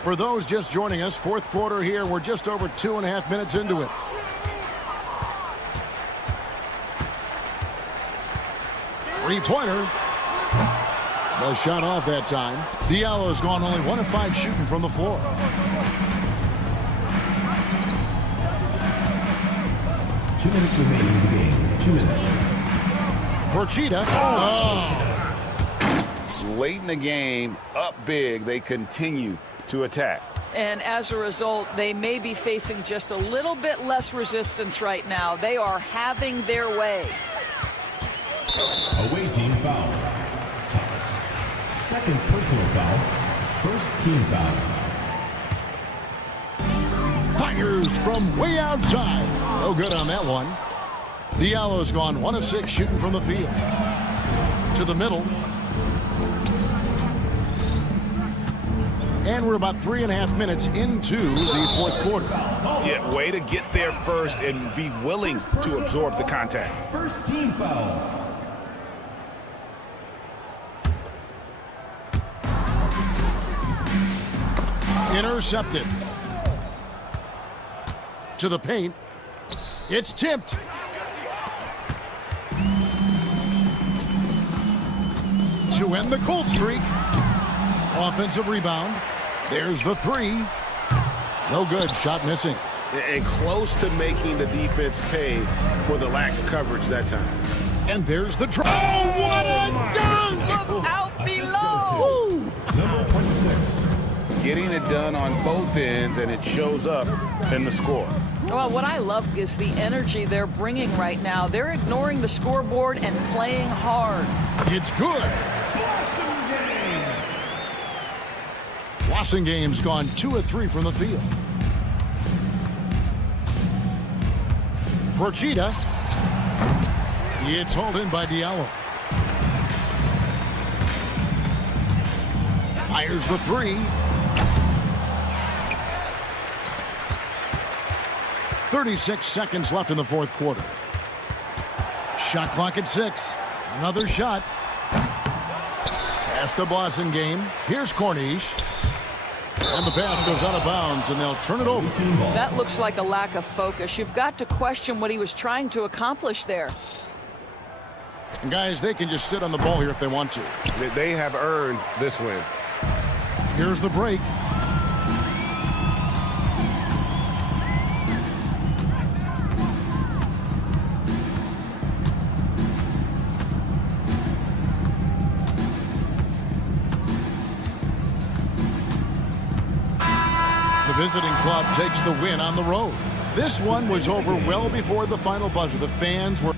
For those just joining us, fourth quarter here. We're just over 2.5 minutes into it. Three-pointer. The shot off that time. Diallo's gone only 1 of 5 shooting from the floor. Two minutes remaining in the game. 2 minutes. Porchita. Late in the game, up big, they continue to attack. And as a result, they may be facing just a little bit less resistance right now. They are having their way. Away team foul. Thomas. Second personal foul. First team foul. Fires from way outside. No good on that one. Diallo's gone 1 of 6 shooting from the field. To the middle. And we're about 3.5 minutes into the fourth quarter. Yeah, way to get there first and be willing to absorb the contact. First team foul. Intercepted. To the paint. It's tipped. To end the cold streak. Offensive rebound. There's the 3. No good. Shot missing. And close to making the defense pay for the lax coverage that time. And there's the try. Oh, what a dunk! Look out below! Number 26. Getting it done on both ends, and it shows up in the score. Well, what I love is the energy they're bringing right now. They're ignoring the scoreboard and playing hard. It's good. Wassengame's gone 2 of 3 from the field. Porchita. It's hauled in by Diallo. Fires the 3. 36 seconds left in the fourth quarter. Shot clock at 6. Another shot. Pass to Wassengame. Here's Corniche. And the pass goes out of bounds, and they'll turn it over. That looks like a lack of focus. You've got to question what he was trying to accomplish there. And guys, they can just sit on the ball here if they want to. They have earned this win. Here's the break. The visiting club takes the win on the road. This one was over well before the final buzzer. The fans were...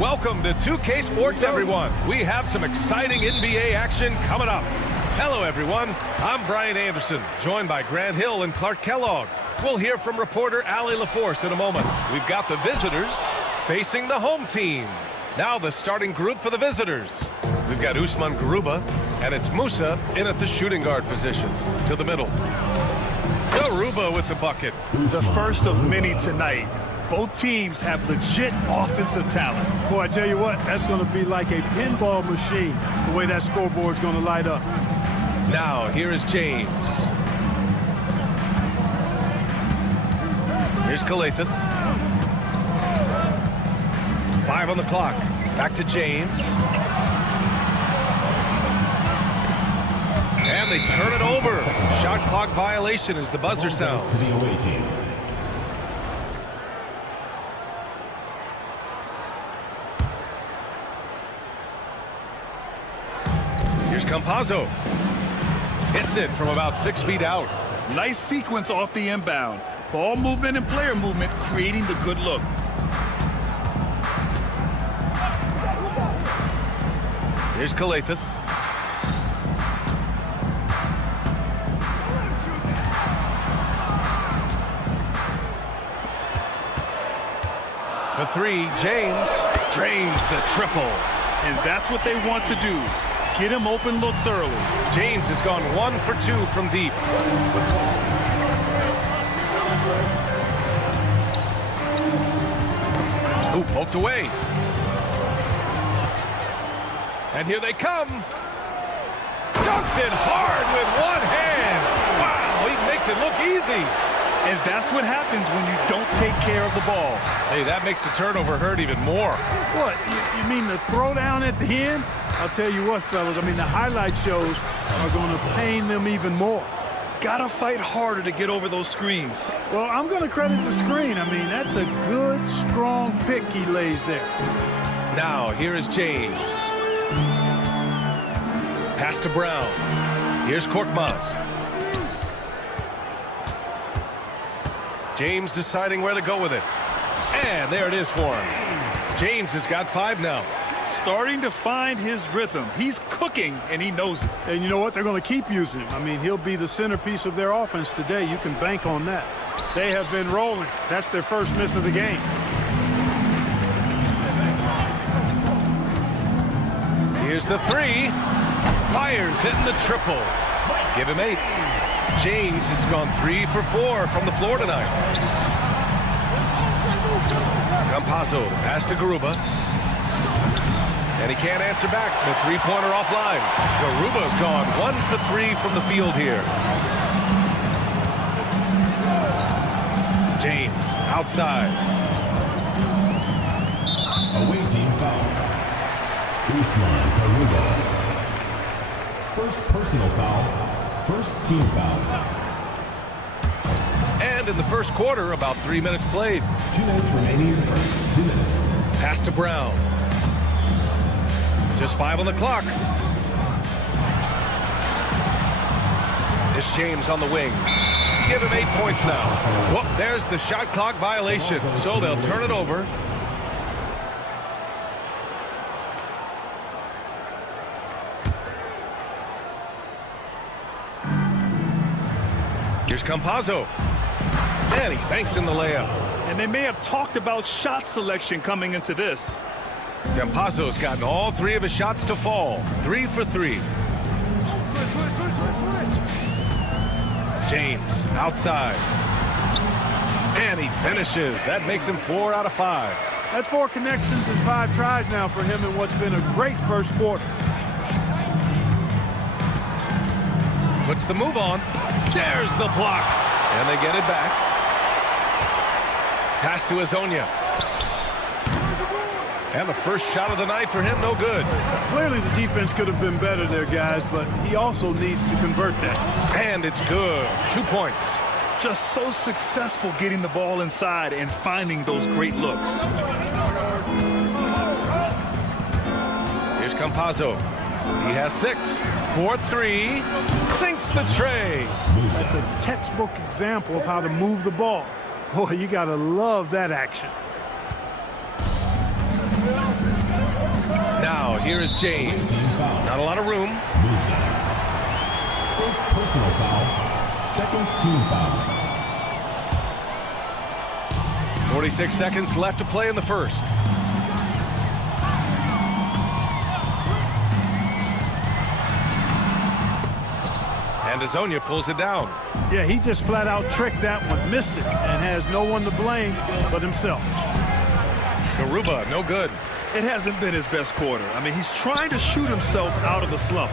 Welcome to 2K Sports, everyone. We have some exciting NBA action coming up. Hello, everyone. I'm Brian Anderson, joined by Grant Hill and Clark Kellogg. We'll hear from reporter Allie LaForce in a moment. We've got the visitors facing the home team. Now the starting group for the visitors. We've got Usman Garuba, and it's Musa in at the shooting guard position. To the middle. Garuba with the bucket. The first of many tonight. Both teams have legit offensive talent. Boy, I tell you what, that's going to be like a pinball machine, the way that scoreboard's going to light up. Now, here is James. Here's Kalathis. 5 on the clock. Back to James. And they turn it over. Shot clock violation as the buzzer sounds. Here's Campazzo. Hits it from about 6 feet out. Nice sequence off the inbound. Ball movement and player movement creating the good look. Here's Kalathis. For 3, James drains the triple. And that's what they want to do. Get him open looks early. James has gone 1 for 2 from deep. Ooh, poked away. And here they come. Dunks it hard with one hand. Wow, he makes it look easy. And that's what happens when you don't take care of the ball. Hey, that makes the turnover hurt even more. What, you mean the throwdown at the end? I'll tell you what, fellas, I mean, the highlight shows are going to pain them even more. Gotta fight harder to get over those screens. Well, I'm going to credit the screen. I mean, that's a good, strong pick he lays there. Now, here is James. Pass to Brown. Here's Korkmaz. James deciding where to go with it. And there it is for him. James has got 5 now. Starting to find his rhythm. He's cooking, and he knows it. And you know what? They're going to keep using him. I mean, he'll be the centerpiece of their offense today. You can bank on that. They have been rolling. That's their first miss of the game. Here's the 3. Fires hitting the triple. Give him 8. James has gone 3 for 4 from the floor tonight. Campazzo, pass to Garuba. And he can't answer back. The three-pointer offline. Garuba's gone 1 for 3 from the field here. James, outside. Away team foul. Usman Garuba. First personal foul. First team foul. And in the first quarter, about 3 minutes played. 2 minutes remaining in the first 2 minutes. Pass to Brown. Just 5 on the clock. It's James on the wing. Give him 8 points now. Whoop, there's the shot clock violation. So they'll turn it over. Here's Campazzo. And he banks in the layup. And they may have talked about shot selection coming into this. Campazzo's gotten all 3 of his shots to fall. 3 for 3. James outside. And he finishes. That makes him 4 out of 5. That's 4 connections and 5 tries now for him in what's been a great first quarter. Puts the move on. There's the block. And they get it back. Pass to Azonia. And the first shot of the night for him, no good. Clearly the defense could have been better there, guys, but he also needs to convert that. And it's good. 2 points. Just so successful getting the ball inside and finding those great looks. Here's Campazzo. He has 6. 4-3. Sinks the tray. That's a textbook example of how to move the ball. Boy, you got to love that action. Now, here is James. Not a lot of room. First personal foul. Second team foul. 46 seconds left to play in the first. And Azonia pulls it down. Yeah, he just flat out tricked that one, missed it, and has no one to blame but himself. Garuba, no good. It hasn't been his best quarter. I mean, he's trying to shoot himself out of the slump.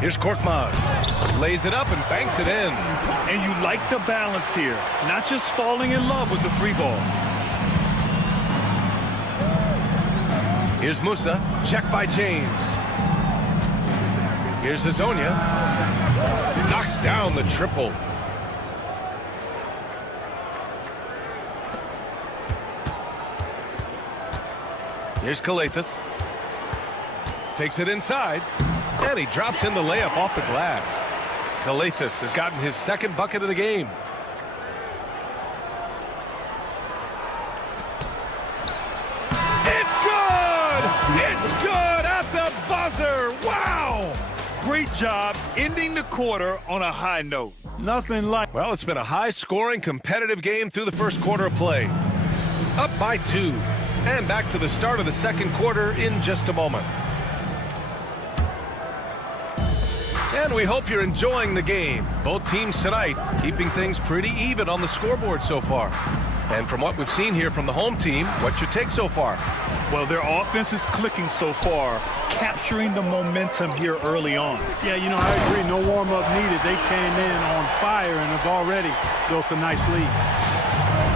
Here's Korkmaz. Lays it up and banks it in. And you like the balance here. Not just falling in love with the 3 ball. Here's Musa. Check by James. Here's Azonia. Knocks down the triple. Here's Calathes. Takes it inside. And he drops in the layup off the glass. Calathes has gotten his 2nd bucket of the game. It's good! It's good at the buzzer! Wow! Great job ending the quarter on a high note. Nothing like... Well, it's been a high-scoring, competitive game through the first quarter of play. Up by 2. And back to the start of the second quarter in just a moment. And we hope you're enjoying the game. Both teams tonight keeping things pretty even on the scoreboard so far. And from what we've seen here from the home team, what's your take so far? Well, their offense is clicking so far, capturing the momentum here early on. Yeah, you know, I agree. No warm-up needed. They came in on fire and have already built a nice lead.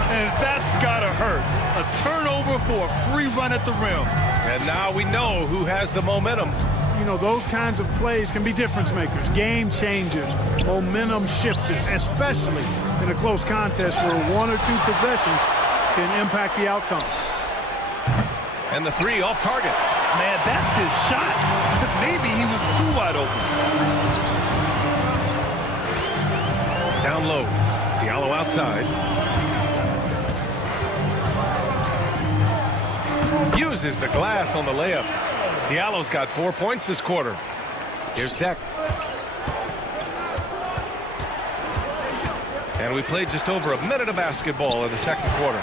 And that's got to hurt. A turnover for a free run at the rim. And now we know who has the momentum. You know, those kinds of plays can be difference makers, game changers, momentum shifters, especially in a close contest where 1 or 2 possessions can impact the outcome. And the 3 off target. Man, that's his shot. Maybe he was too wide open. Down low. Diallo outside. Uses the glass on the layup. Diallo's got 4 points this quarter. Here's Deck. And we played just over a minute of basketball in the second quarter.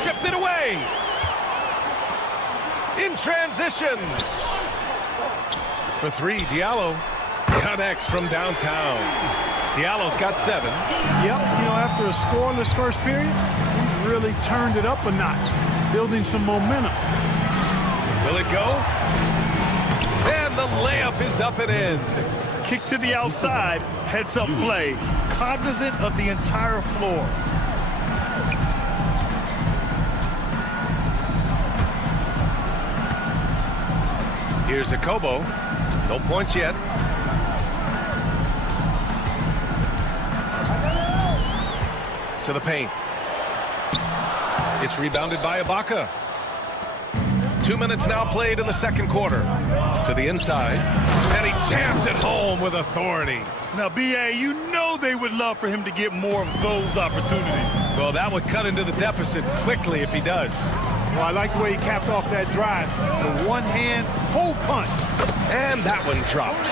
Stripped it away. In transition. For 3, Diallo. Connects from downtown. Diallo's got 7. Yep, after a scoreless first period, he's really turned it up a notch, building some momentum. Will it go? And the layup is up and in. Kick to the outside, heads-up play, cognizant of the entire floor. Here's Akobo. No points yet. To the paint. It's rebounded by Ibaka. 2 minutes now played in the second quarter. To the inside. And he jams it home with authority. Now, B.A., you know they would love for him to get more of those opportunities. Well, that would cut into the deficit quickly if he does. Well, I like the way he capped off that drive. The one-hand hole punch. And that one drops.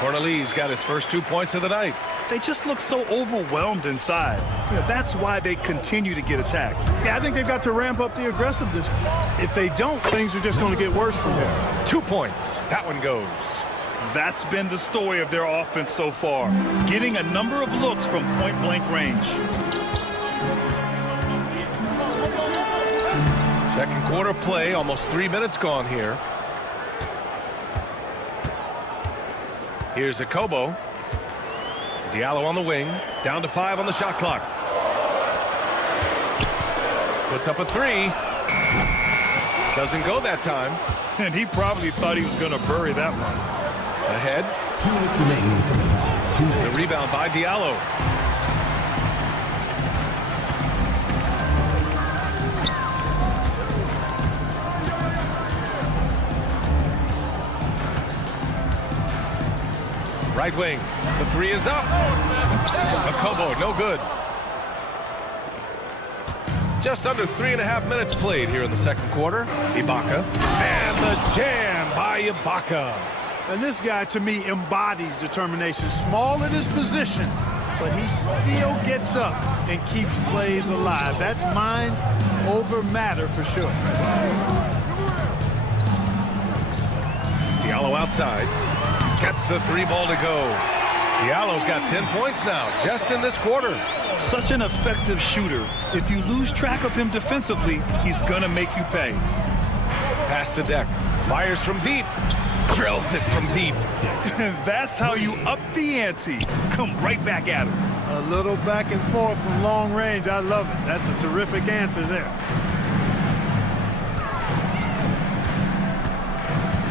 Corneli's got his first 2 points of the night. They just look so overwhelmed inside. That's why they continue to get attacked. Yeah, I think they've got to ramp up the aggressiveness. If they don't, things are just going to get worse from there. 2 points. That one goes. That's been the story of their offense so far. Getting a number of looks from point-blank range. Second quarter play, almost 3 minutes gone here. Here's Akobo. Diallo on the wing, down to 5 on the shot clock. Puts up a 3. Doesn't go that time. And he probably thought he was going to bury that one. Ahead. 2 minutes remaining from the half. 2 minutes. The rebound by Diallo. Right wing. The 3 is up. Akobo, no good. Just under 3.5 minutes played here in the second quarter. Ibaka. And the jam by Ibaka. And this guy, to me, embodies determination. Small in his position, but he still gets up and keeps plays alive. That's mind over matter for sure. Diallo outside. Gets the 3 ball to go. Diallo's got 10 points now, just in this quarter. Such an effective shooter. If you lose track of him defensively, he's going to make you pay. Pass to Deck. Fires from deep. Drills it from deep. That's how you up the ante. Come right back at him. A little back and forth from long range. I love it. That's a terrific answer there.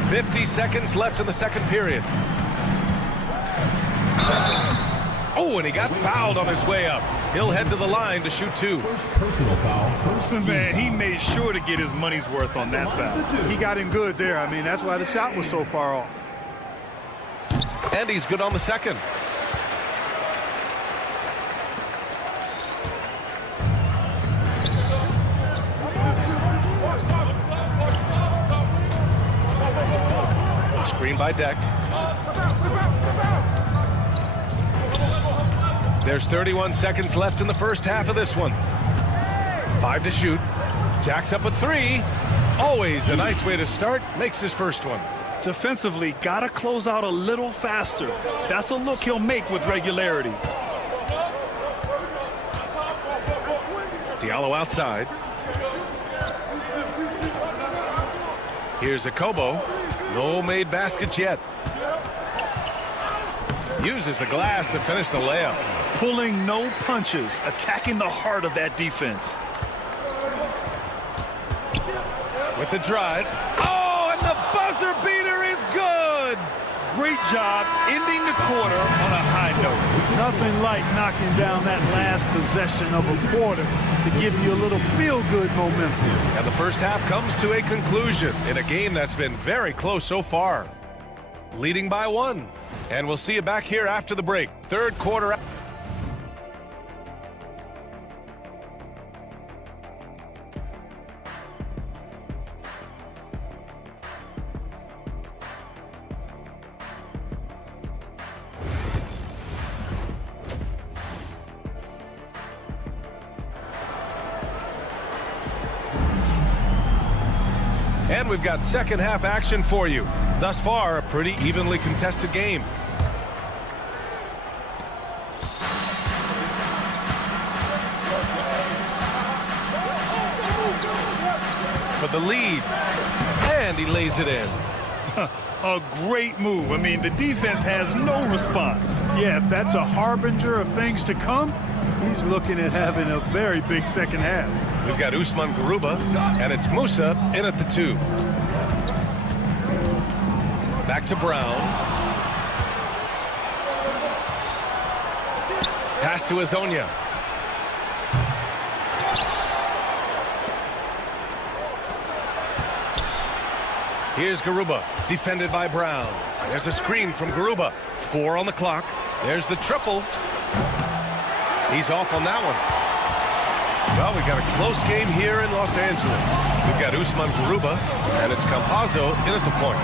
50 seconds left in the second period. Oh, and he got fouled on his way up. He'll head to the line to shoot 2. First personal foul. Man, he made sure to get his money's worth on that foul. He got him good there. I mean, that's why the shot was so far off. And he's good on the second. Screen by Deck. There's 31 seconds left in the first half of this one. 5 to shoot. Jacks up a 3. Always a nice way to start. Makes his first one. Defensively, gotta close out a little faster. That's a look he'll make with regularity. Diallo outside. Here's Akobo. No made baskets yet. Uses the glass to finish the layup. Pulling no punches, attacking the heart of that defense. With the drive. Oh, and the buzzer beater is good. Great job ending the quarter on a high note. Nothing like knocking down that last possession of a quarter to give you a little feel-good momentum. And the first half comes to a conclusion in a game that's been very close so far. Leading by 1. And we'll see you back here after the break. Third quarter. And we've got second half action for you. Thus far, a pretty evenly contested game. for the lead. And he lays it in. A great move. I mean, the defense has no response. Yeah, if that's a harbinger of things to come, he's looking at having a very big second half. We've got Usman Garuba, and it's Musa in at the 2. Back to Brown. Pass to Azonia. Here's Garuba, defended by Brown. There's a screen from Garuba. 4 on the clock. There's the triple. He's off on that one. Well, we got a close game here in Los Angeles. We've got Usman Garuba, and it's Campazzo in at the point.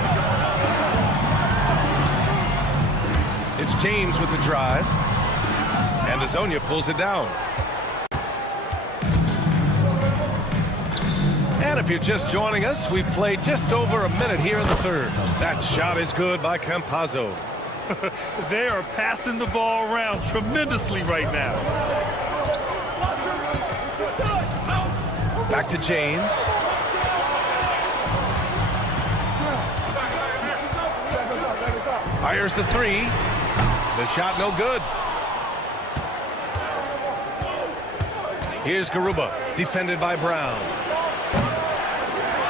It's James with the drive, and Azonia pulls it down. And if you're just joining us, we've played just over a minute here in the third. That shot is good by Campazzo. They are passing the ball around tremendously right now. Back to James. Fires the 3. The shot no good. Here's Garuba, defended by Brown.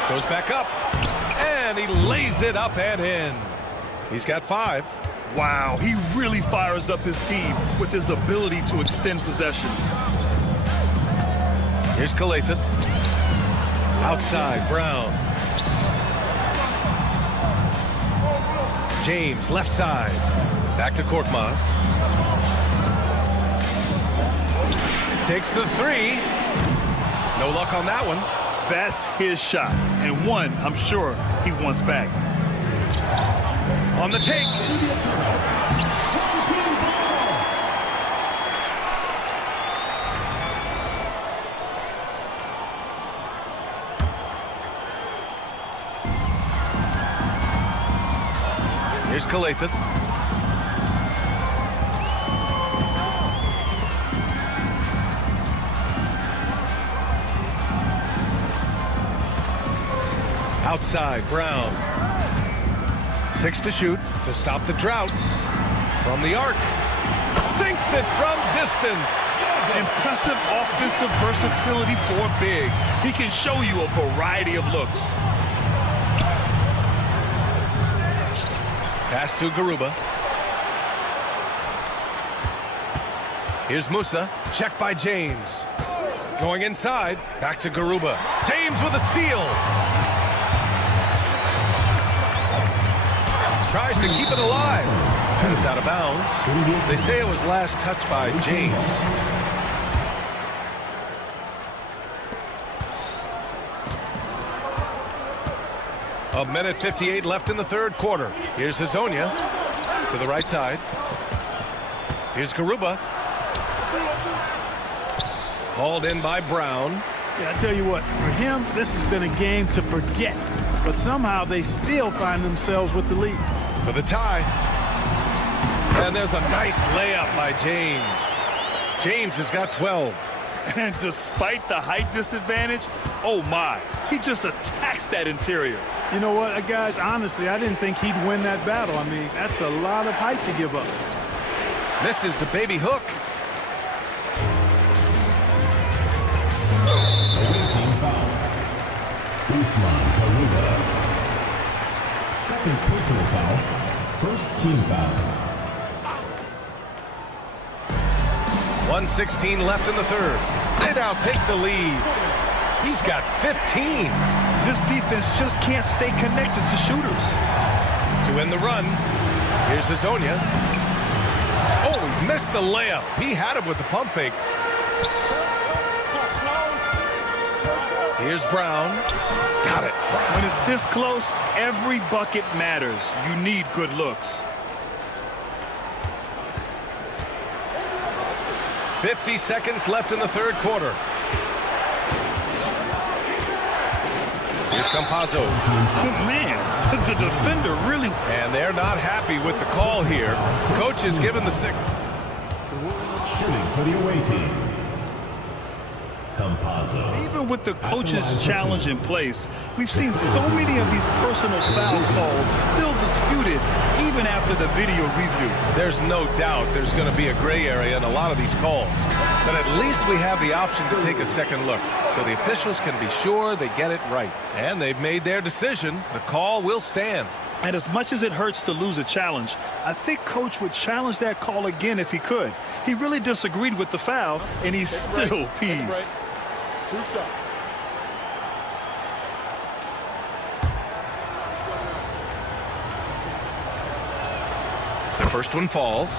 Goes back up, and he lays it up and in. He's got 5. Wow, he really fires up his team with his ability to extend possession. Here's Calathes. Outside, Brown. James, left side. Back to Korkmaz. Takes the 3. No luck on that one. That's his shot, and one I'm sure he wants back. On the take. Here's Calathes. Outside, Brown. 6 to shoot to stop the drought. From the arc. Sinks it from distance. Impressive offensive versatility for big. He can show you a variety of looks. Pass to Garuba. Here's Musa. Checked by James. Going inside. Back to Garuba. James with a steal. Tries to keep it alive. And it's out of bounds. They say it was last touched by James. A minute 58 left in the third quarter. Here's Azonia to the right side. Here's Garuba. Hauled in by Brown. Yeah, I tell you what, for him, this has been a game to forget. But somehow they still find themselves with the lead. For the tie. And there's a nice layup by James. James has got 12. And despite the height disadvantage, oh my, he just attacks that interior. You know what, guys, honestly, I didn't think he'd win that battle. I mean, that's a lot of height to give up. Misses the baby hook. Away team foul. Usman Garuba. Second personal foul. First team foul. 1:16 left in the third. They now take the lead. He's got 15. This defense just can't stay connected to shooters. To win the run, here's Azonia. Oh, he missed the layup. He had it with the pump fake. Here's Brown. Got it. When it's this close, every bucket matters. You need good looks. 50 seconds left in the third quarter. Here's Campazzo. Oh, man, the defender really... And they're not happy with the call here. Coach has given the signal. Shooting for the away team. Even with the coach's challenge in place, we've seen so many of these personal foul calls still disputed even after the video review. There's no doubt there's going to be a gray area in a lot of these calls. But at least we have the option to take a second look, so the officials can be sure they get it right. And they've made their decision. The call will stand. And as much as it hurts to lose a challenge, I think Coach would challenge that call again if he could. He really disagreed with the foul, and he's still peeved. Two shots. The first one falls.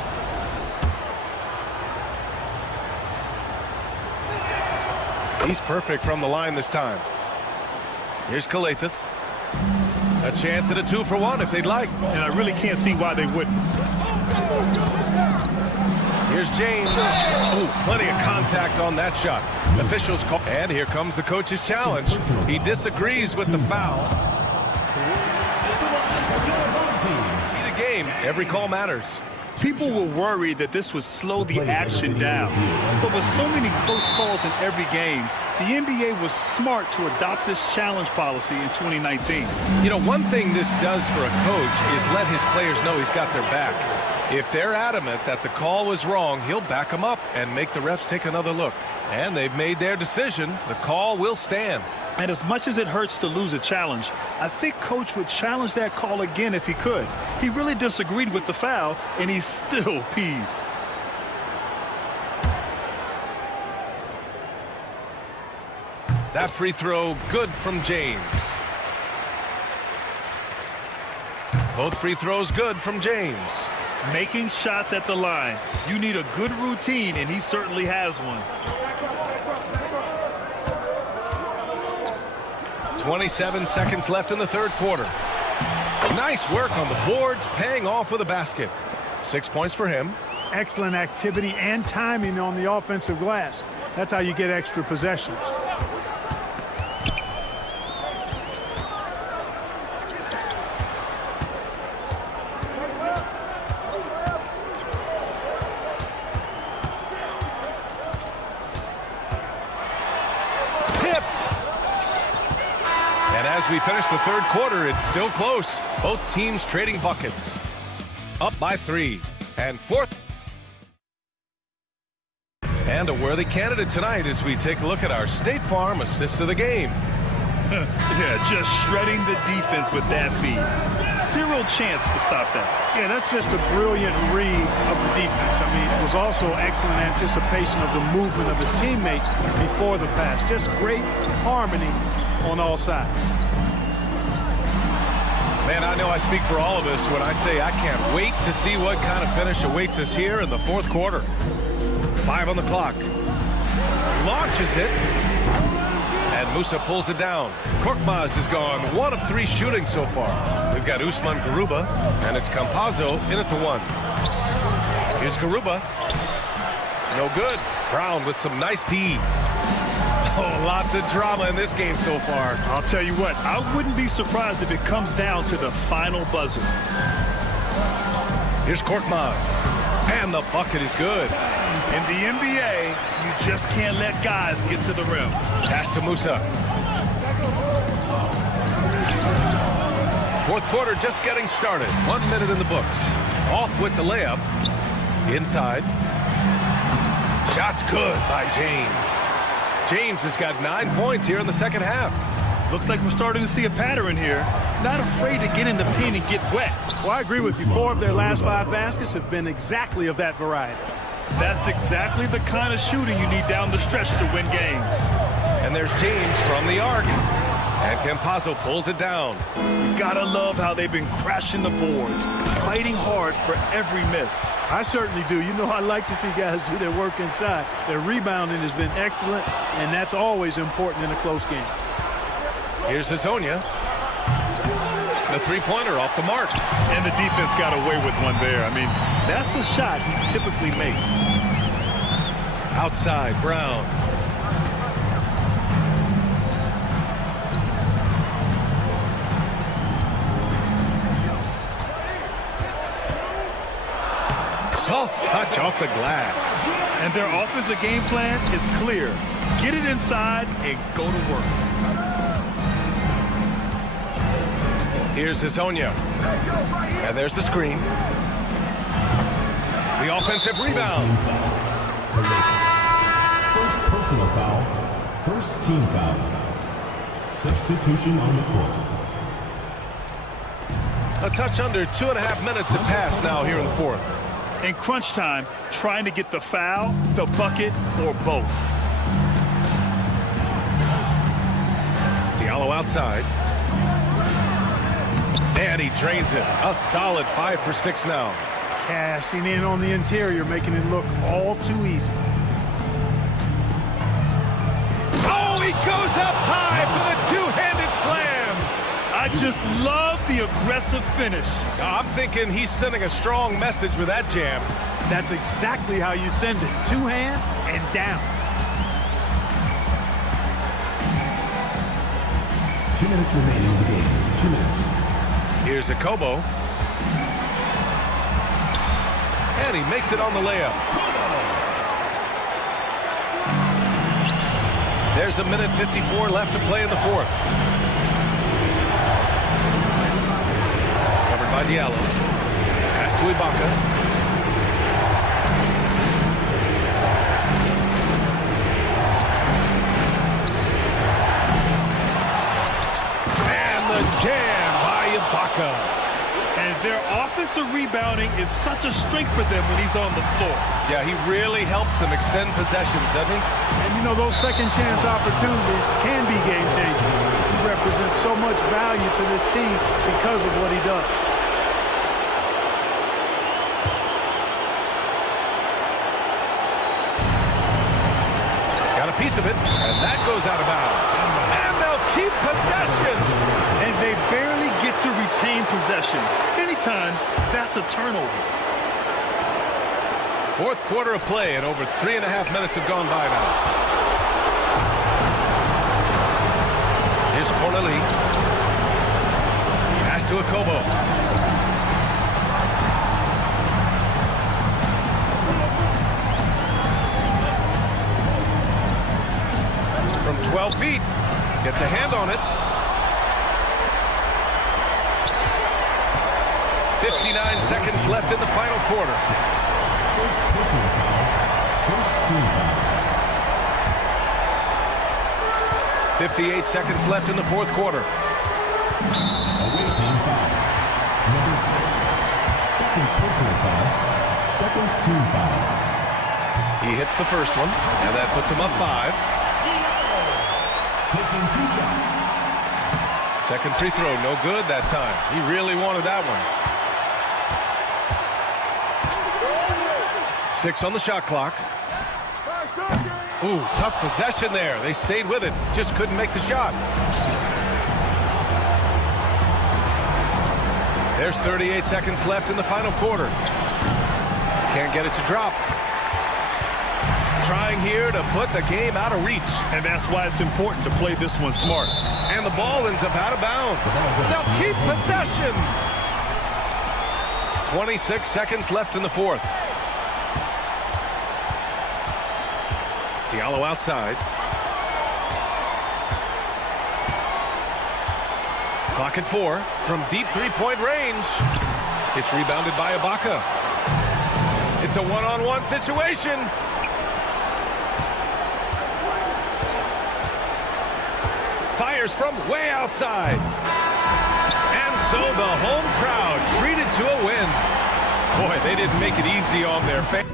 He's perfect from the line this time. Here's Kalathis. A chance at a 2-for-1 if they'd like. And I really can't see why they wouldn't. Here's James. Oh, plenty of contact on that shot. Officials call. And here comes the coach's challenge. He disagrees with the foul. See the game. Every call matters. People were worried that this would slow the action down. But with so many close calls in every game, the NBA was smart to adopt this challenge policy in 2019. You know, one thing this does for a coach is let his players know he's got their back. If they're adamant that the call was wrong, he'll back them up and make the refs take another look. And they've made their decision. The call will stand. And as much as it hurts to lose a challenge, I think Coach would challenge that call again if he could. He really disagreed with the foul, and he's still peeved. That free throw, good from James. Both free throws good from James. Making shots at the line. You need a good routine, and he certainly has one. 27 seconds left in the third quarter. Nice work on the boards, paying off with a basket. 6 points for him. Excellent activity and timing on the offensive glass. That's how you get extra possessions. As we finish the third quarter, it's still close. Both teams trading buckets. Up by 3. And fourth. And a worthy candidate tonight as we take a look at our State Farm assist of the game. Yeah, just shredding the defense with that feed. Zero chance to stop that. Yeah, that's just a brilliant read of the defense. I mean, it was also excellent anticipation of the movement of his teammates before the pass. Just great harmony on all sides. Man, I know I speak for all of us when I say I can't wait to see what kind of finish awaits us here in the fourth quarter. 5 on the clock. Launches it. And Musa pulls it down. Korkmaz is gone. 1 of 3 shooting so far. We've got Usman Garuba, and it's Campazzo in at the 1. Here's Garuba. No good. Brown with some nice D. Oh, lots of drama in this game so far. I'll tell you what, I wouldn't be surprised if it comes down to the final buzzer. Here's Korkmaz. And the bucket is good. In the NBA, you just can't let guys get to the rim. Pass to Musa. Fourth quarter just getting started. 1 minute in the books. Off with the layup. Inside. Shot's good by James. James has got 9 points here in the second half. Looks like we're starting to see a pattern here. Not afraid to get in the paint and get wet. Well, I agree with you. 4 of their last 5 baskets have been exactly of that variety. That's exactly the kind of shooting you need down the stretch to win games. And there's James from the arc. And Campazzo pulls it down. You gotta love how they've been crashing the boards, fighting hard for every miss. I certainly do. You know, I like to see guys do their work inside. Their rebounding has been excellent, and that's always important in a close game. Here's Hazonia. The three-pointer off the mark. And the defense got away with one there. I mean, that's the shot he typically makes. Outside, Brown. Soft touch off the glass. And their offensive game plan is clear. Get it inside and go to work. Here's Hezonja. And there's the screen. The offensive rebound. First personal foul. First team foul. Substitution on the court. A touch under 2.5 minutes have passed now here in the fourth. In crunch time, trying to get the foul, the bucket, or both. Diallo outside. And he drains it. A solid 5 for 6 now. Cashing in on the interior, making it look all too easy. Oh, he goes up high for the two-handed slam. I just love the aggressive finish. I'm thinking he's sending a strong message with that jam. That's exactly how you send it. 2 hands and down. 2 minutes remaining in the game. 2 minutes. Here's a Kobo. And he makes it on the layup. There's 1:54 left to play in the fourth. Covered by Diallo. Pass to Ibaka. And the jam by Ibaka. And their offensive rebounding is such a strength for them when he's on the floor. Yeah, he really helps them extend possessions, doesn't he? And you know, those second chance opportunities can be game-changing. He represents so much value to this team because of what he does. Got a piece of it, and that goes out of bounds. And they'll keep possession. And they barely get to retain possession. Many times, that's a turnover. Fourth quarter of play, and over 3.5 minutes have gone by now. Here's Corneli. Pass to Akobo. From 12 feet, gets a hand on it. 59 seconds left in the final quarter. First personal foul. First team foul. 58 seconds left in the fourth quarter. Away team foul. Number 6. Second personal foul. Second team foul. He hits the first one, and that puts him up 5. Taking 2 shots. Second free throw, no good that time. He really wanted that one. 6 on the shot clock. Ooh, tough possession there. They stayed with it, just couldn't make the shot. There's 38 seconds left in the final quarter. Can't get it to drop. Trying here to put the game out of reach. And that's why it's important to play this one smart. And the ball ends up out of bounds. They'll keep possession. 26 seconds left in the fourth. Diallo outside. Clock at 4 from deep three-point range. It's rebounded by Ibaka. It's a one-on-one situation. Fires from way outside. And so the home crowd treated to a win. Boy, they didn't make it easy on their fans.